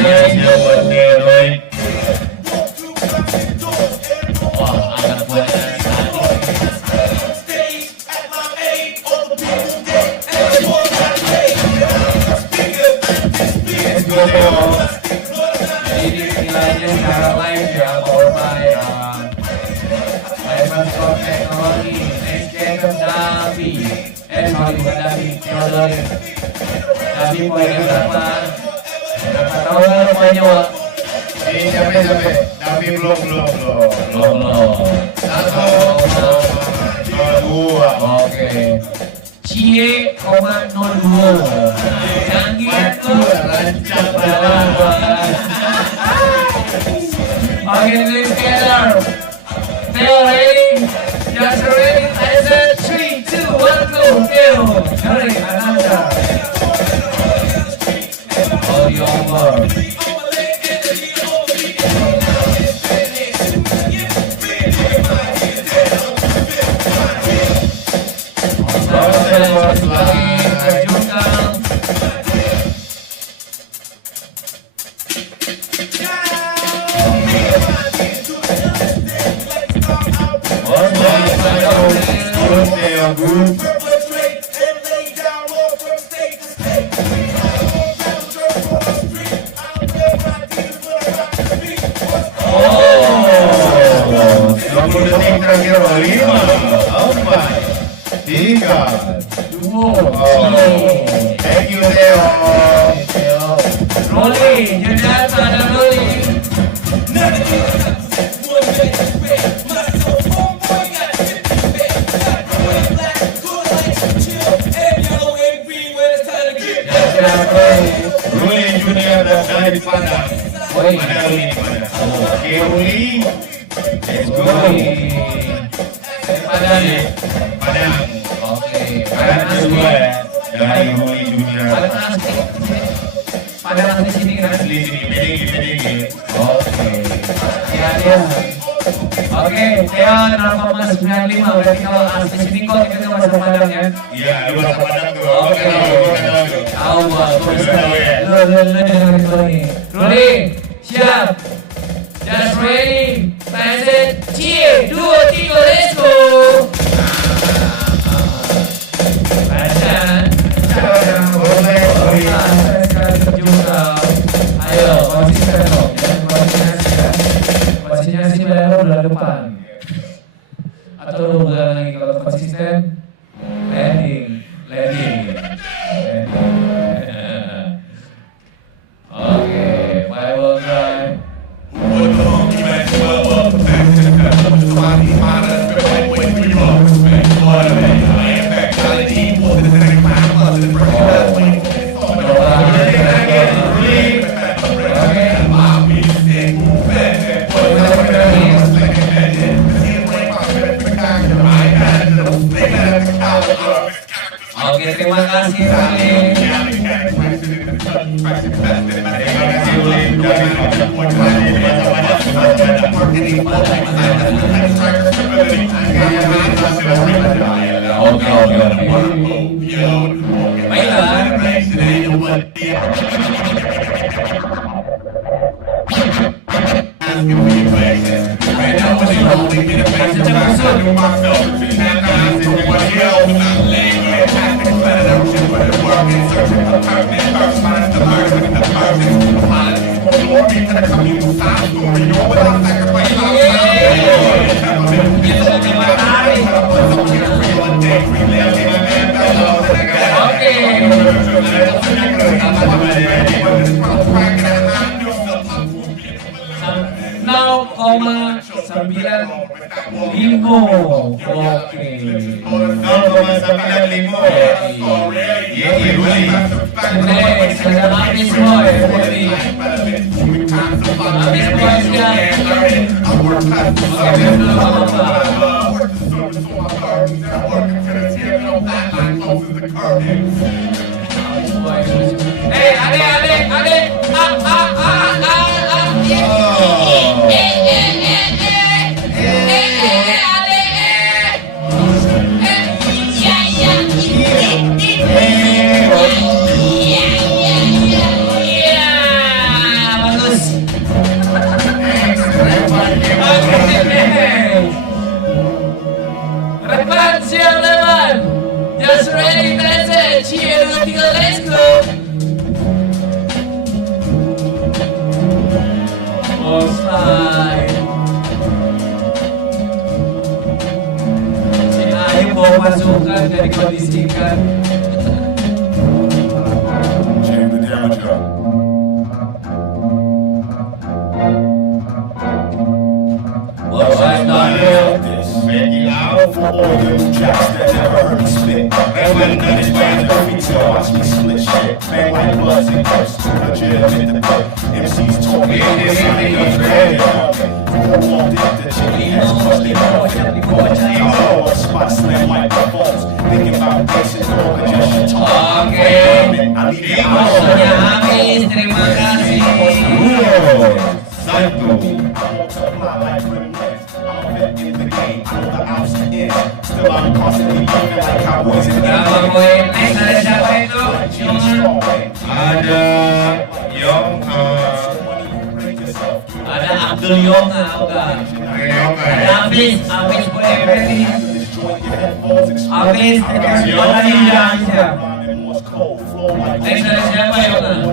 Thank you buat Roy. Wah, akan buat jadi nilainya secara live ya, by Cybersport Teknologi, Next Gen Davi, bukan Davi, Theodore. Davi poinnya berapa? Berapa tahun rupanya, Wak? Ini sampai Davi belum. Belum. 1,02. Oke. Cie, 0,02. Canggih itu. Lancar Oke, next skater. Theo ready? Just ready? I said 3, 2, 1, go. Theo. Hurry, Ananda. All over. Terakhir 5, 4, 3, 2. Thank you Theo. Rolling, Julian ada rolling. Ruli Junior dan dari Padang. Mana Ruli? Oke Ruli. Let's go. Padang. Oke. Padang kedua ya. Dari Ruli Junior. Padang asli sini kan? Asli sini, bedeng. Oke. Ya. Oke, Theo 0,95. Berarti kalau asli sini kok itu masuk Padang ya? Iya, lu orang Padang tuh. Oke. Tahu bagus. Ruli, siap. Just ready. Present. Cie, 2, 3, let's go. Baca. Boleh. Ayo, konsisten dong. Konsistensi belok udah depan. Atau lu bukan lagi kalau konsisten, landing. Oke, my will drive. Oke, terima kasih Uli. Oke. Baiklah. Just ready, that's it. Cheers, let's go. Slide. Si Ayu mau pasukan dari kondisikan. Making out for all them tracks that never heard me spit. And when none is bad, the feet to watch me split shit. Bang like bloods and guts, 200 hit the book. MCs talking, this ain't no dread. Who walked in the chicken ass, crushed it off. Oh, spot slam microphones. Thinking about basic congestion talk. I need the Waktunya habis, terima kasih. Psycho. Multiply like criminals. I'm a vet in the game. I know the outs and ins. Still I'm constantly living like cowboys and Nama gue next ada siapa itu? Ada Yong, Ada Abdul Yonga, bukan? Ada Hafiz boleh beri. Hafiz, Yonga Ninja. Next ada siapa Yonga?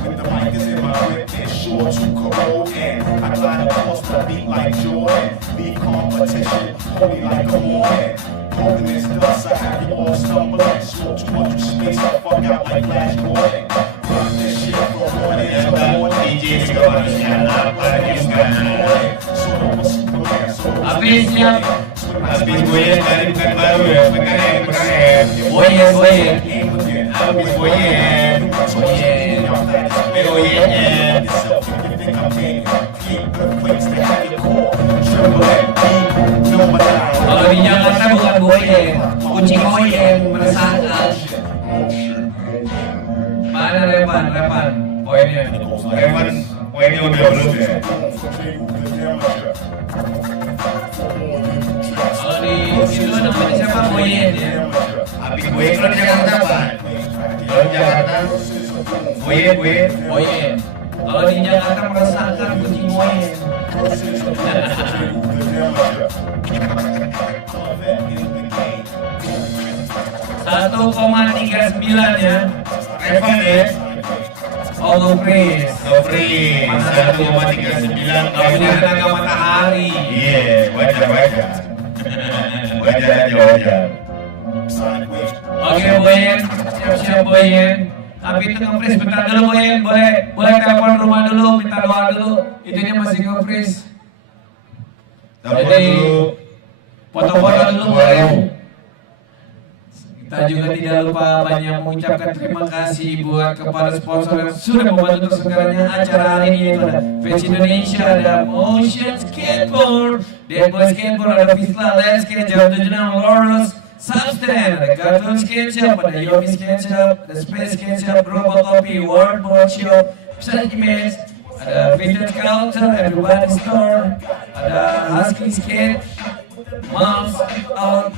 When the mic is in my grip, it's sure to corrode and I glide across the beat like Jordan. Beat competition, hold me like a warhead. Holding this dust, I have you all stumbling. Smoke too much space, I fuck out like Flash Gordon. Run this shit from morning to morning. DJ juga harusnya apa juga. Sort of a Superman, sort of a Hafiz siap. Habis Boyen dari bukan baru ya, PKM. Boyen. Habis Boyen. Kalau di Jakarta bukan Boyen, kucing Boyen meresahkan. Mana Revan? Poinnya. Revan, poinnya udah belum ya? Kalau di situ namanya siapa Boyen ya? Habis Boyen kalau di Jakarta apa? Kalau di Jakarta Boyen. Kalau di Jakarta meresahkan kucing Boyen. 1,39 ya. Evan ya. Oh, Gopris. Gopri 1,39 Punya tenaga matahari. Iya, wajar. Wajar aja, wajar. Oke, Boyen, siap-siap Boyen. Tapi itu Gopris, bentar dulu Boyen, boleh telepon rumah dulu, minta doa dulu. Itu dia masih Gopris. Telepon Jadi, dulu. foto-foto dulu Boyen. Kita juga tidak lupa banyak mengucapkan terima kasih buat kepada sponsor yang sudah membantu terselenggaranya acara hari ini, yaitu ada Fans Indonesia, ada Motion Skateboard, Dead Boy Skateboard, ada Visla Let's Skate, Jalan 76, Loros, Substand, ada Cartoon Skate Shop, ada Yomi Skate Shop, ada Space Skate Shop, Global Copy, World Board Shop, Psyche Image, ada Vintage Culture, Everybody Store, ada Husky Skate, Moms Out,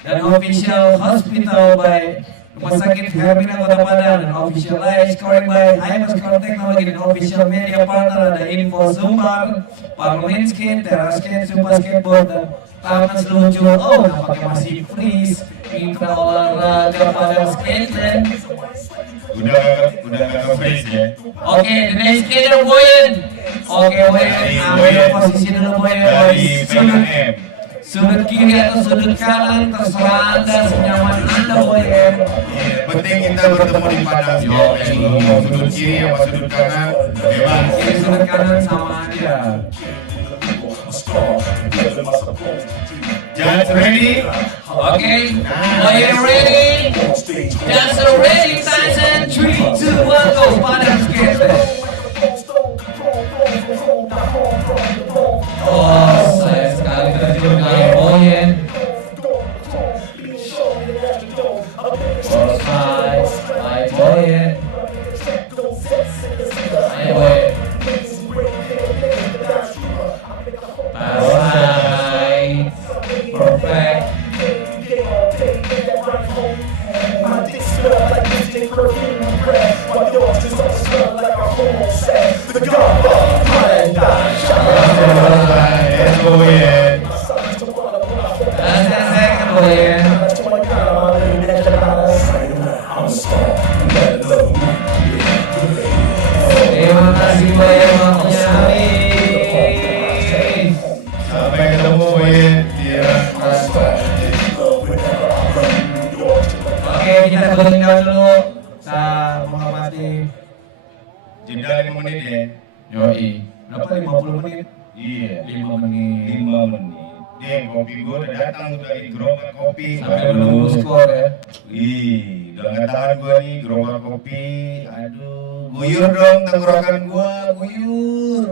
dan official hospital by Rumah Sakit Hermina Kota Padang, dan official live scoring by Hyperscore Technology, dan official media partner ada Info Zumbar, Parlemen Skate, Terra Skate, Super Skateboard, dan Taman Seluncur. Oh, nampaknya masih freeze. Mitra olahraga pada Skateland. Udah nggak freeze ya. Oke, the next skater Boyen. Oke, Boyen, ambil posisi dulu Boyen. Dari PKM. Sudut kiri atau sudut kanan terserah Anda, senyaman Anda Boyen. Iya, penting kita bertemu di Padang. Mau sudut kiri sama sudut kanan, bebas. Kiri sudut kanan sama aja. Just ready? Oke, Boyen ready? Just ready, Tyson. 3, 2, 1, go Padang Skateland. Oh, saya sekali terjun dari Boyen. Oh, hai Boyen. Hai Boyen. Alright, perfect. Let's go in. That's the second Boyen. Terima kasih Boyen waktunya habis. Sampai ketemu ya. Iya. Oke, kita tinggal dulu. Kita menghormati. Jeda 5 menit ya. Yoi. Berapa 50 menit? Iya. 5 menit. 5 menit. Kopi gue udah datang dari gerobak kopi. Sampai menunggu skor ya. Ih, udah nggak tahan gue nih gerobak kopi. Aduh, guyur dong tenggorokan gue, guyur.